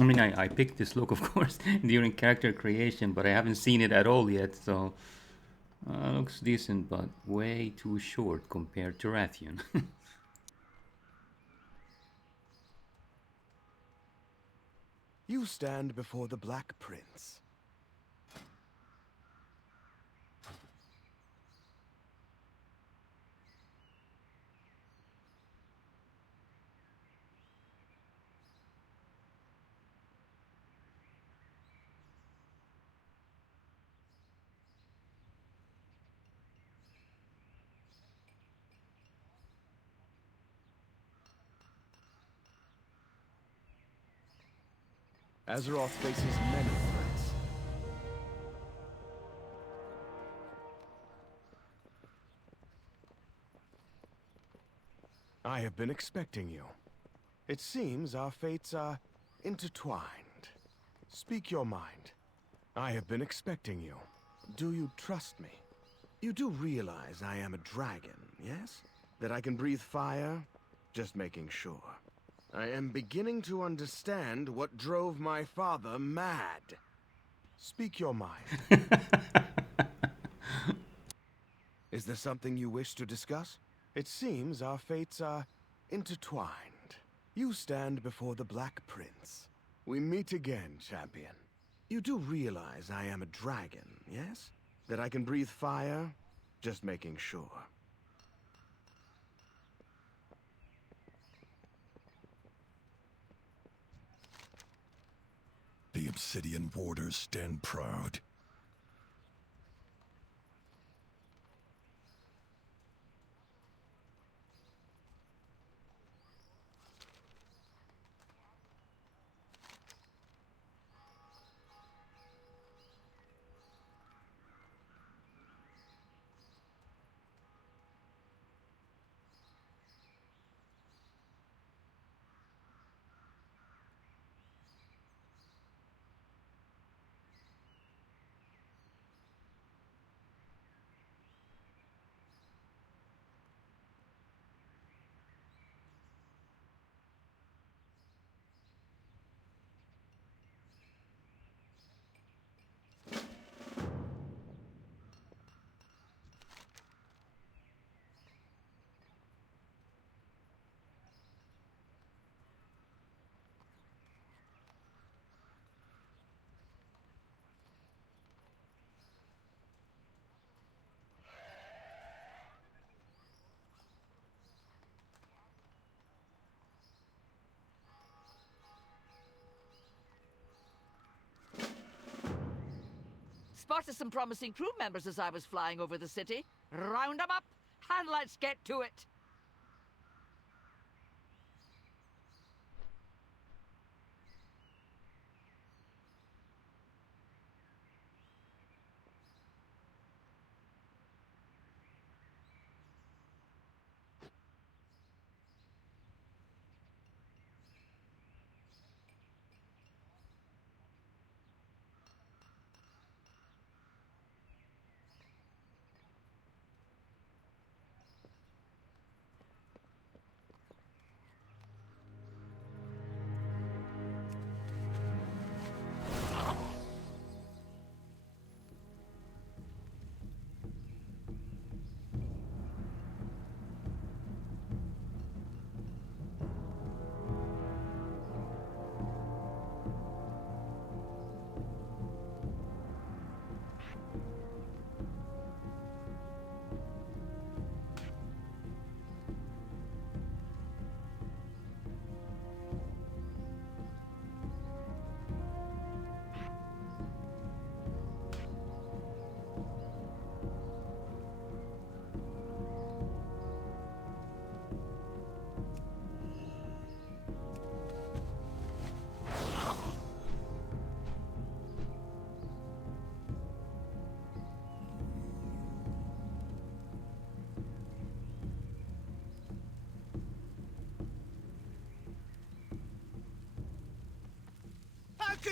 I mean, I picked this look, of course, during character creation, but I haven't seen it at all yet, so... looks decent, but way too short compared to Rathian. You stand before the Black Prince. Azeroth faces many threats. I have been expecting you. It seems our fates are intertwined. Speak your mind. I have been expecting you. Do you trust me? You do realize I am a dragon, yes? That I can breathe fire? Just making sure. I am beginning to understand what drove my father mad. Speak your mind. Is there something you wish to discuss? It seems our fates are intertwined. You stand before the Black Prince. We meet again, champion. You do realize I am a dragon, yes? That I can breathe fire? Just making sure. The Obsidian Warders stand proud. Spotted some promising crew members as I was flying over the city. Round 'em up, and let's get to it.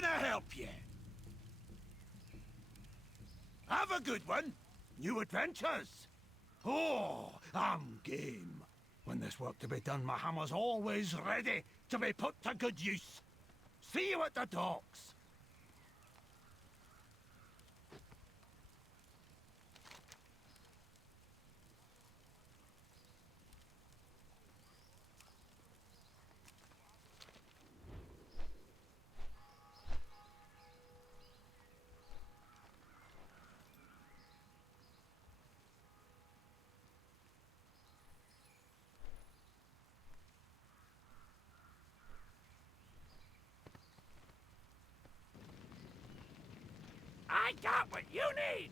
can I help you? Have a good one. New adventures. Oh, I'm game. When there's work to be done, my hammer's always ready to be put to good use. See you at the docks. I got what you need!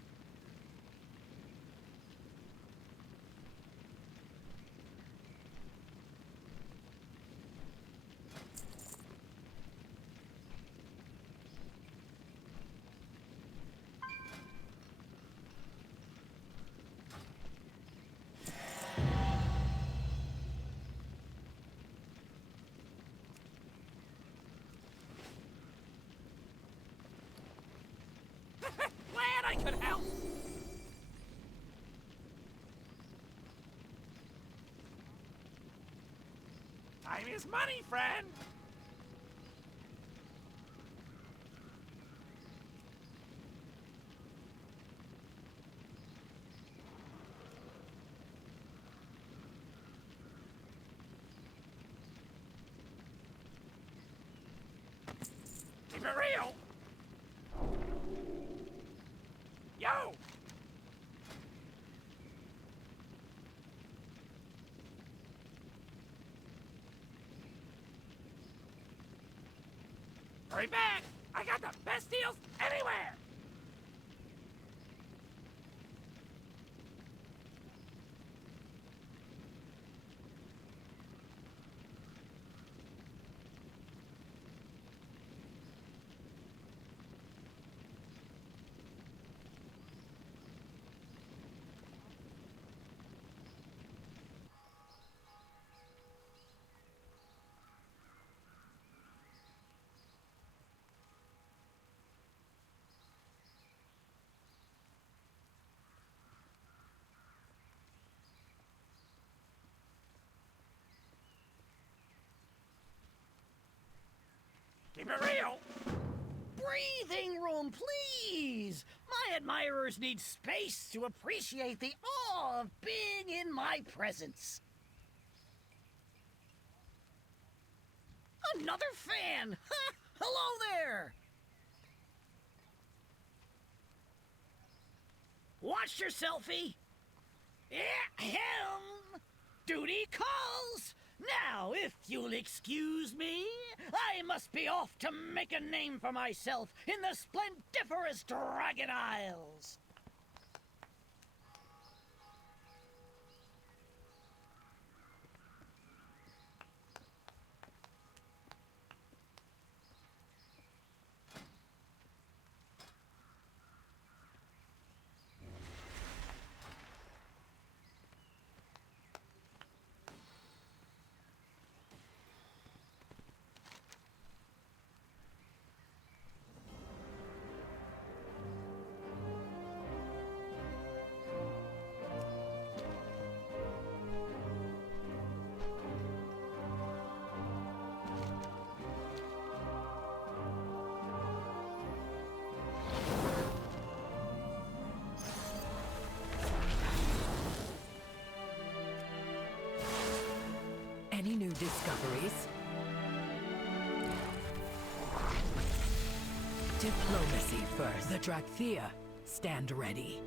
Glad I could help! Time is money, friend! Keep it real! Yo! Hurry back! I got the best deals anywhere! Keep it real! Breathing room, please! My admirers need space to appreciate the awe of being in my presence. Another fan! Ha! Hello there! Watch your selfie! Ahem! Duty calls! Now, if you'll excuse me, I must be off to make a name for myself in the splendiferous Dragon Isles. Any new discoveries? Diplomacy first. The Drakthea, stand ready.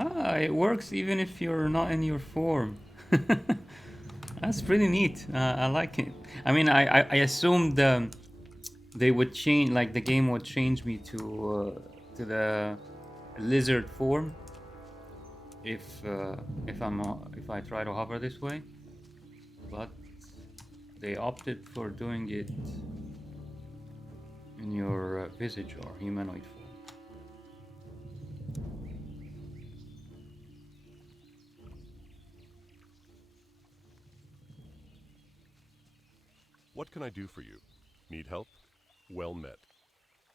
Ah, it works even if you're not in your form. That's pretty neat. I like it. I mean, I assumed they would change, like the game would change me to the lizard form if I try to hover this way, but they opted for doing it in your visage or humanoid form. What can I do for you? Need help? Well met.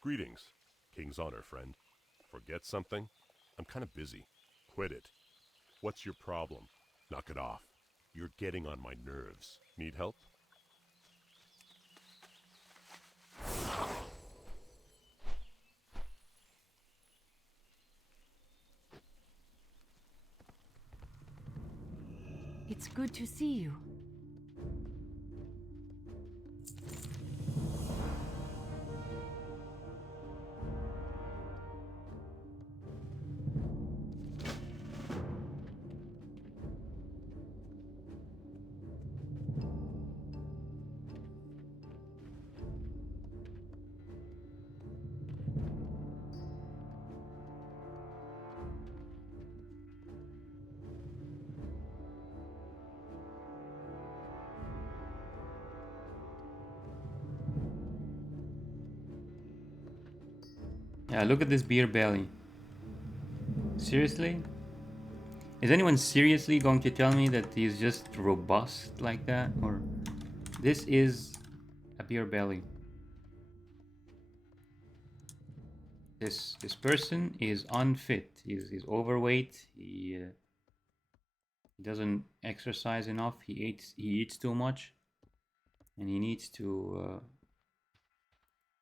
Greetings, King's Honor, friend. Forget something? I'm kind of busy. Quit it. What's your problem? Knock it off. You're getting on my nerves. Need help? It's good to see you. Yeah, look at this beer belly. Seriously? Is anyone seriously going to tell me that he's just robust like that? Or this is a beer belly. This person is unfit. He's overweight. He doesn't exercise enough. He eats too much, and he needs to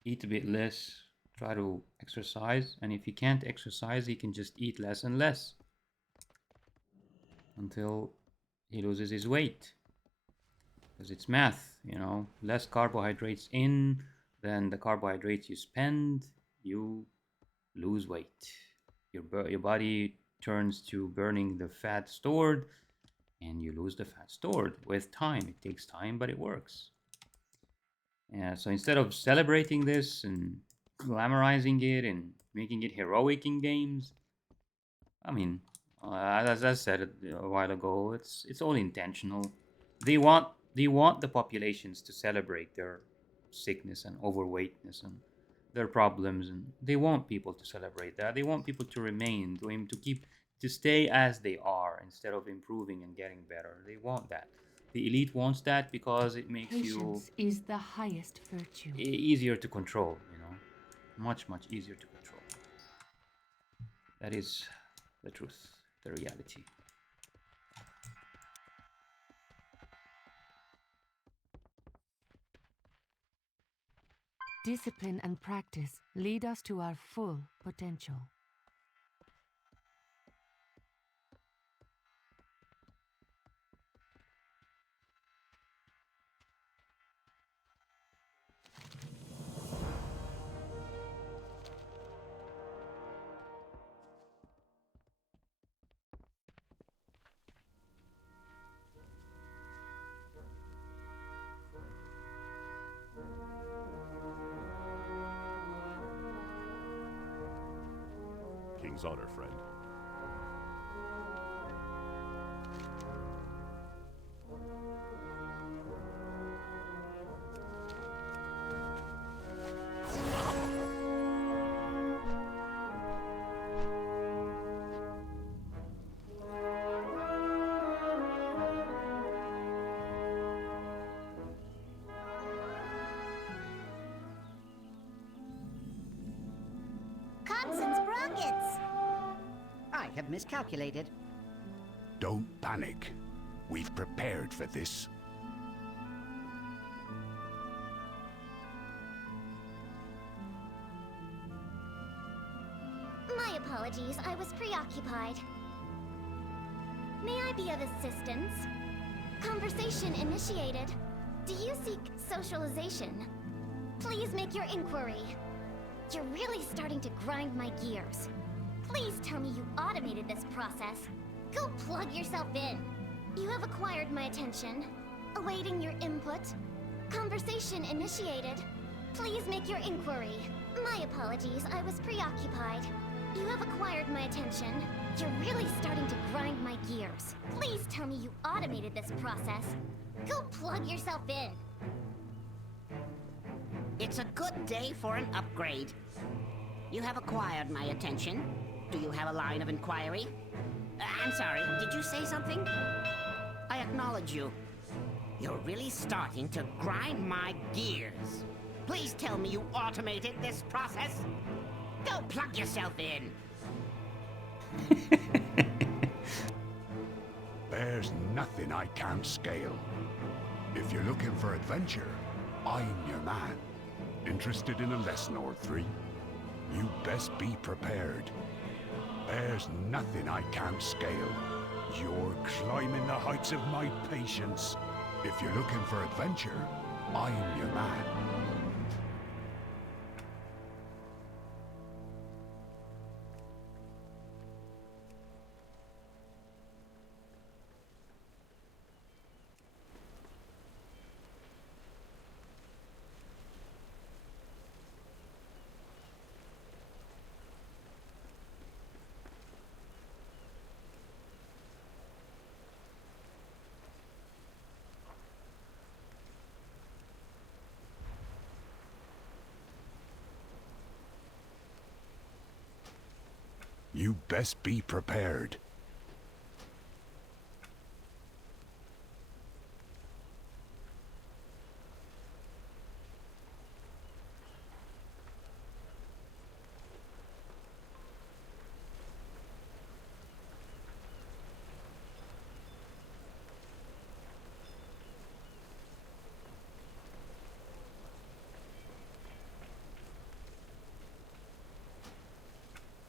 eat a bit less. Try to exercise, and if he can't exercise, he can just eat less and less until he loses his weight. Because it's math, you know. Less carbohydrates in than the carbohydrates you spend, you lose weight. Your body turns to burning the fat stored, and you lose the fat stored with time. It takes time, but it works. Yeah, so instead of celebrating this and glamorizing it and making it heroic in games, I mean, as I said a while ago, it's all intentional. They want the populations to celebrate their sickness and overweightness and their problems, and they want people to celebrate that. They want people to remain, to stay as they are instead of improving and getting better. They want that. The elite wants that because it makes Patience is the highest virtue. Easier to control, you know, much easier to control. That is the truth, the reality. Discipline and practice lead us to our full potential. King's Honor, friend. Coxswain's Sprockets! I have miscalculated. Don't panic. We've prepared for this. My apologies, I was preoccupied. May I be of assistance? Conversation initiated. Do you seek socialization? Please make your inquiry. You're really starting to grind my gears. Please tell me you automated this process. Go plug yourself in. You have acquired my attention. Awaiting your input. Conversation initiated. Please make your inquiry. My apologies, I was preoccupied. You have acquired my attention. You're really starting to grind my gears. Please tell me you automated this process. Go plug yourself in. It's a good day for an upgrade. You have acquired my attention. Do you have a line of inquiry? I'm sorry, did you say something? I acknowledge you. You're really starting to grind my gears. Please tell me you automated this process. Go plug yourself in. There's nothing I can't scale. If you're looking for adventure, I'm your man. Interested in a lesson or three? You best be prepared. There's nothing I can't scale. You're climbing the heights of my patience. If you're looking for adventure, I'm your man. You best be prepared.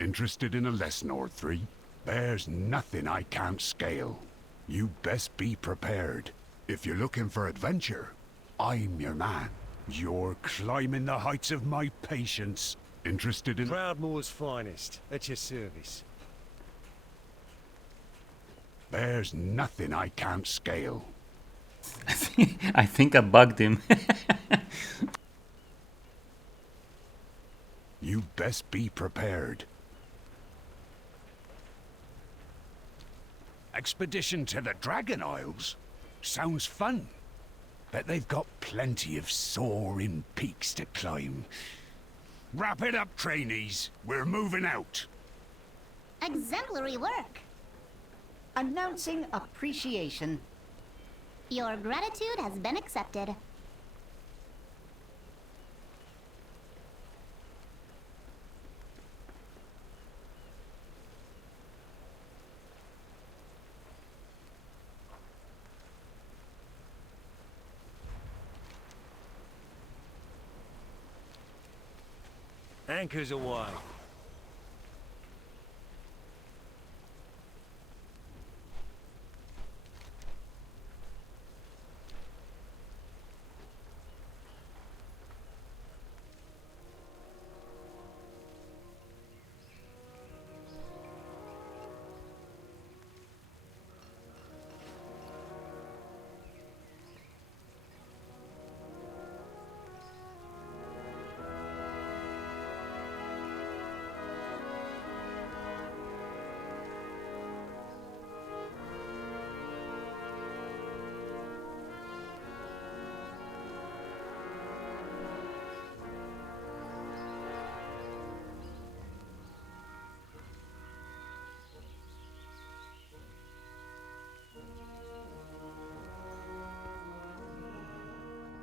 Interested in a lesson or three? There's nothing I can't scale. You best be prepared. If you're looking for adventure, I'm your man. You're climbing the heights of my patience. Interested in... Proudmoore's finest, at your service. There's nothing I can't scale. I think I bugged him. You best be prepared. Expedition to the Dragon Isles? Sounds fun. Bet they've got plenty of soaring peaks to climb. Wrap it up, trainees. We're moving out. Exemplary work. Announcing appreciation. Your gratitude has been accepted. Anchors away.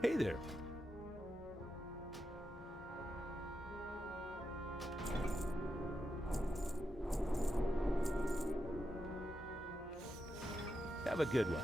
Hey there. Have a good one.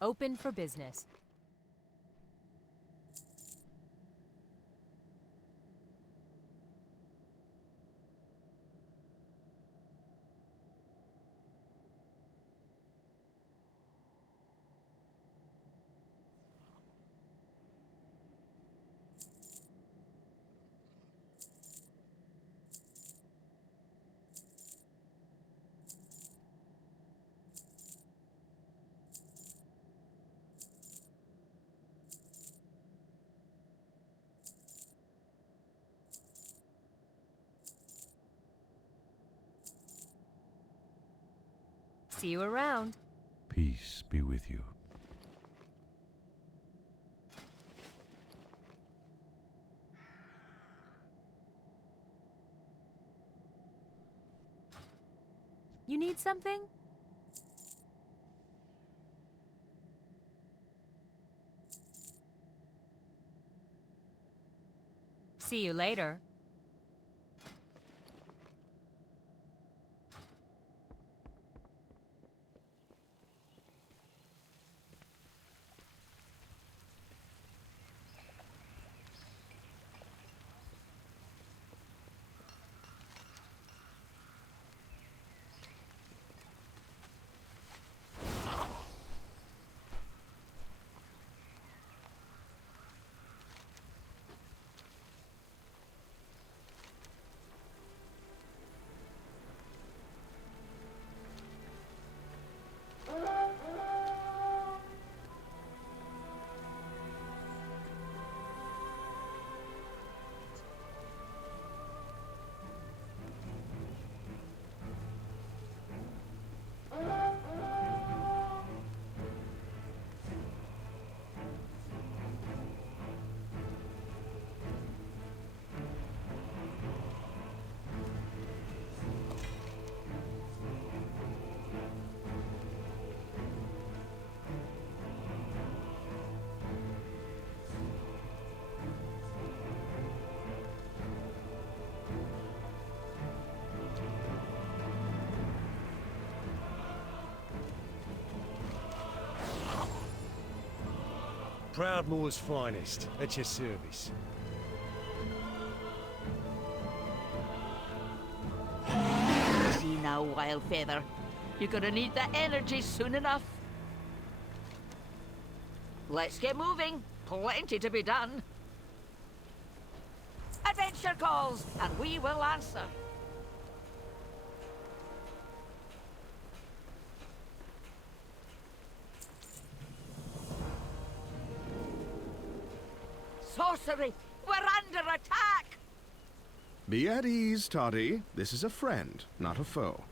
Open for business. See you around. Peace be with you. You need something? See you later. Proudmoore's finest, at your service. See now, Wildfeather. You're gonna need that energy soon enough. Let's get moving. Plenty to be done. Adventure calls, and we will answer. Sorcery! We're under attack! Be at ease, Toddy. This is a friend, not a foe.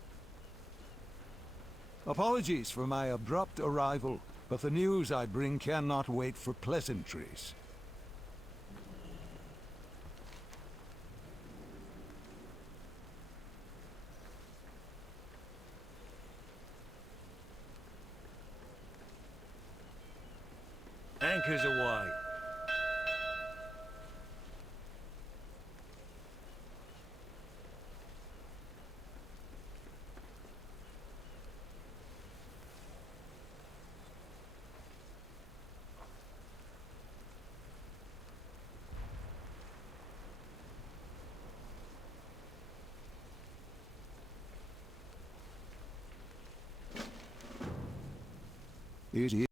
Apologies for my abrupt arrival, but the news I bring cannot wait for pleasantries. Anchors away. It is.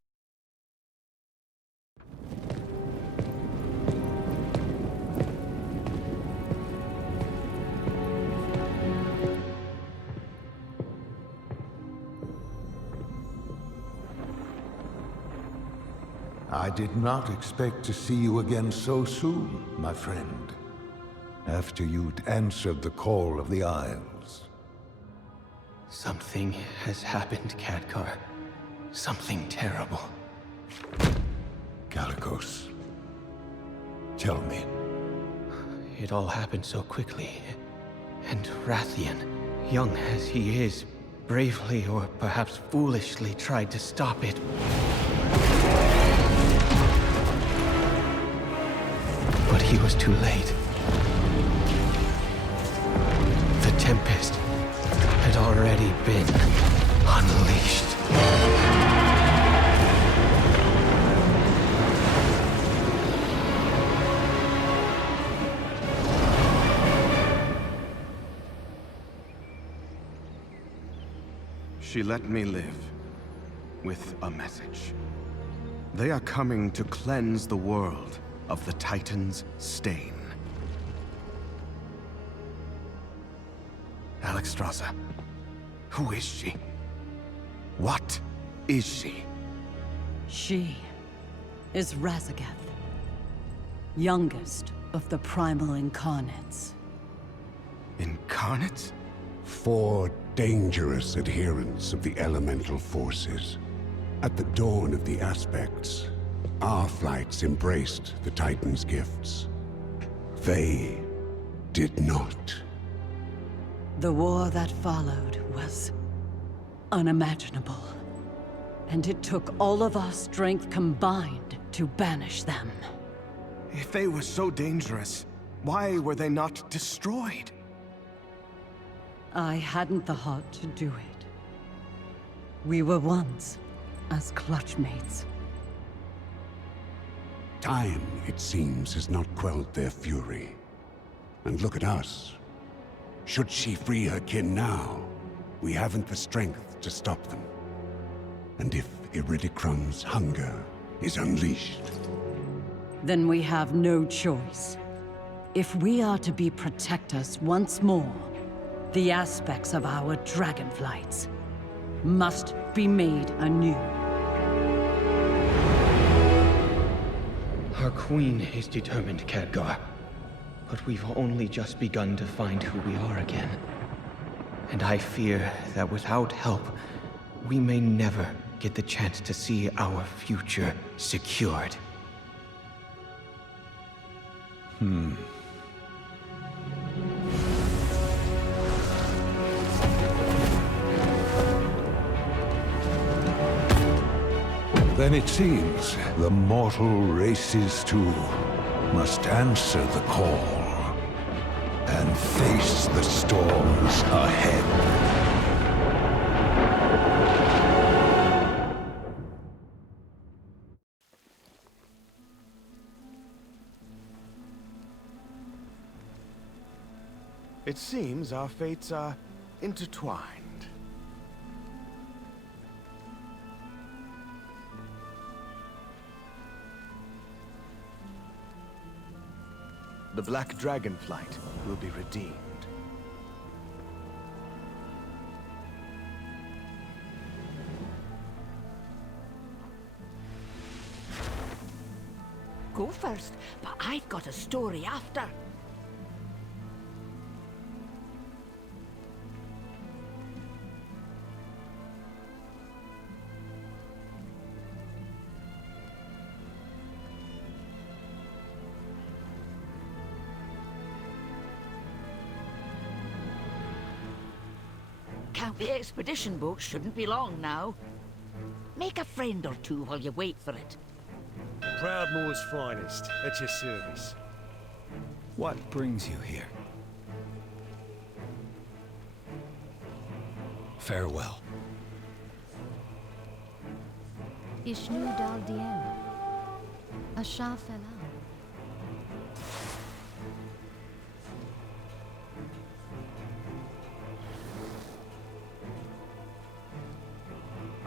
I did not expect to see you again so soon, my friend. After you'd answered the call of the Isles. Something has happened, Khadgar. Something terrible. Kalikos, tell me. It all happened so quickly. And Rathian, young as he is, bravely or perhaps foolishly tried to stop it. But he was too late. The Tempest had already been unleashed. She let me live with a message. They are coming to cleanse the world of the Titan's stain. Alexstrasza, who is she? What is she? She is Razagath, youngest of the primal incarnates. Incarnates? 4 dangerous adherents of the elemental forces. At the dawn of the aspects, our flights embraced the Titan's gifts. They did not. The war that followed was unimaginable. And it took all of our strength combined to banish them. If they were so dangerous, why were they not destroyed? I hadn't the heart to do it. We were once as clutchmates. Time, it seems, has not quelled their fury. And look at us. Should she free her kin now, we haven't the strength to stop them. And if Iridicrum's hunger is unleashed... Then we have no choice. If we are to be protectors once more, the aspects of our Dragonflights must be made anew. Our queen is determined, Khadgar. But we've only just begun to find who we are again. And I fear that without help, we may never get the chance to see our future secured. Then it seems the mortal races too must answer the call and face the storms ahead. It seems our fates are intertwined. The Black Dragonflight will be redeemed. Go first, but I've got a story after. Count the expedition boat shouldn't be long now. Make a friend or two while you wait for it. Proudmoore's finest, at your service. What brings you here? Farewell. Ishnu dal diem. Asha fela.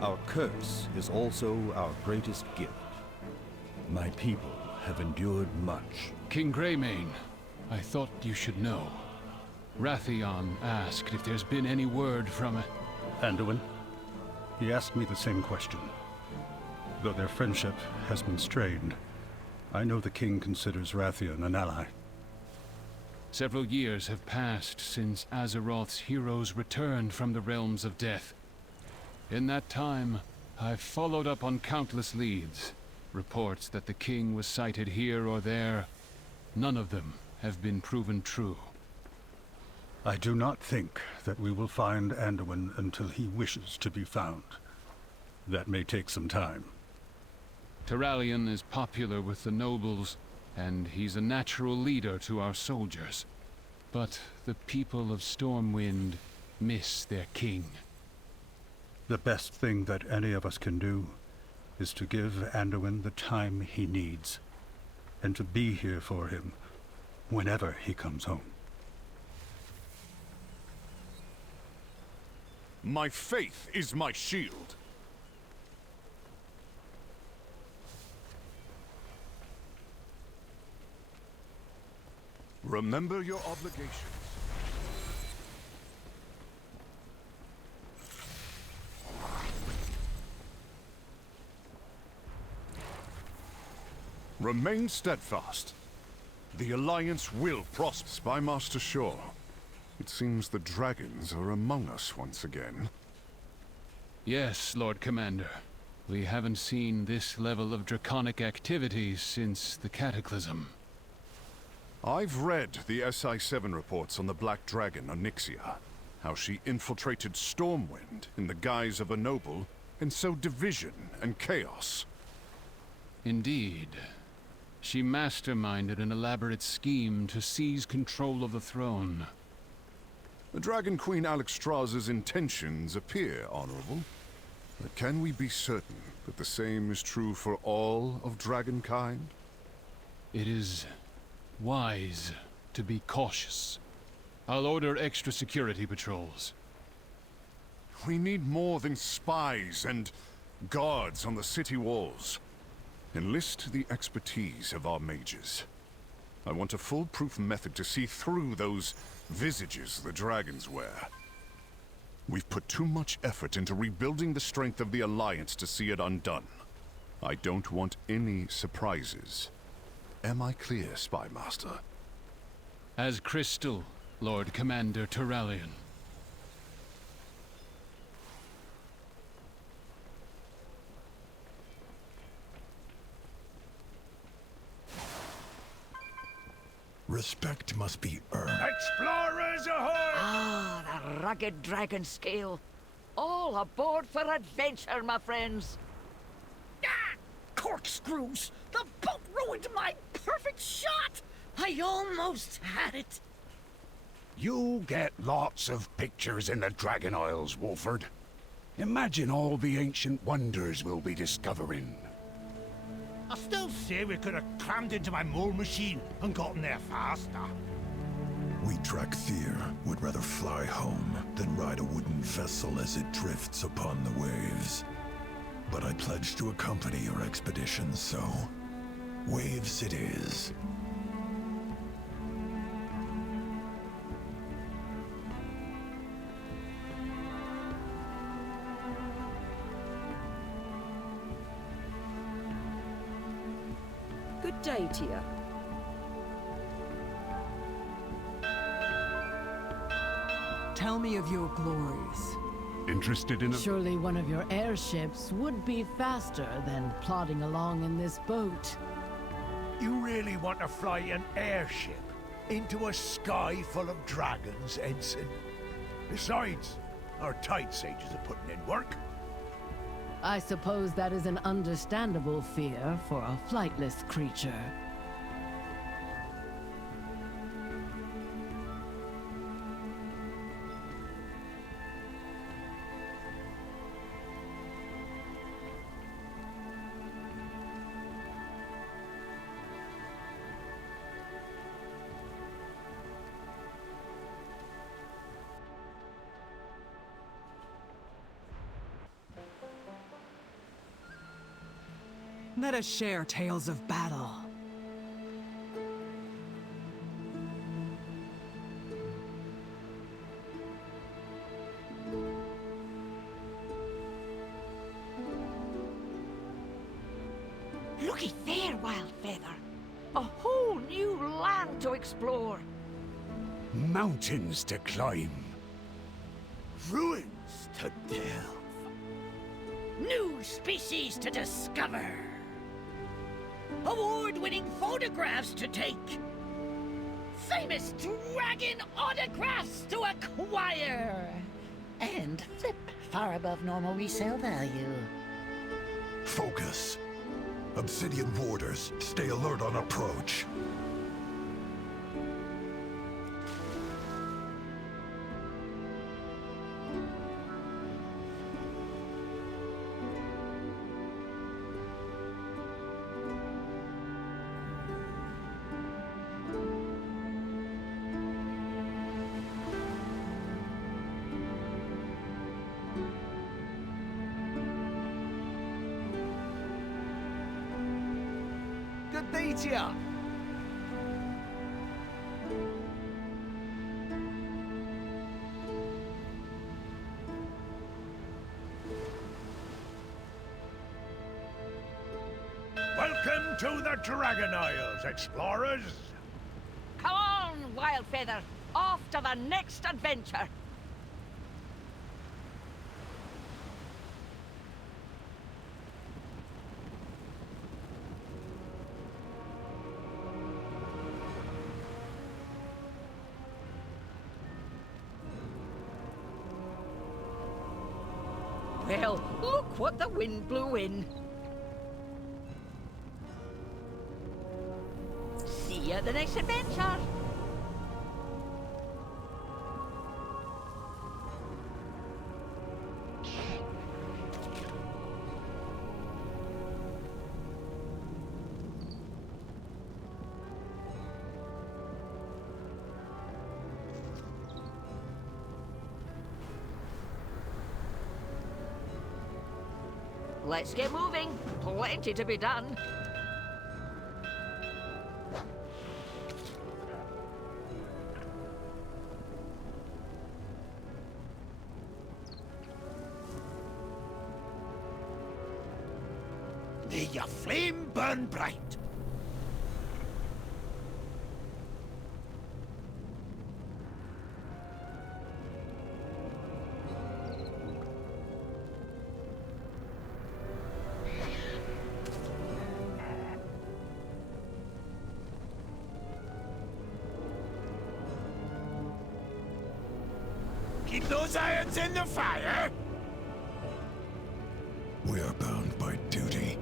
Our curse is also our greatest gift. My people have endured much. King Greymane, I thought you should know. Rathian asked if there's been any word from... Anduin? He asked me the same question. Though their friendship has been strained, I know the king considers Rathian an ally. Several years have passed since Azeroth's heroes returned from the realms of death. In that time, I've followed up on countless leads. Reports that the king was sighted here or there. None of them have been proven true. I do not think that we will find Anduin until he wishes to be found. That may take some time. Turalyon is popular with the nobles, and he's a natural leader to our soldiers. But the people of Stormwind miss their king. The best thing that any of us can do is to give Anduin the time he needs, and to be here for him whenever he comes home. My faith is my shield. Remember your obligations. Remain steadfast. The Alliance will prosper. Spymaster Shaw, it seems the dragons are among us once again. Yes, Lord Commander. We haven't seen this level of draconic activity since the Cataclysm. I've read the SI-7 reports on the Black Dragon, Onyxia. How she infiltrated Stormwind in the guise of a noble, and sowed division and chaos. Indeed. She masterminded an elaborate scheme to seize control of the throne. The Dragon Queen Alexstrasza's intentions appear honorable. But can we be certain that the same is true for all of Dragonkind? It is wise to be cautious. I'll order extra security patrols. We need more than spies and guards on the city walls. Enlist the expertise of our mages. I want a foolproof method to see through those visages the dragons wear. We've put too much effort into rebuilding the strength of the Alliance to see it undone. I don't want any surprises. Am I clear, Spymaster? As crystal, Lord Commander Turallion. Respect must be earned. Explorers ahoy! Ah, the rugged dragon scale. All aboard for adventure, my friends. Ah! Corkscrews! The boat ruined my perfect shot! I almost had it. You'll get lots of pictures in the Dragon Isles, Wolford. Imagine all the ancient wonders we'll be discovering. I still say we could have crammed into my mole machine and gotten there faster. We Drakthir would rather fly home than ride a wooden vessel as it drifts upon the waves. But I pledge to accompany your expedition, so waves it is. Good day to you. Tell me of your glories. Interested in a... Surely one of your airships would be faster than plodding along in this boat. You really want to fly an airship into a sky full of dragons, Ensign? Besides, our tide sages are putting in work. I suppose that is an understandable fear for a flightless creature. Let us share tales of battle. Looky there, Wildfeather. A whole new land to explore. Mountains to climb. Ruins to delve. New species to discover. Award-winning photographs to take. Famous dragon autographs to acquire. And flip far above normal resale value. Focus. Obsidian warders, stay alert on approach. beat ya! Welcome to the Dragon Isles, explorers! Come on, Wildfeather! Off to the next adventure! Well, look what the wind blew in. See you at the next adventure. Let's get moving. Plenty to be done. May your flame burn bright. Keep those irons in the fire! We are bound by duty.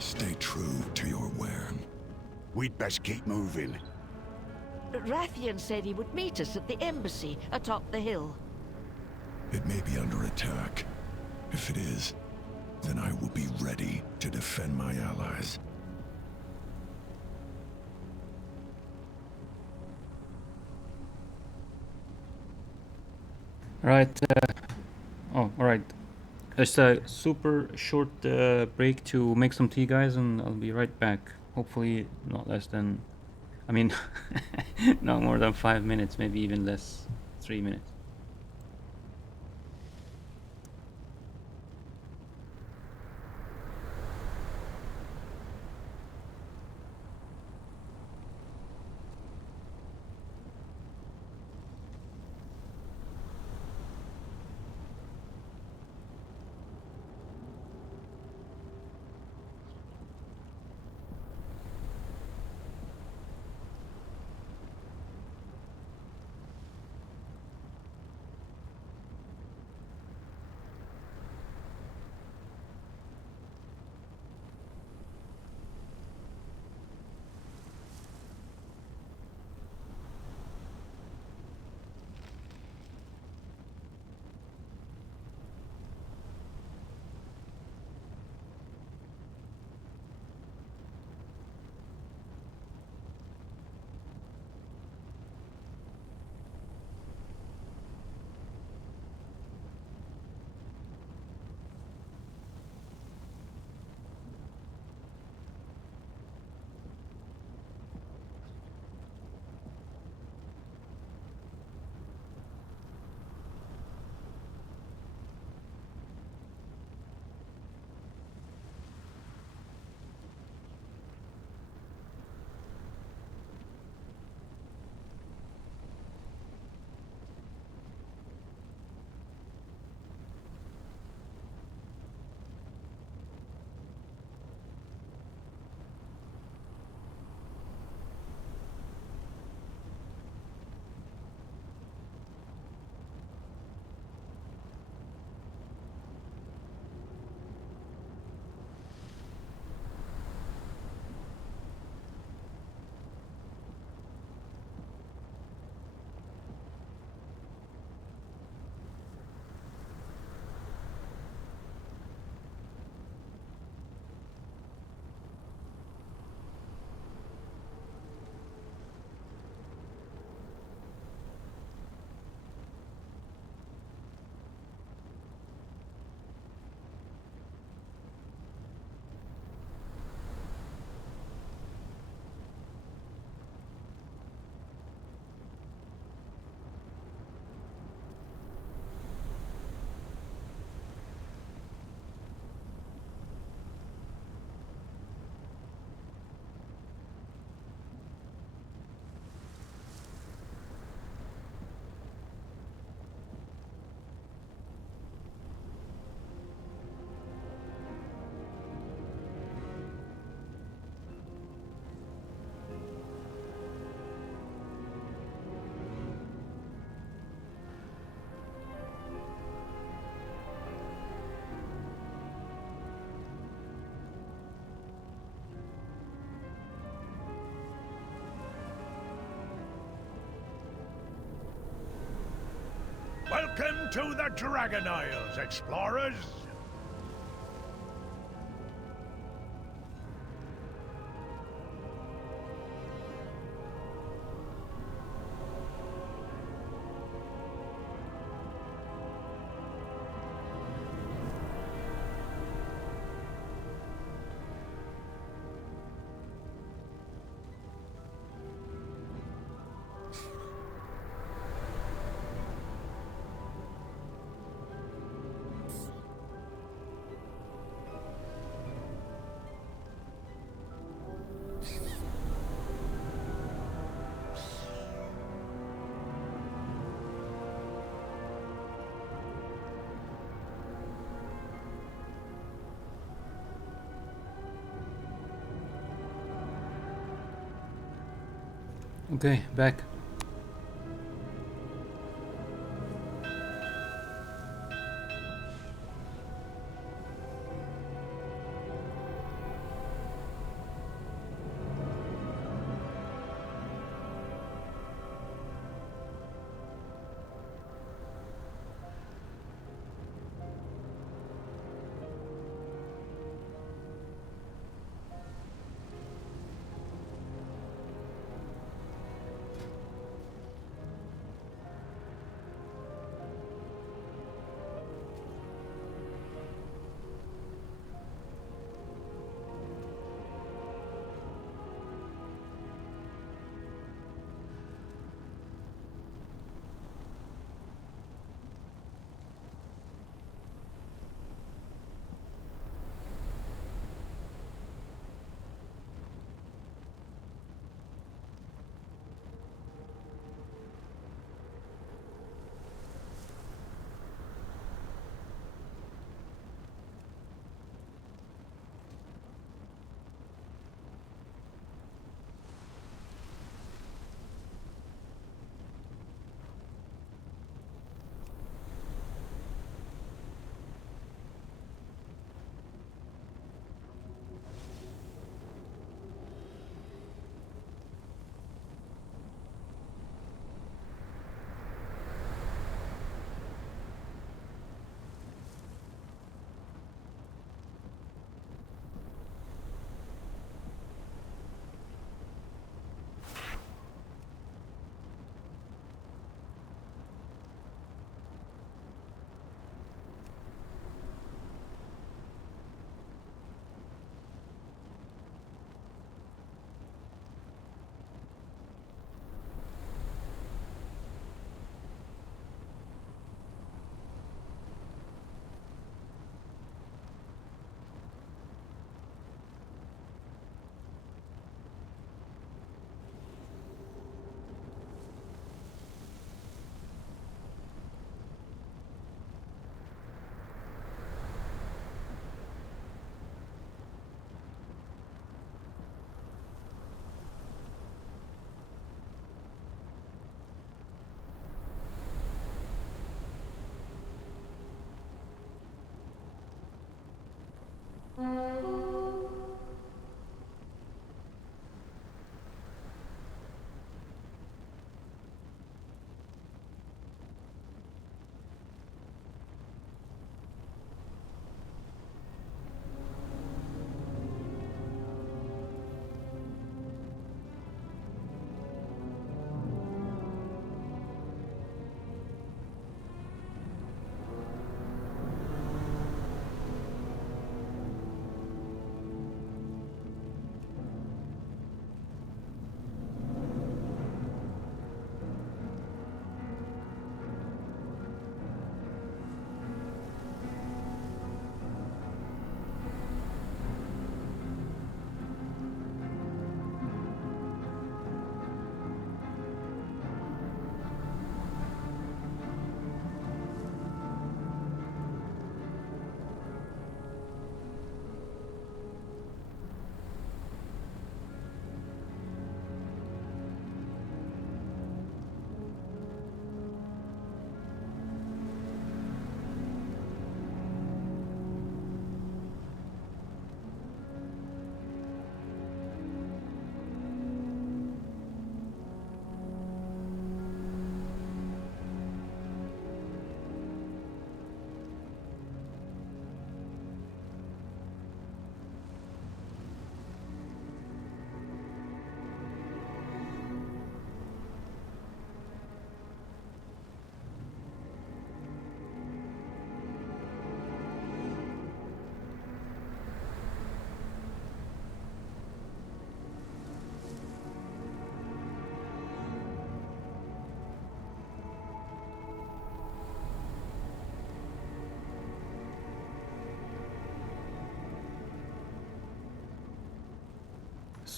Stay true to your wern. We'd best keep moving. Rathian said he would meet us at the embassy atop the hill. It may be under attack. If it is, then I will be ready to defend my allies. Right. Oh, alright. Just a super short break to make some tea, guys, and I'll be right back. Hopefully not less than... I mean, not more than 5 minutes, maybe even less. 3 minutes. Welcome to the Dragon Isles, explorers! Okay, back.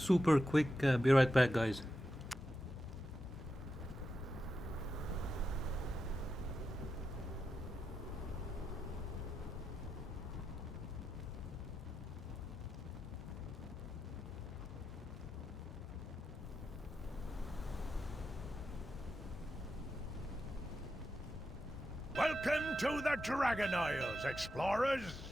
super quick. Be right back, guys. Welcome to the Dragon Isles, explorers!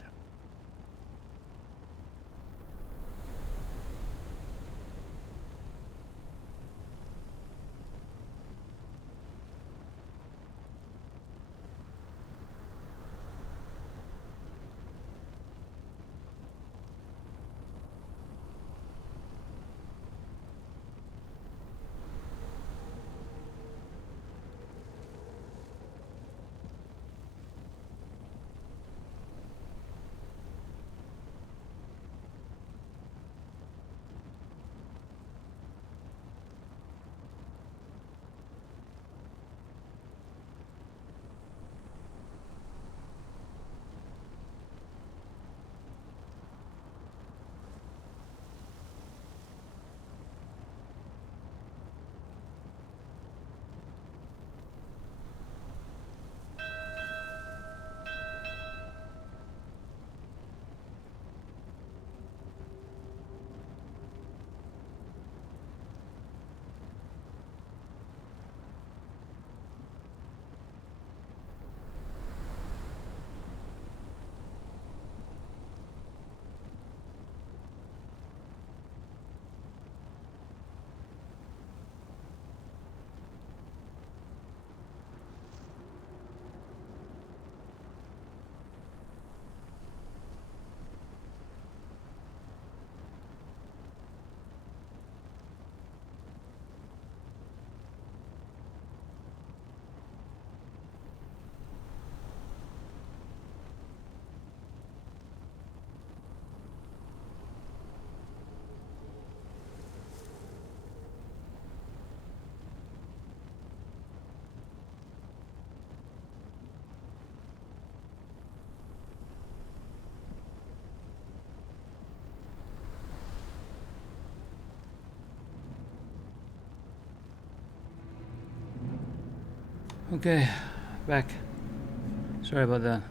Okay, back. Sorry about that.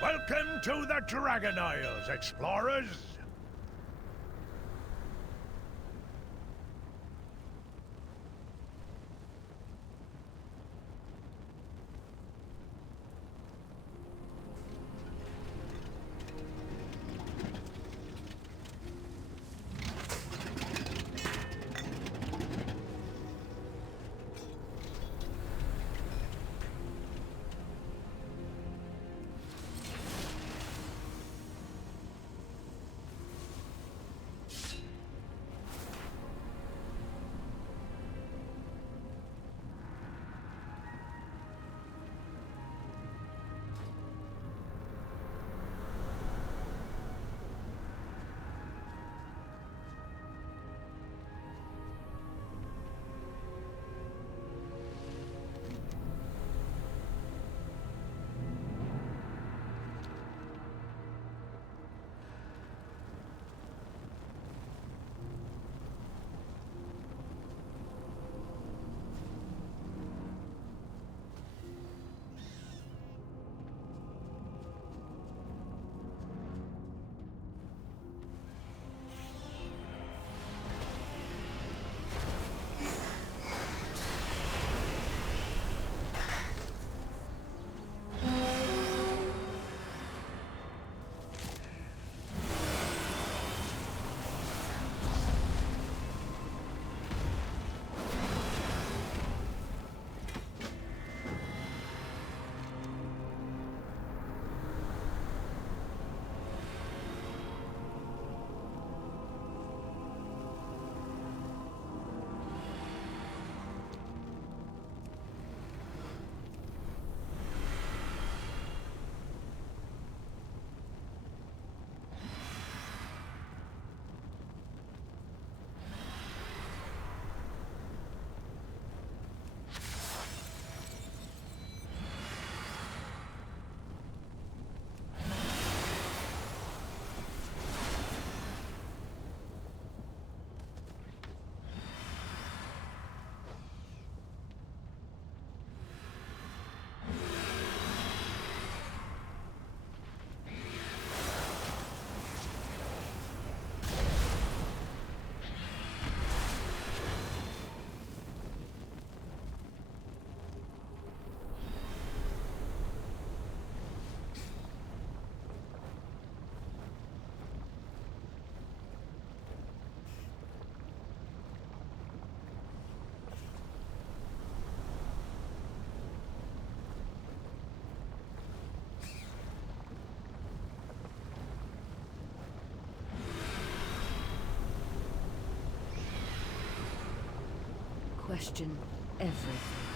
Welcome to the Dragon Isles, explorers! Question everything.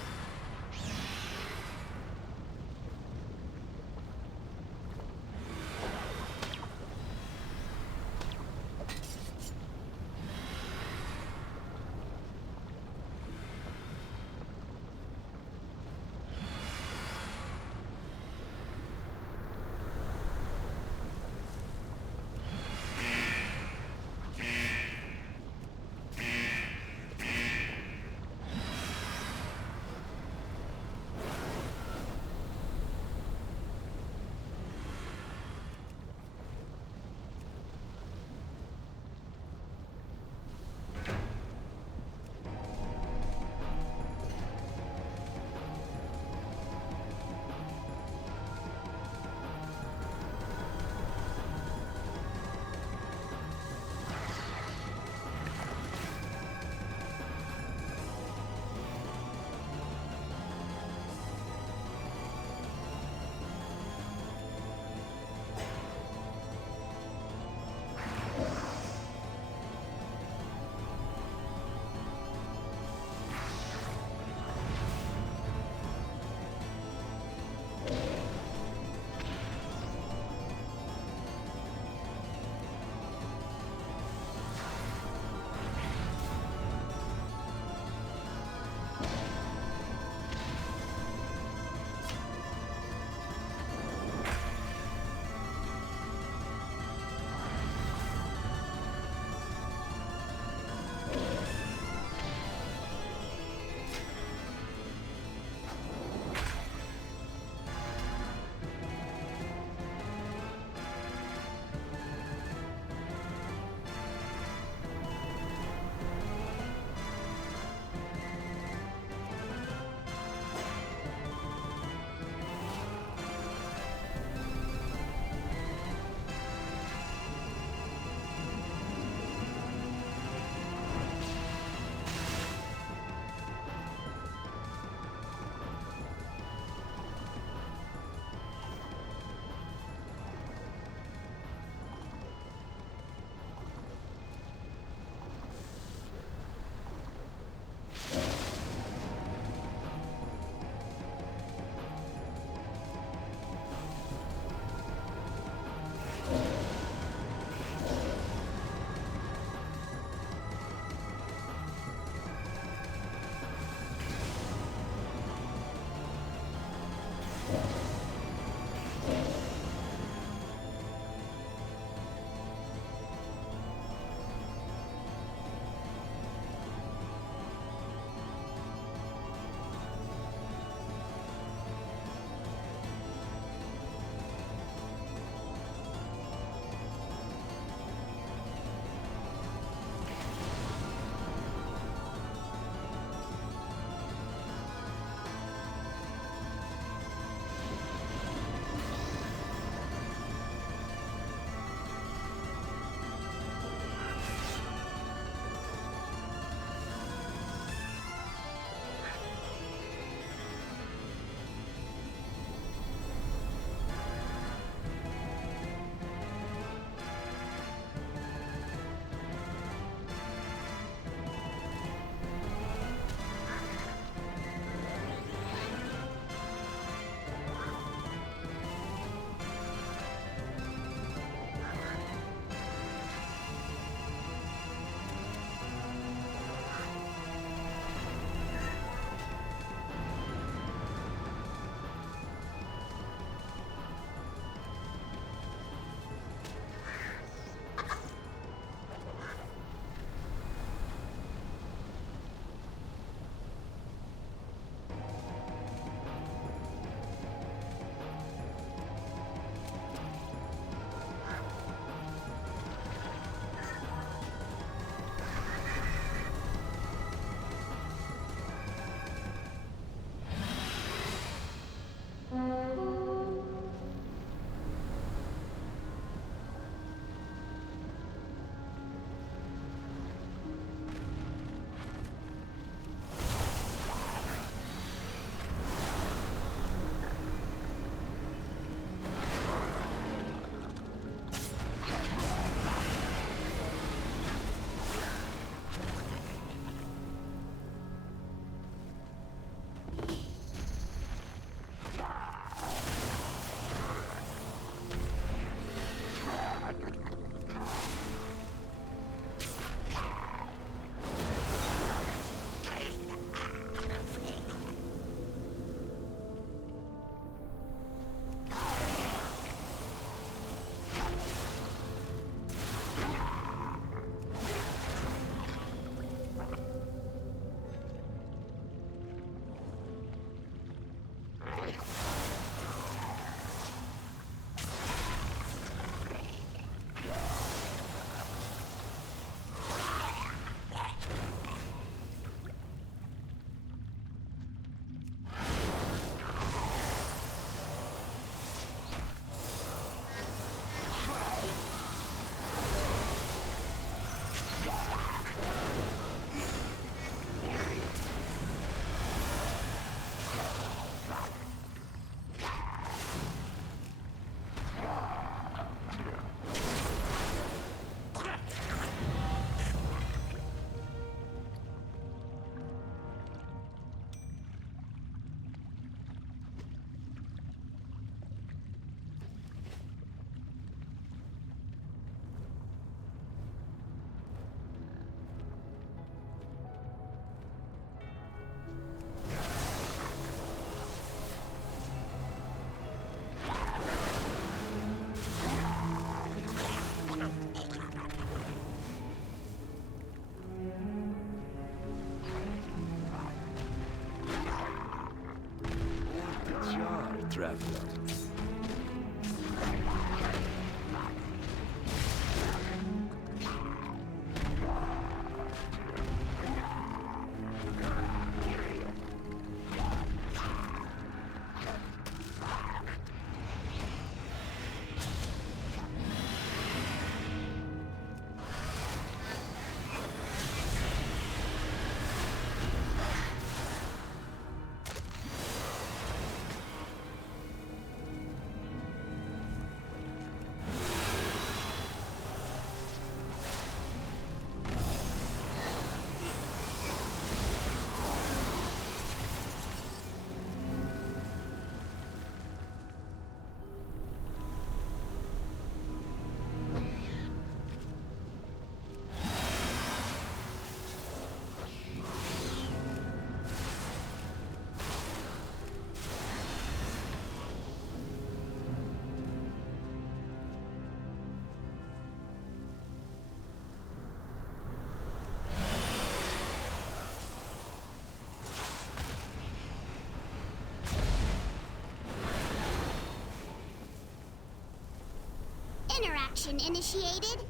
Interaction initiated.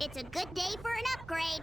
It's a good day for an upgrade.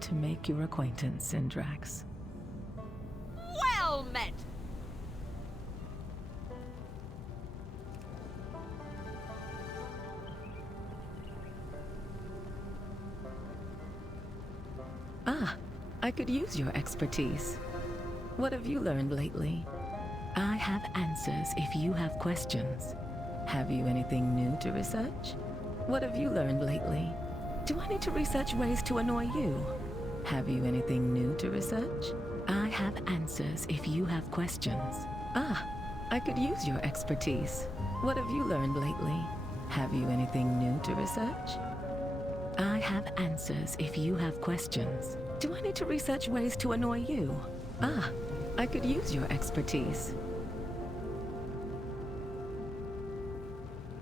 To make your acquaintance, Syndrax. Well met! Ah, I could use your expertise. What have you learned lately? I have answers if you have questions. Have you anything new to research? What have you learned lately? Do I need to research ways to annoy you? Have you anything new to research? I have answers if you have questions. Ah, I could use your expertise. What have you learned lately? Have you anything new to research? I have answers if you have questions. Do I need to research ways to annoy you? Ah, I could use your expertise.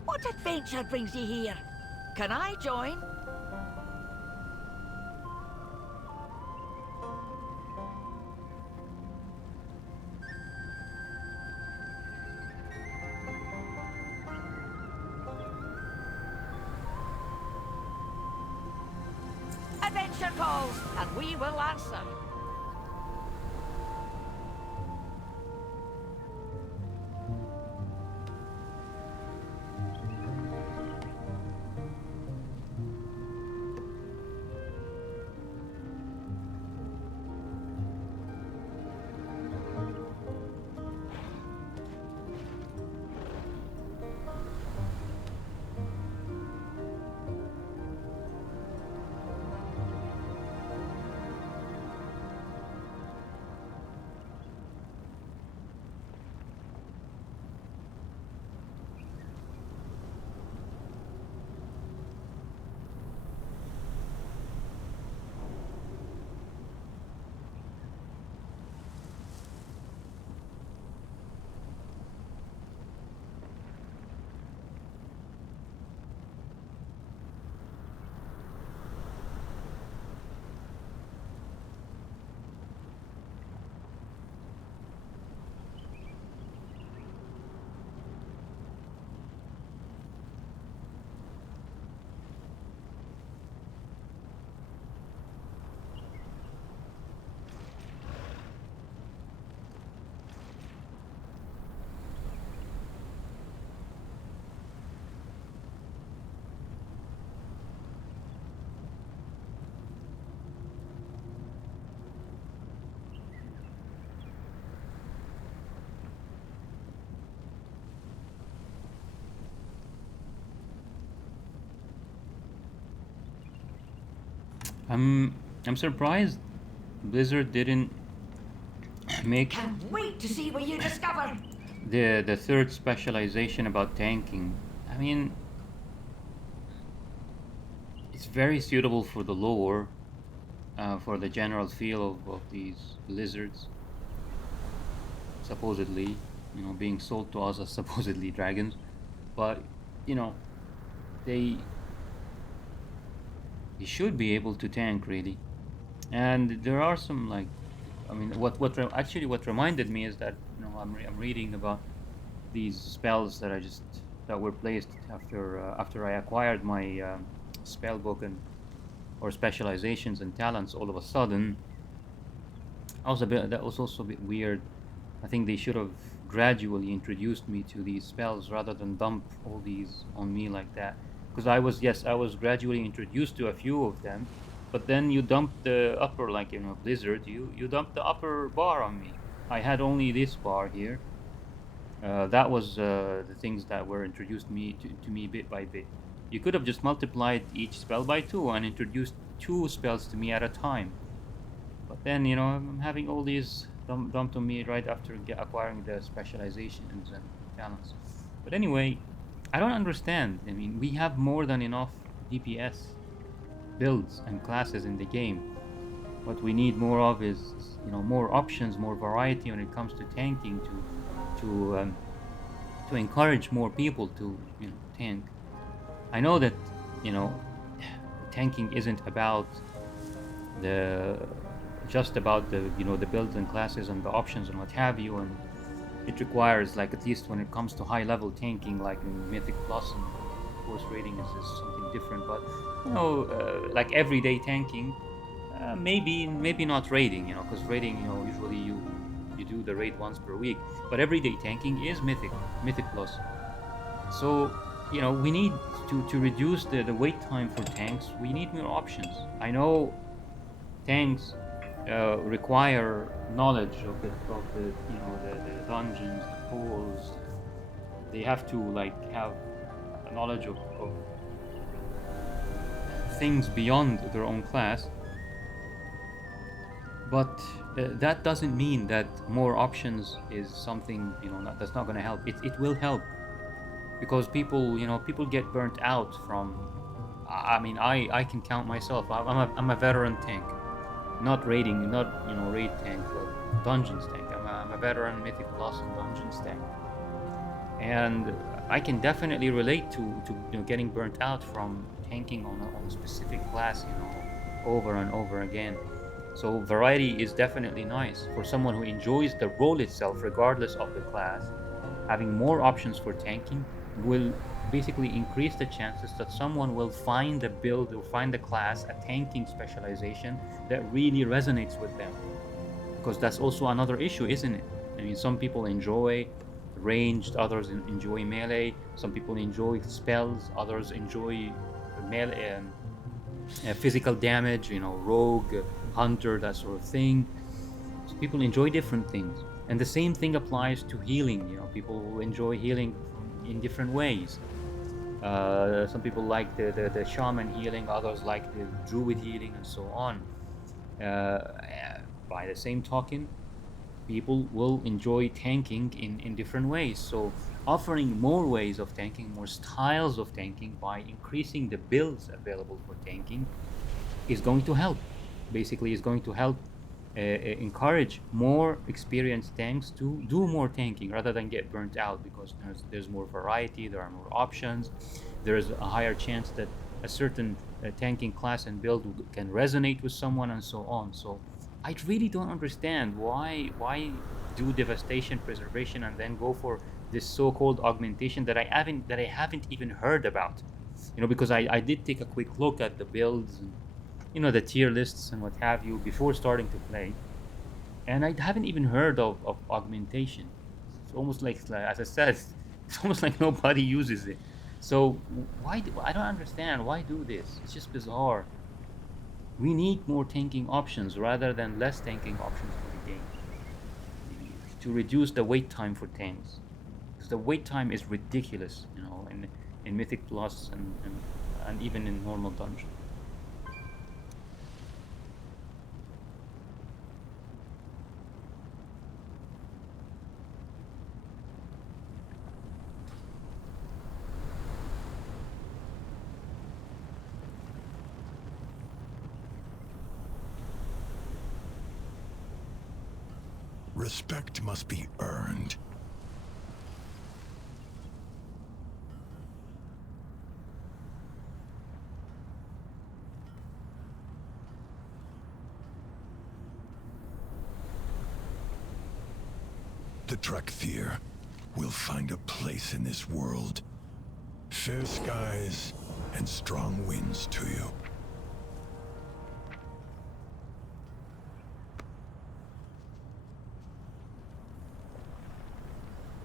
What adventure brings you here? Can I join? Adventure calls, and we will answer. I'm surprised Blizzard didn't make Can't wait to see what you discover. the third specialization about tanking. I mean, it's very suitable for the lore, for the general feel of these lizards. Supposedly, you know, being sold to us as supposedly dragons, but you know, they should be able to tank really. And there are some like, I mean, actually what reminded me is that, you know, I'm reading about these spells that that were placed after I acquired my spell book and or specializations and talents. All of a sudden, that was also a bit weird. I think they should have gradually introduced me to these spells rather than dump all these on me like that. Because I was gradually introduced to a few of them, but then you dump the upper, like, you know, Blizzard, you dump the upper bar on me. I had only this bar here. That was the things that were introduced to me bit by bit. You could have just multiplied each spell by 2 and introduced 2 spells to me at a time. But then, you know, I'm having all these dumped on me right after acquiring the specializations and talents. But anyway, I don't understand. I mean, we have more than enough DPS builds and classes in the game. What we need more of is, you know, more options, more variety when it comes to tanking, to encourage more people to, you know, tank. I know that, you know, tanking isn't about just about the, you know, the builds and classes and the options and what have you, and it requires, like, at least when it comes to high level tanking, like in Mythic Plus and Force Raiding is something different, but you know, like everyday tanking, maybe not raiding, you know, because raiding, you know, usually you do the raid once per week, but everyday tanking is Mythic Plus. So, you know, we need to reduce the wait time for tanks. We need more options. I know tanks require knowledge of the you know, the dungeons, the pools. They have to, like, have a knowledge of things beyond their own class. But that doesn't mean that more options is something, you know, that's not going to help. It will help, because people, you know, people get burnt out from. I mean, I can count myself. I'm a veteran tank. Not raiding, not, you know, raid tank, but dungeons tank. I'm a veteran Mythic Plus and dungeons tank, and I can definitely relate to you know, getting burnt out from tanking on a specific class, you know, over and over again. So variety is definitely nice for someone who enjoys the role itself, regardless of the class. Having more options for tanking will basically increase the chances that someone will find a build or find a class, a tanking specialization that really resonates with them. Because that's also another issue, isn't it? I mean, some people enjoy ranged, others enjoy melee, some people enjoy spells, others enjoy melee, physical damage, you know, rogue, hunter, that sort of thing. So people enjoy different things. And the same thing applies to healing. You know, people will enjoy healing in different ways. Some people like the shaman healing, others like the druid healing, and so on. By the same token, people will enjoy tanking in different ways. So offering more ways of tanking, more styles of tanking, by increasing the builds available for tanking is going to help. Basically, is going to help encourage more experienced tanks to do more tanking rather than get burnt out, because there's more variety, there are more options, there's a higher chance that a certain tanking class and build can resonate with someone, and so on. So I really don't understand why do devastation preservation and then go for this so-called augmentation that I haven't even heard about. You know, because I did take a quick look at the builds and, you know, the tier lists and what have you before starting to play, and I haven't even heard of augmentation. It's almost like, as I said, it's almost like nobody uses it. So I don't understand why do this. It's just bizarre. We need more tanking options rather than less tanking options for the game, to reduce the wait time for tanks, because the wait time is ridiculous, you know, in Mythic Plus and even in normal dungeon. Respect must be earned. The Drakthyr will find a place in this world. Fair skies and strong winds to you.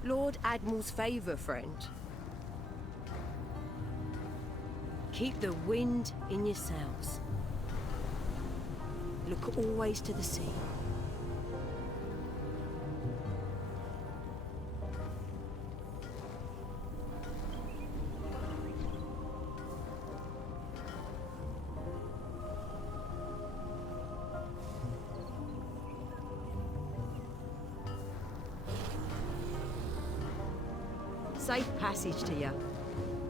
Lord Admiral's favor, friend. Keep the wind in your sails. Look always to the sea. Safe passage to you.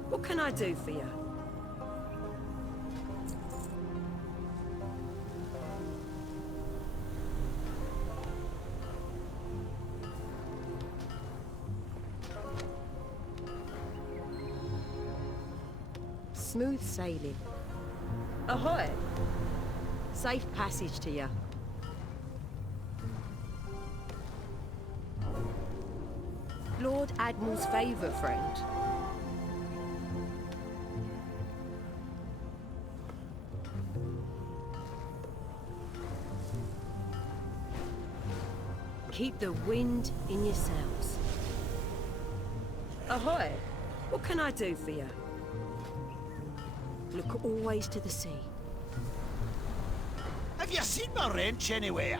What can I do for you? Smooth sailing. Ahoy! Safe passage to you. Lord Admiral's favor, friend. Keep the wind in your sails. Ahoy! What can I do for you? Look always to the sea. Have you seen my wrench anywhere?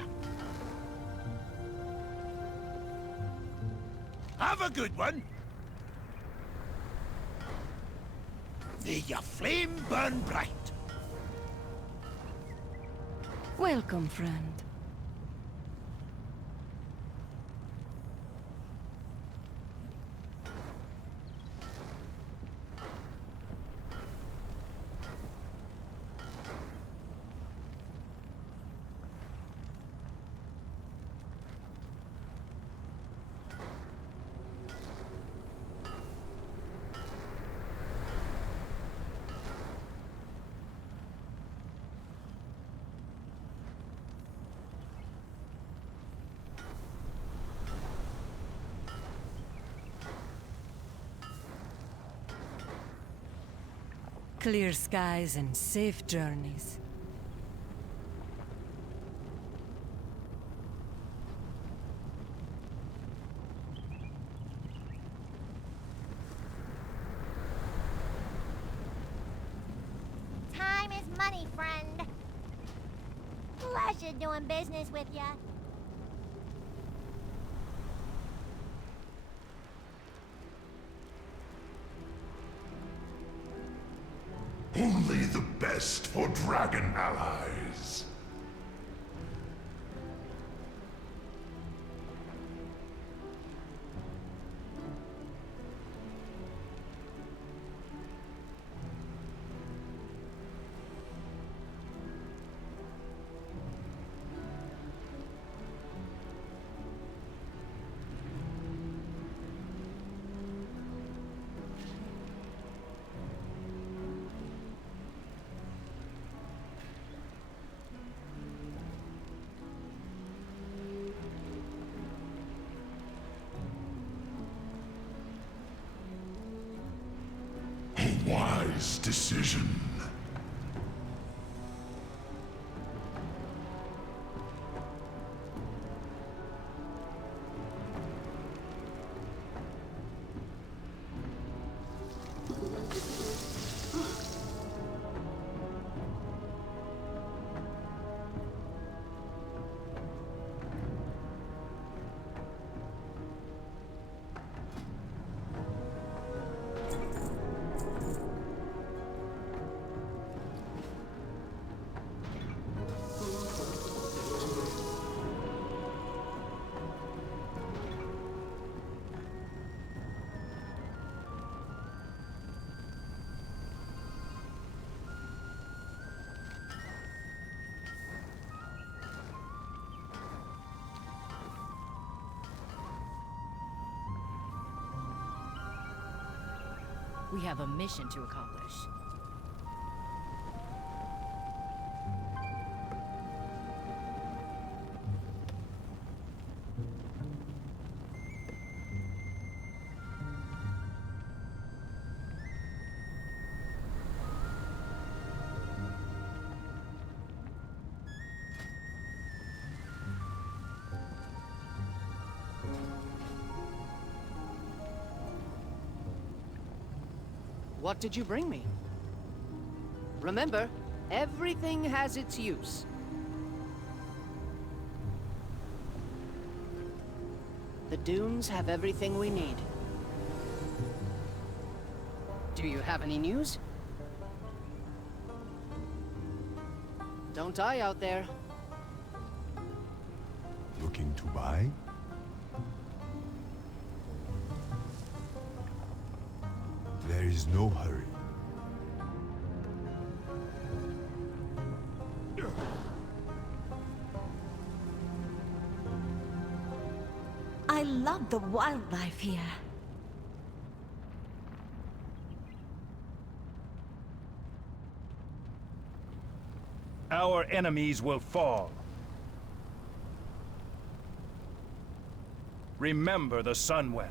Have a good one. May your flame burn bright. Welcome, friend. Clear skies and safe journeys. Time is money, friend. Pleasure doing business with ya. Only the best for dragon allies. A wise decision. We have a mission to accomplish. What did you bring me? Remember, everything has its use. The dunes have everything we need. Do you have any news? Don't die out there. Looking to buy? There is no hurry. I love the wildlife here. Our enemies will fall. Remember the Sunwell.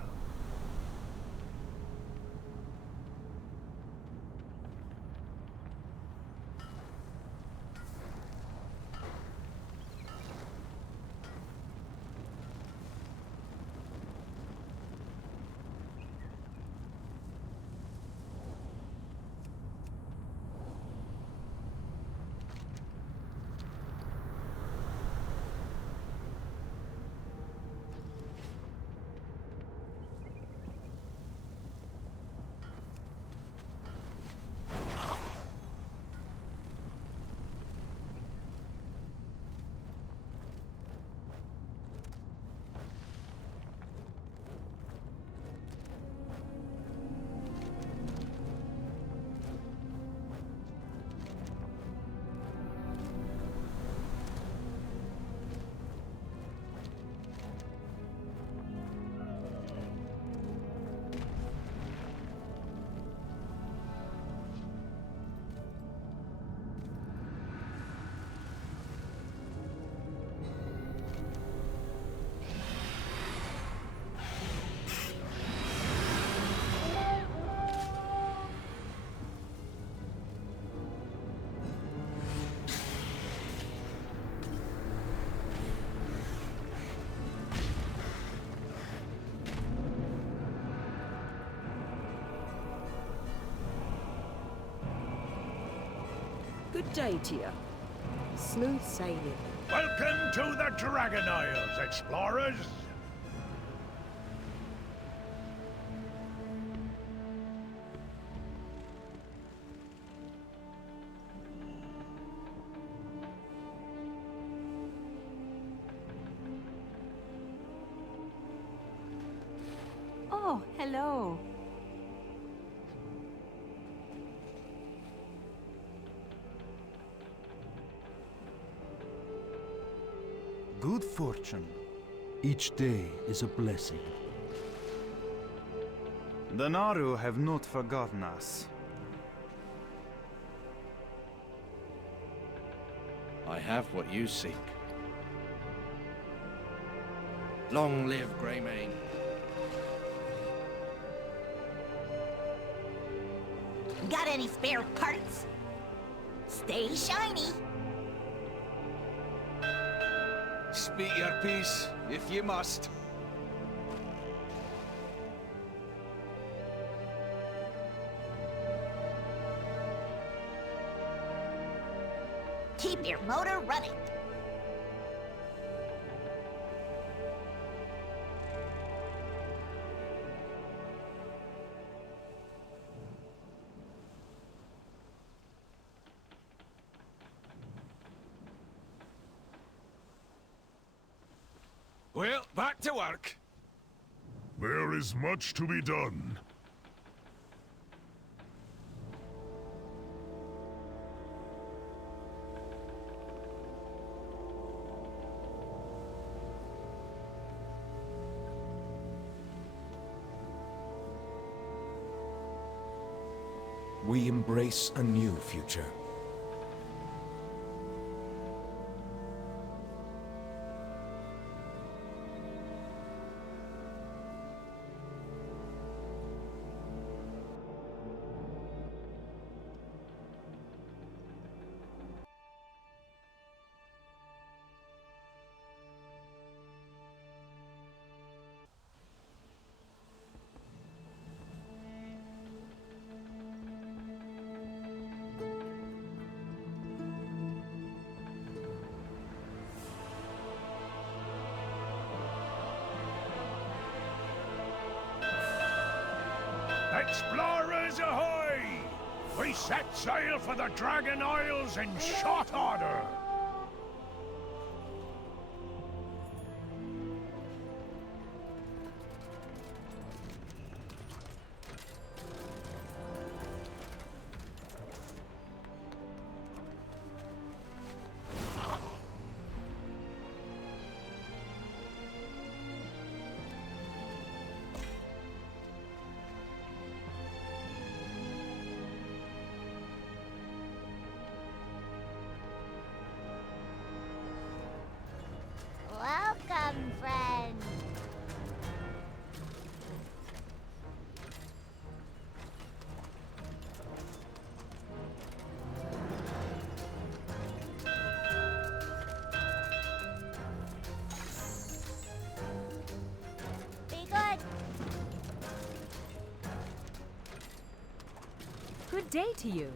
Good day to you. Smooth sailing. Welcome to the Dragon Isles, explorers! Oh, hello. Good fortune. Each day is a blessing. The Naru have not forgotten us. I have what you seek. Long live Greymane. Got any spare parts? Stay shiny. Speak your piece, if you must. Keep your motor running. Well, back to work. There is much to be done. We embrace a new future. Explorers ahoy! We set sail for the Dragon Isles in short order. Welcome, friend. Be good. Good day to you.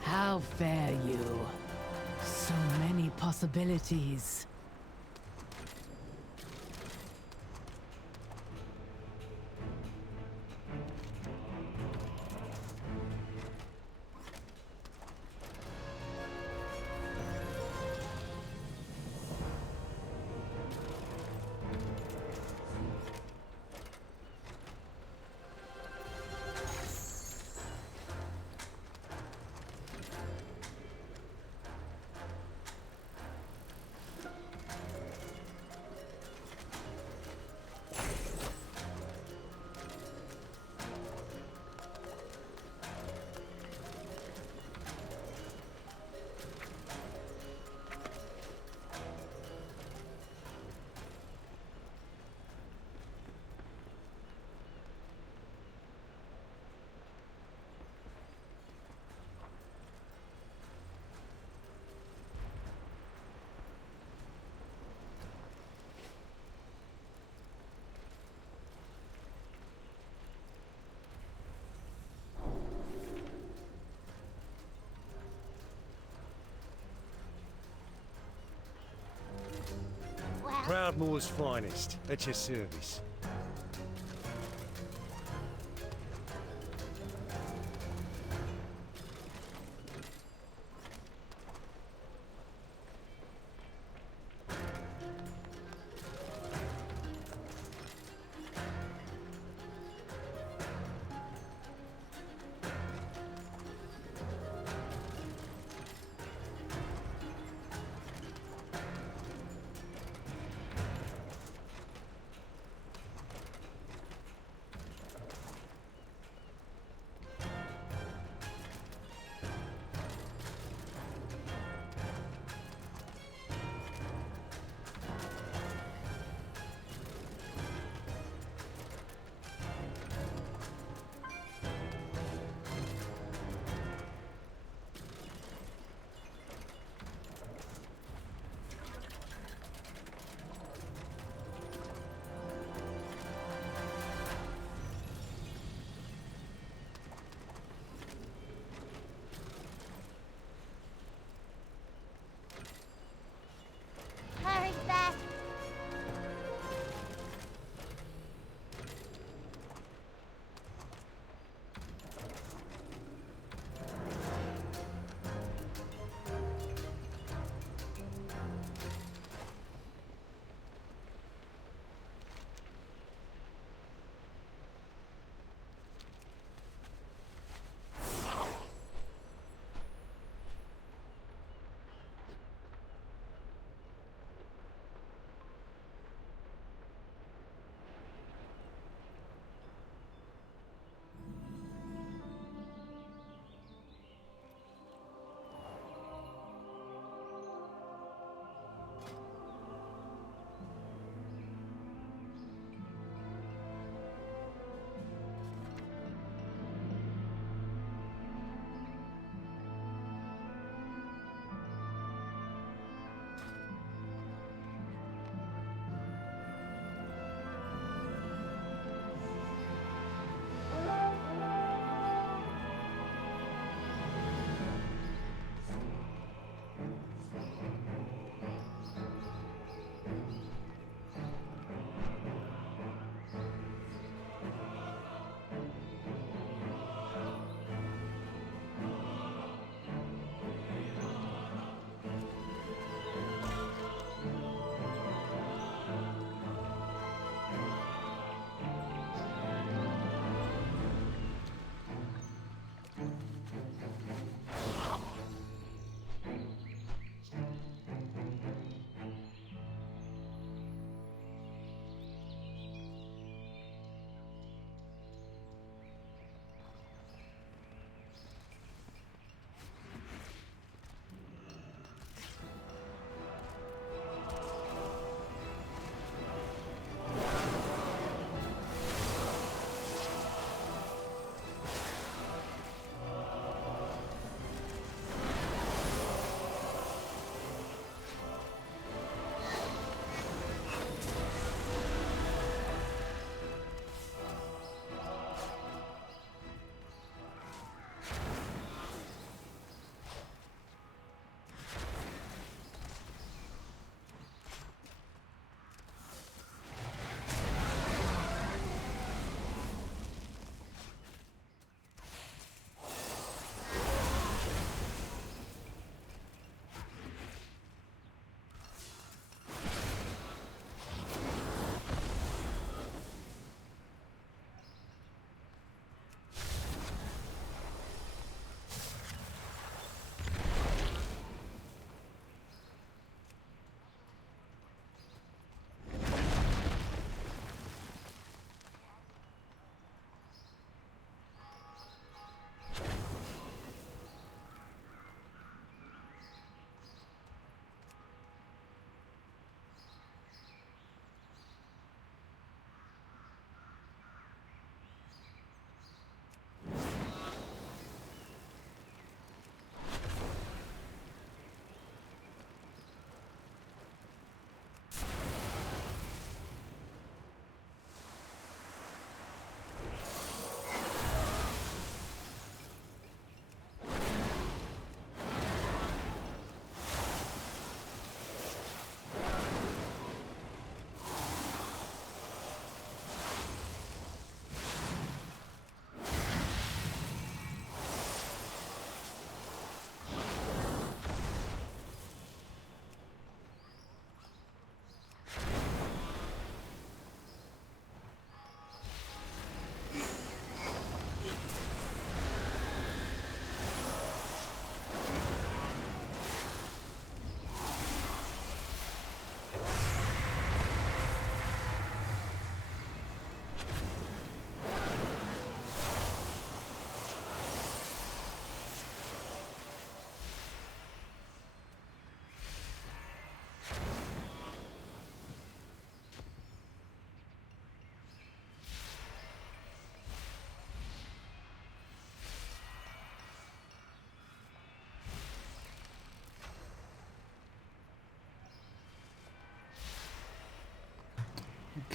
How fare you? So many possibilities. Proudmoore's finest, at your service.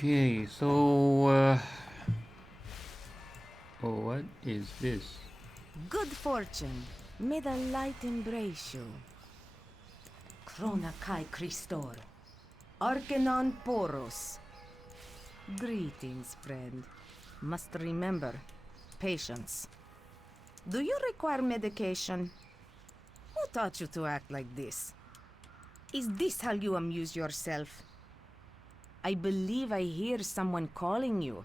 Okay, so oh, what is this? Good fortune. May the light embrace you. Krona Kai Christor. Arcanon Poros. Greetings, friend. Must remember, patience. Do you require medication? Who taught you to act like this? Is this how you amuse yourself? I believe I hear someone calling you.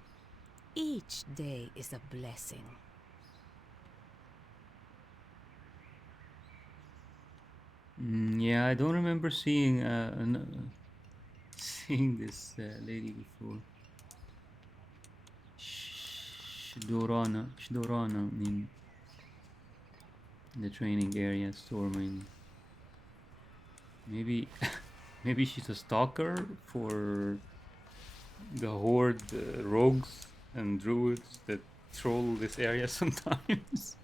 Each day is a blessing. Yeah, I don't remember seeing seeing this lady before. Shidorana, in the training area, storming. Maybe, maybe she's a stalker for the horde rogues and druids that troll this area sometimes,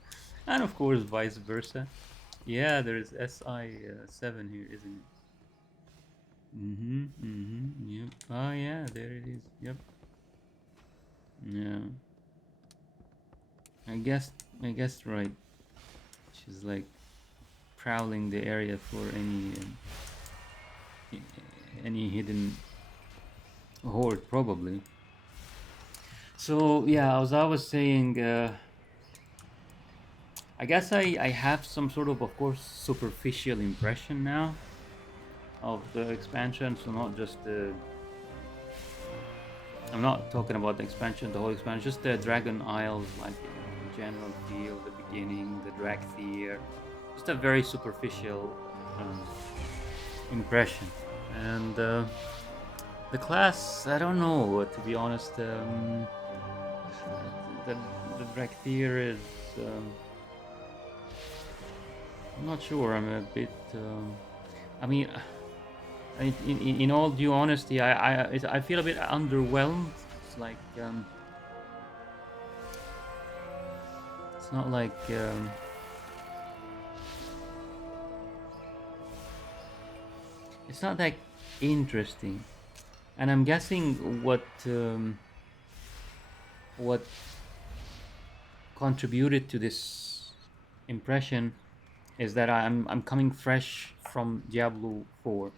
and of course vice versa. Yeah, there's SI7 here, isn't it? Yep. Oh yeah, there it is. Yep. Yeah. I guess right. She's like prowling the area for any hidden horde, probably. So yeah, as I was saying, I guess I have some sort of course, superficial impression now of the expansion. So not just the. I'm not talking about the expansion, the whole expansion, just the Dragon Isles, like general feel, the beginning, the Dragthier, just a very superficial impression. And the class, I don't know, to be honest. The Dragthier is. I'm not sure. I'm a bit. I mean, in all due honesty, I feel a bit underwhelmed. It's like it's not like it's not that interesting, and I'm guessing what contributed to this impression is that I'm coming fresh from Diablo 4.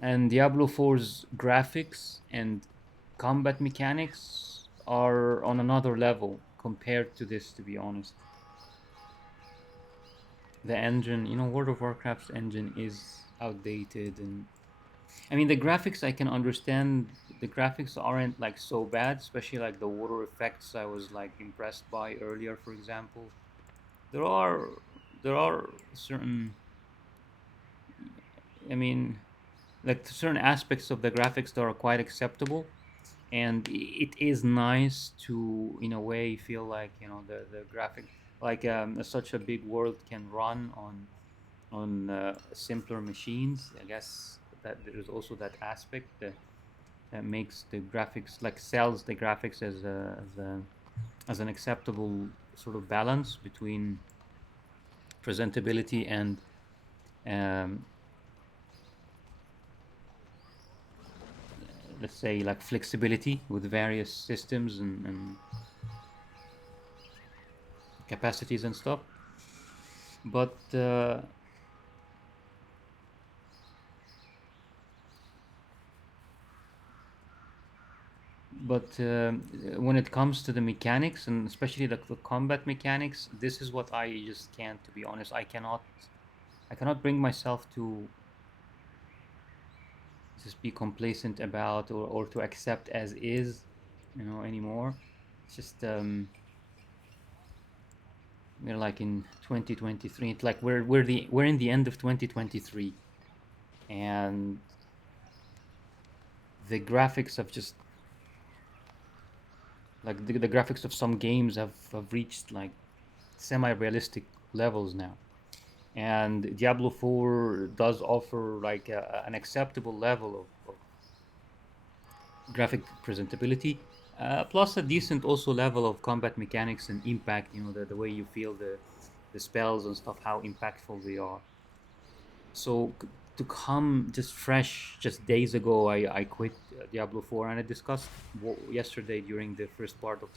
And Diablo 4's graphics and combat mechanics are on another level compared to this, to be honest. The engine, World of Warcraft's engine is outdated, and I mean the graphics I can understand. The graphics aren't like so bad, especially like the water effects I was like impressed by earlier, for example. There are certain, I mean, like certain aspects of the graphics that are quite acceptable, and it is nice to in a way feel like the graphic, like such a big world can run on simpler machines. I guess that there's also that aspect that makes the graphics, like sells the graphics as an acceptable sort of balance between presentability and let's say like flexibility with various systems and capacities and stuff. But when it comes to the mechanics, and especially the combat mechanics, this is what I just can't, to be honest. I cannot bring myself to just be complacent about or to accept as is, anymore. It's just we're like in 2023. It's like we're in the end of 2023, and the graphics have just like the graphics of some games have reached like semi-realistic levels now, and Diablo 4 does offer like an acceptable level of graphic presentability, plus a decent also level of combat mechanics and impact. The way you feel the spells and stuff, how impactful they are. So to come just fresh, just days ago, I quit Diablo 4, and I discussed yesterday during the first part of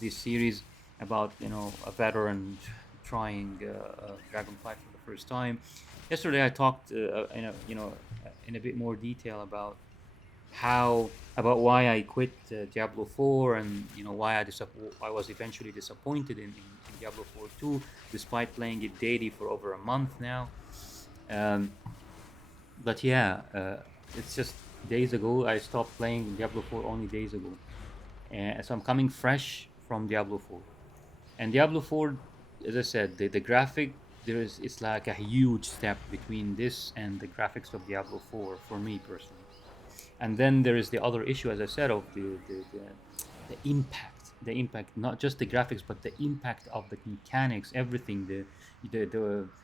this series about, you know, a veteran trying Dragonflight for the first time. Yesterday I talked in a bit more detail about why I quit Diablo 4, and you know why I was eventually disappointed in Diablo 4 2, despite playing it daily for over a month now. But yeah, it's just days ago I stopped playing Diablo 4, only days ago, and so I'm coming fresh from Diablo 4. And Diablo 4, as I said, the graphic, it's like a huge step between this and the graphics of Diablo 4 for me personally. And then there is the other issue, as I said, of the impact, not just the graphics, but the impact of the mechanics, everything, the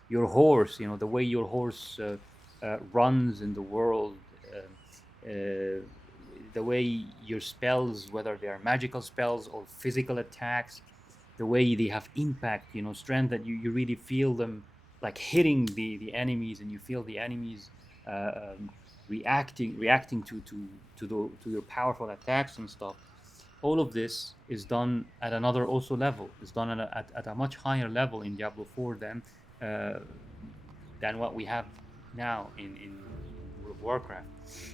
your horse, you know, the way your horse runs in the world, the way your spells, whether they are magical spells or physical attacks, the way they have impact, you know, strength, that you really feel them like hitting the enemies, and you feel the enemies reacting to your powerful attacks and stuff. All of this is done at another also level. It's done at a much higher level in Diablo 4 than what we have now in World of Warcraft.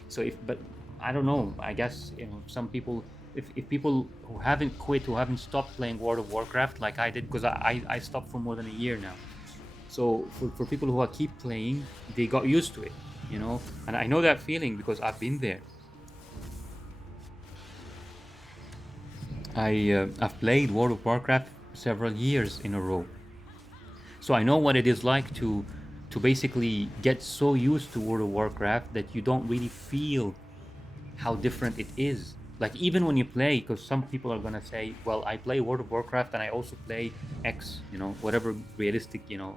So but I don't know. I guess, you know, some people, if people who haven't quit, who haven't stopped playing World of Warcraft like I did, because I stopped for more than a year now. So for people who are keep playing, they got used to it, you know, and I know that feeling because I've been there. I've played World of Warcraft several years in a row, so I know what it is like to basically get so used to World of Warcraft that you don't really feel how different it is. Like, even when you play, because some people are gonna say, well, I play World of Warcraft and I also play X, you know, whatever realistic, you know,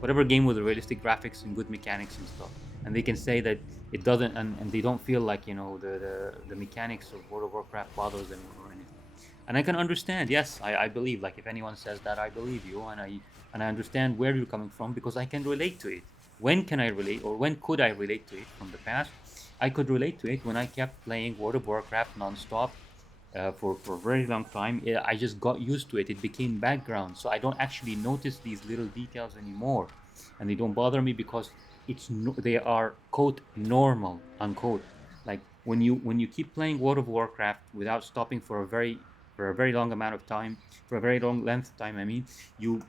whatever game with realistic graphics and good mechanics and stuff, and they can say that it doesn't, and they don't feel like, you know, the mechanics of World of Warcraft bothers them or anything. And I can understand. Yes, I believe, like, if anyone says that, I believe you, and I understand where you're coming from, because I can relate to it. When can I relate, or when could I relate to it from the past? I could relate to it when I kept playing World of Warcraft nonstop for a very long time. I just got used to it. It became background, so I don't actually notice these little details anymore, and they don't bother me because they are, quote, normal, unquote. Like, when you keep playing World of Warcraft without stopping for a very long amount of time, for a very long length of time, I mean, you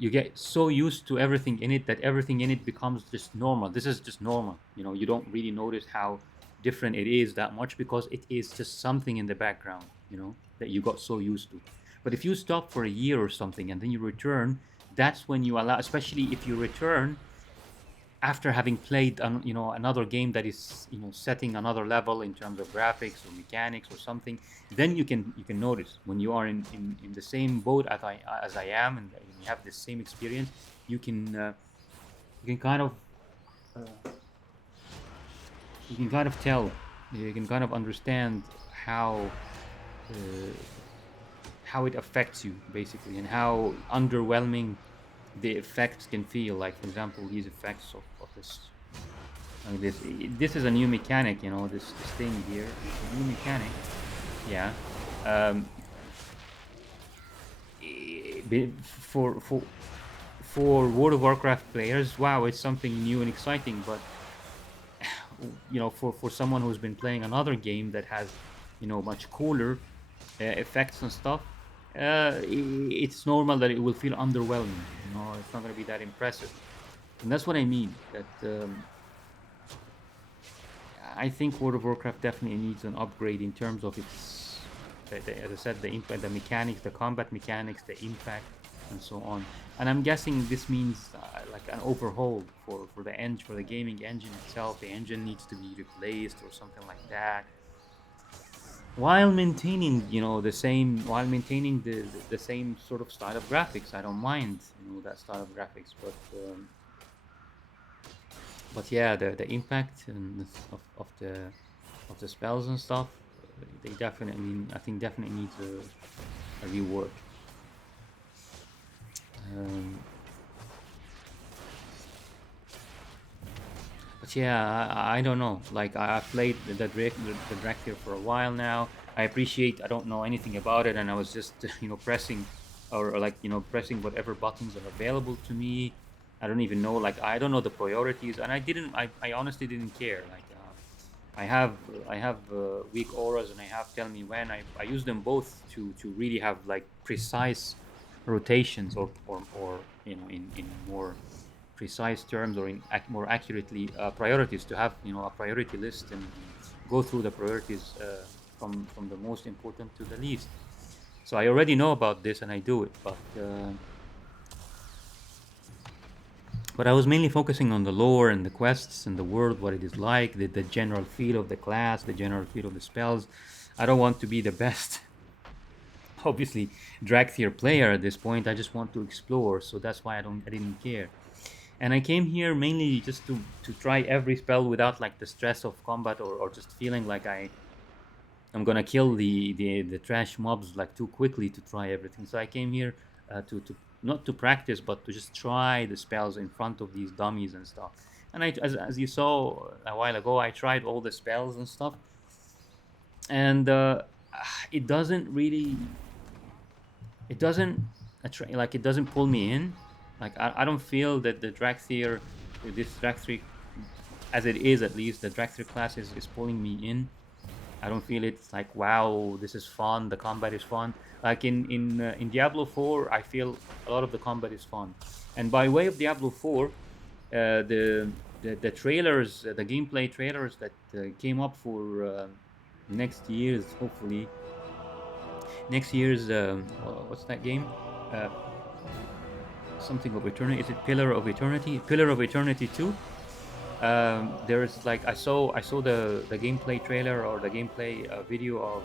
get so used to everything in it that everything in it becomes just normal. This is just normal, you know. You don't really notice how different it is that much, because it is just something in the background, you know, that you got so used to. But if you stop for a year or something and then you return, that's when you allow, especially if you return after having played you know, another game that is, you know, setting another level in terms of graphics or mechanics or something, then you can notice. When you are in the same boat as I am, and you have the same experience, you can kind of tell, you can kind of understand how it affects you, basically, and how underwhelming the effects can feel. Like, for example, these effects of this. This is a new mechanic, you know. This thing here is a new mechanic. Yeah. For World of Warcraft players, wow, it's something new and exciting. But you know, for someone who's been playing another game that has, you know, much cooler effects and stuff, it's normal that it will feel underwhelming. You know, it's not going to be that impressive, and that's what I mean. That I think World of Warcraft definitely needs an upgrade in terms of its, as I said, the impact, the mechanics, the combat mechanics, the impact, and so on. And I'm guessing this means like an overhaul for the gaming engine itself. The engine needs to be replaced or something like that, while maintaining, you know, the same sort of style of graphics. I don't mind, you know, that style of graphics, but yeah, the impact and of the spells and stuff, they definitely, I think, definitely needs a rework. But yeah, I don't know. Like I've played the Dractyr for a while now. I appreciate. I don't know anything about it, and I was just pressing, or like pressing whatever buttons are available to me. I don't even know. Like I don't know the priorities, and I didn't. I honestly didn't care. Like I have weak auras, and I have tell me when. I use them both to really have like precise rotations, or in more precise terms, or in more accurately priorities, to have a priority list, and go through the priorities from the most important to the least. So I already know about this and I do it, but I was mainly focusing on the lore and the quests and the world, what it is like, the general feel of the class, the general feel of the spells. I don't want to be the best obviously Dractyr player at this point. I just want to explore, so that's why I didn't care. And I came here mainly just to try every spell without like the stress of combat, or just feeling like I'm gonna kill the trash mobs like too quickly to try everything. So I came here to not to practice, but to just try the spells in front of these dummies and stuff. And as you saw a while ago, I tried all the spells and stuff, and it doesn't really, it doesn't like it doesn't pull me in. Like I don't feel that the Dractyr, this Dractyr, as it is at least, the Dractyr class is pulling me in. I don't feel it's like, wow, this is fun, the combat is fun. Like in Diablo 4, I feel a lot of the combat is fun. And by way of Diablo 4, the trailers, the gameplay trailers that came up for next year's, hopefully, next year's, what's that game? Something of Eternity. Is it Pillar of Eternity? Pillar of Eternity 2. There's like I saw the gameplay trailer, or the gameplay video of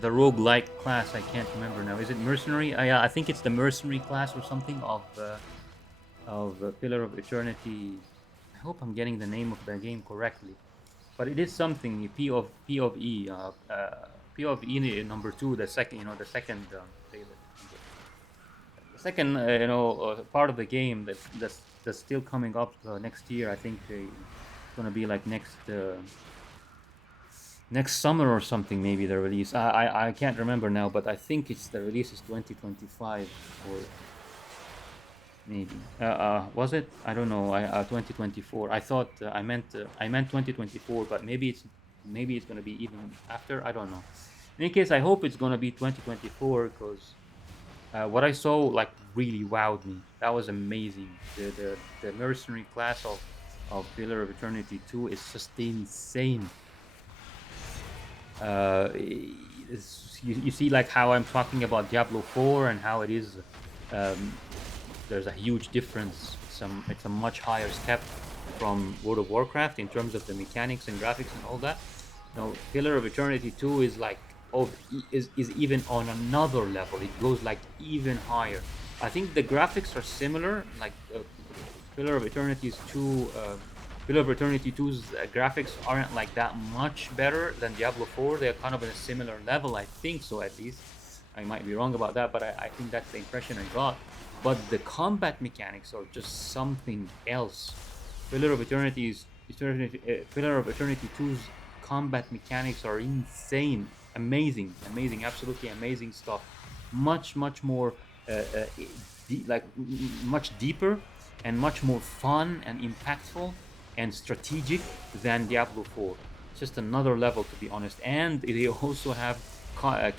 the roguelike class. I can't remember now. Is it Mercenary? I think it's the Mercenary class or something of Pillar of Eternity. I hope I'm getting the name of the game correctly, but it is something P of E. P of E number 2. The second, the second part of the game that's still coming up next year. I think it's gonna be like next summer or something, maybe the release. I can't remember now, but I think it's the release is 2025, or maybe was it? I don't know. 2024. I thought I meant 2024, but maybe it's gonna be even after. I don't know. In any case, I hope it's gonna be 2024, because what I saw like really wowed me. That was amazing. The mercenary class of Pillar of Eternity 2 is just insane. You see like how I'm talking about Diablo 4 and how it is. There's a huge difference. It's a much higher step from World of Warcraft in terms of the mechanics and graphics and all that. Now, Pillar of Eternity 2 is like is even on another level. It goes like even higher. I think the graphics are similar. Like Pillar of Eternity's 2's graphics aren't like that much better than Diablo 4. They're kind of on a similar level. I think so, at least. I might be wrong about that, but I think that's the impression I got. But the combat mechanics are just something else. Pillar of Eternity 2's combat mechanics are insane. Amazing, absolutely amazing stuff. Much more much deeper and much more fun and impactful and strategic than Diablo 4. It's just another level, to be honest. And they also have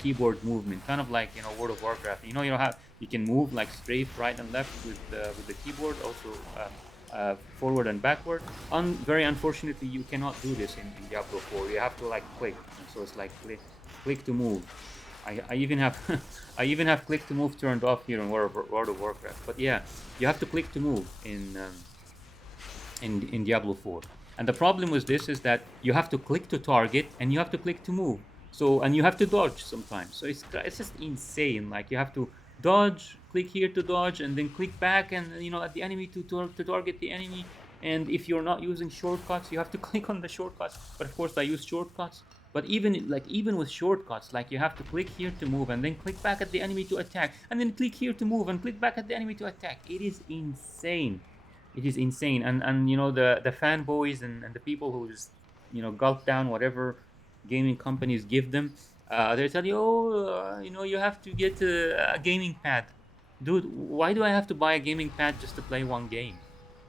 keyboard movement, kind of like World of Warcraft. You know how you can move like straight right and left with the keyboard, also forward and backward. Very unfortunately, you cannot do this in Diablo 4. You have to like click, so it's like click to move. I even have I even have click to move turned off here in World of Warcraft. But yeah, you have to click to move in Diablo 4. And the problem with this is that you have to click to target and you have to click to move. So, and you have to dodge sometimes. So it's just insane. Like you have to dodge, click here to dodge, and then click back and at the enemy to target the enemy. And if you're not using shortcuts, you have to click on the shortcuts. But of course I use shortcuts. But even with shortcuts, like you have to click here to move and then click back at the enemy to attack, and then click here to move and click back at the enemy to attack. It is insane. It is insane, and you know the fanboys and the people who just gulp down whatever gaming companies give them. They tell you, oh, you have to get a gaming pad, dude. Why do I have to buy a gaming pad just to play one game?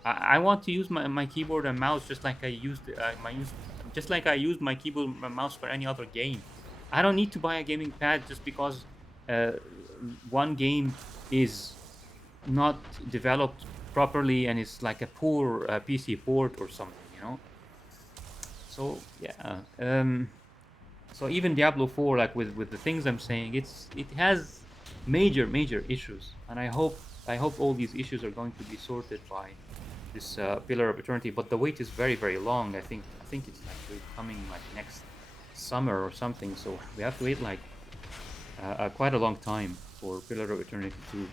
I want to use my keyboard and mouse just like I used my keyboard and mouse for any other game. I don't need to buy a gaming pad just because uh, one game is not developed properly and it's like a poor PC port or something, So yeah, so even Diablo 4, like with the things I'm saying, it has major issues, and I hope all these issues are going to be sorted by this Pillar of Eternity. But the wait is very long. I think it's like coming like next summer or something. So we have to wait like quite a long time for Pillar of Eternity 2.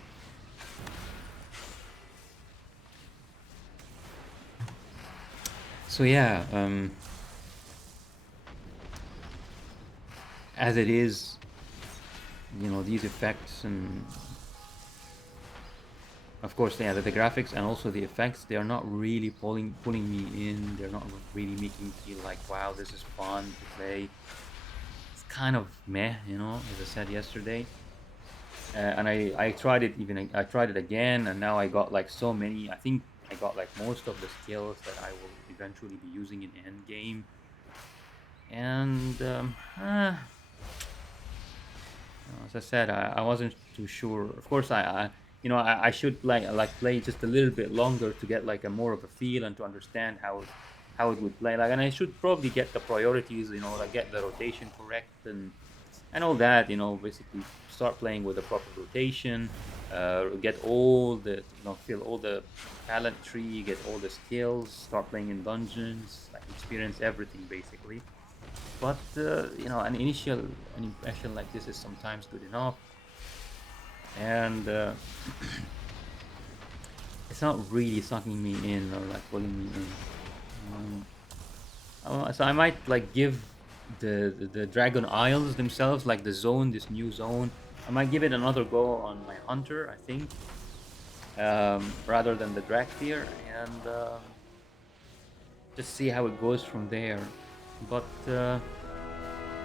So yeah, as it is, these effects and of course, yeah, the graphics and also the effects, they are not really pulling me in. They're not really making me feel like, wow, this is fun to play. It's kind of meh, as I said yesterday. And I tried it I tried it again, and now I got like so many. I think I got like most of the skills that I will eventually be using in end game. And as I said, I wasn't too sure. Of course, I should play just a little bit longer to get like a more of a feel and to understand how it would play. Like, and I should probably get the priorities, like get the rotation correct and all that. Basically start playing with the proper rotation, get all the fill all the talent tree, get all the skills, start playing in dungeons, like experience everything basically. But an impression like this is sometimes good enough, and it's not really sucking me in or like pulling me in. So I might like give the Dragon Isles themselves, like the zone, this new zone. I might give it another go on my Hunter, I think, rather than the Dracthyr, and just see how it goes from there. But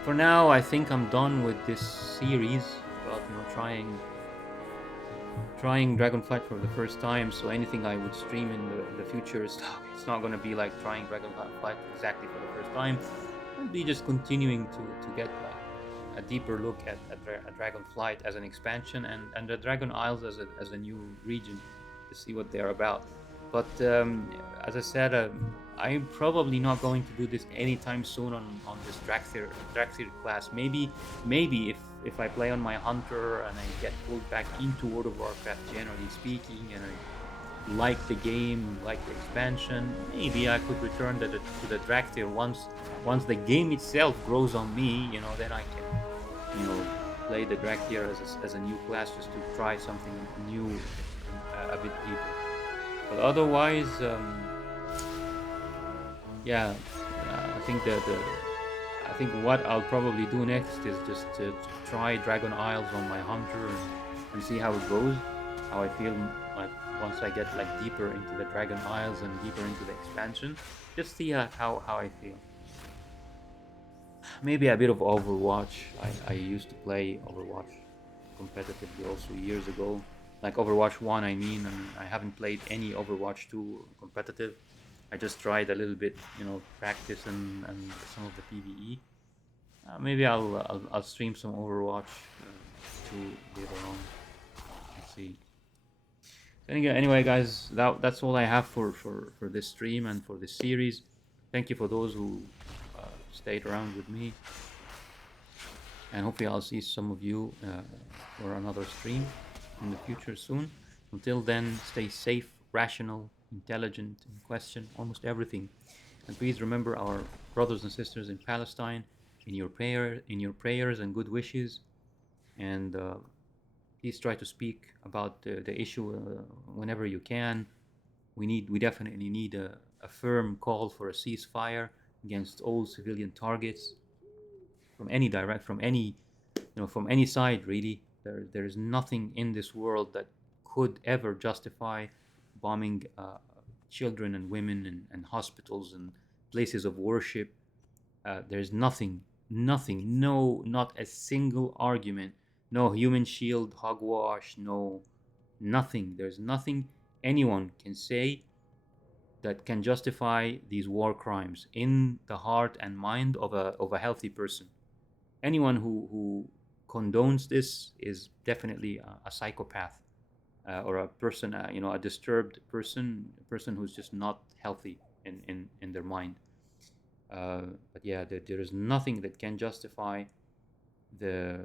for now, I think I'm done with this series about trying Dragonflight for the first time. So anything I would stream in the future is it's not going to be like trying Dragonflight exactly for the first time. I'll be just continuing to get like a deeper look at Dragonflight as an expansion and the Dragon Isles as a new region to see what they're about. But as I said, I'm probably not going to do this anytime soon on this Dracthyr class. Maybe if I play on my Hunter and I get pulled back into World of Warcraft, generally speaking, and I like the game, like the expansion, maybe I could return to the Dracthyr once the game itself grows on me. Then I can play the Dracthyr as a new class just to try something new, a bit deeper. But otherwise, yeah, I think I think what I'll probably do next is just to try Dragon Isles on my Hunter and see how it goes, how I feel like once I get like deeper into the Dragon Isles and deeper into the expansion, just see how I feel. Maybe a bit of Overwatch. I used to play Overwatch competitively also years ago. Like Overwatch 1, I mean, and I haven't played any Overwatch 2 competitive. I just tried a little bit, practice and some of the PvE. Maybe I'll stream some Overwatch 2 later on. Let's see. Anyway, guys, that's all I have for this stream and for this series. Thank you for those who stayed around with me, and hopefully I'll see some of you for another stream in the future soon. Until then, stay safe, rational, intelligent, and question almost everything. And please remember our brothers and sisters in Palestine in your prayers and good wishes. And please try to speak about the issue whenever you can. We definitely need a firm call for a ceasefire against all civilian targets from any side, really. There is nothing in this world that could ever justify bombing children and women and hospitals and places of worship. There's nothing, no, not a single argument, no human shield, hogwash, no, nothing. There's nothing anyone can say that can justify these war crimes in the heart and mind of a healthy person. Anyone who condones this is definitely a psychopath, or a person, a disturbed person, a person who's just not healthy in their mind. But yeah, there is nothing that can justify the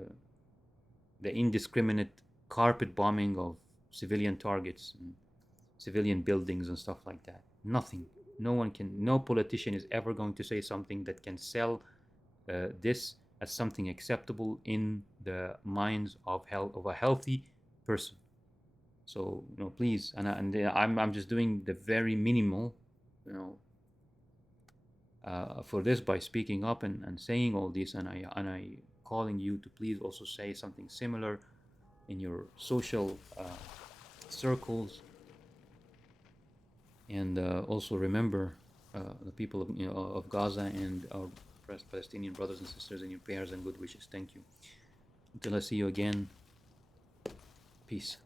indiscriminate carpet bombing of civilian targets and civilian buildings and stuff like that. Nothing. No politician is ever going to say something that can sell this as something acceptable in the minds of a healthy person. So please, I'm just doing the very minimal, for this by speaking up and saying all this, and I calling you to please also say something similar in your social circles, and also remember the people of Gaza and our Palestinian brothers and sisters in your prayers and good wishes. Thank you. Until I see you again, peace.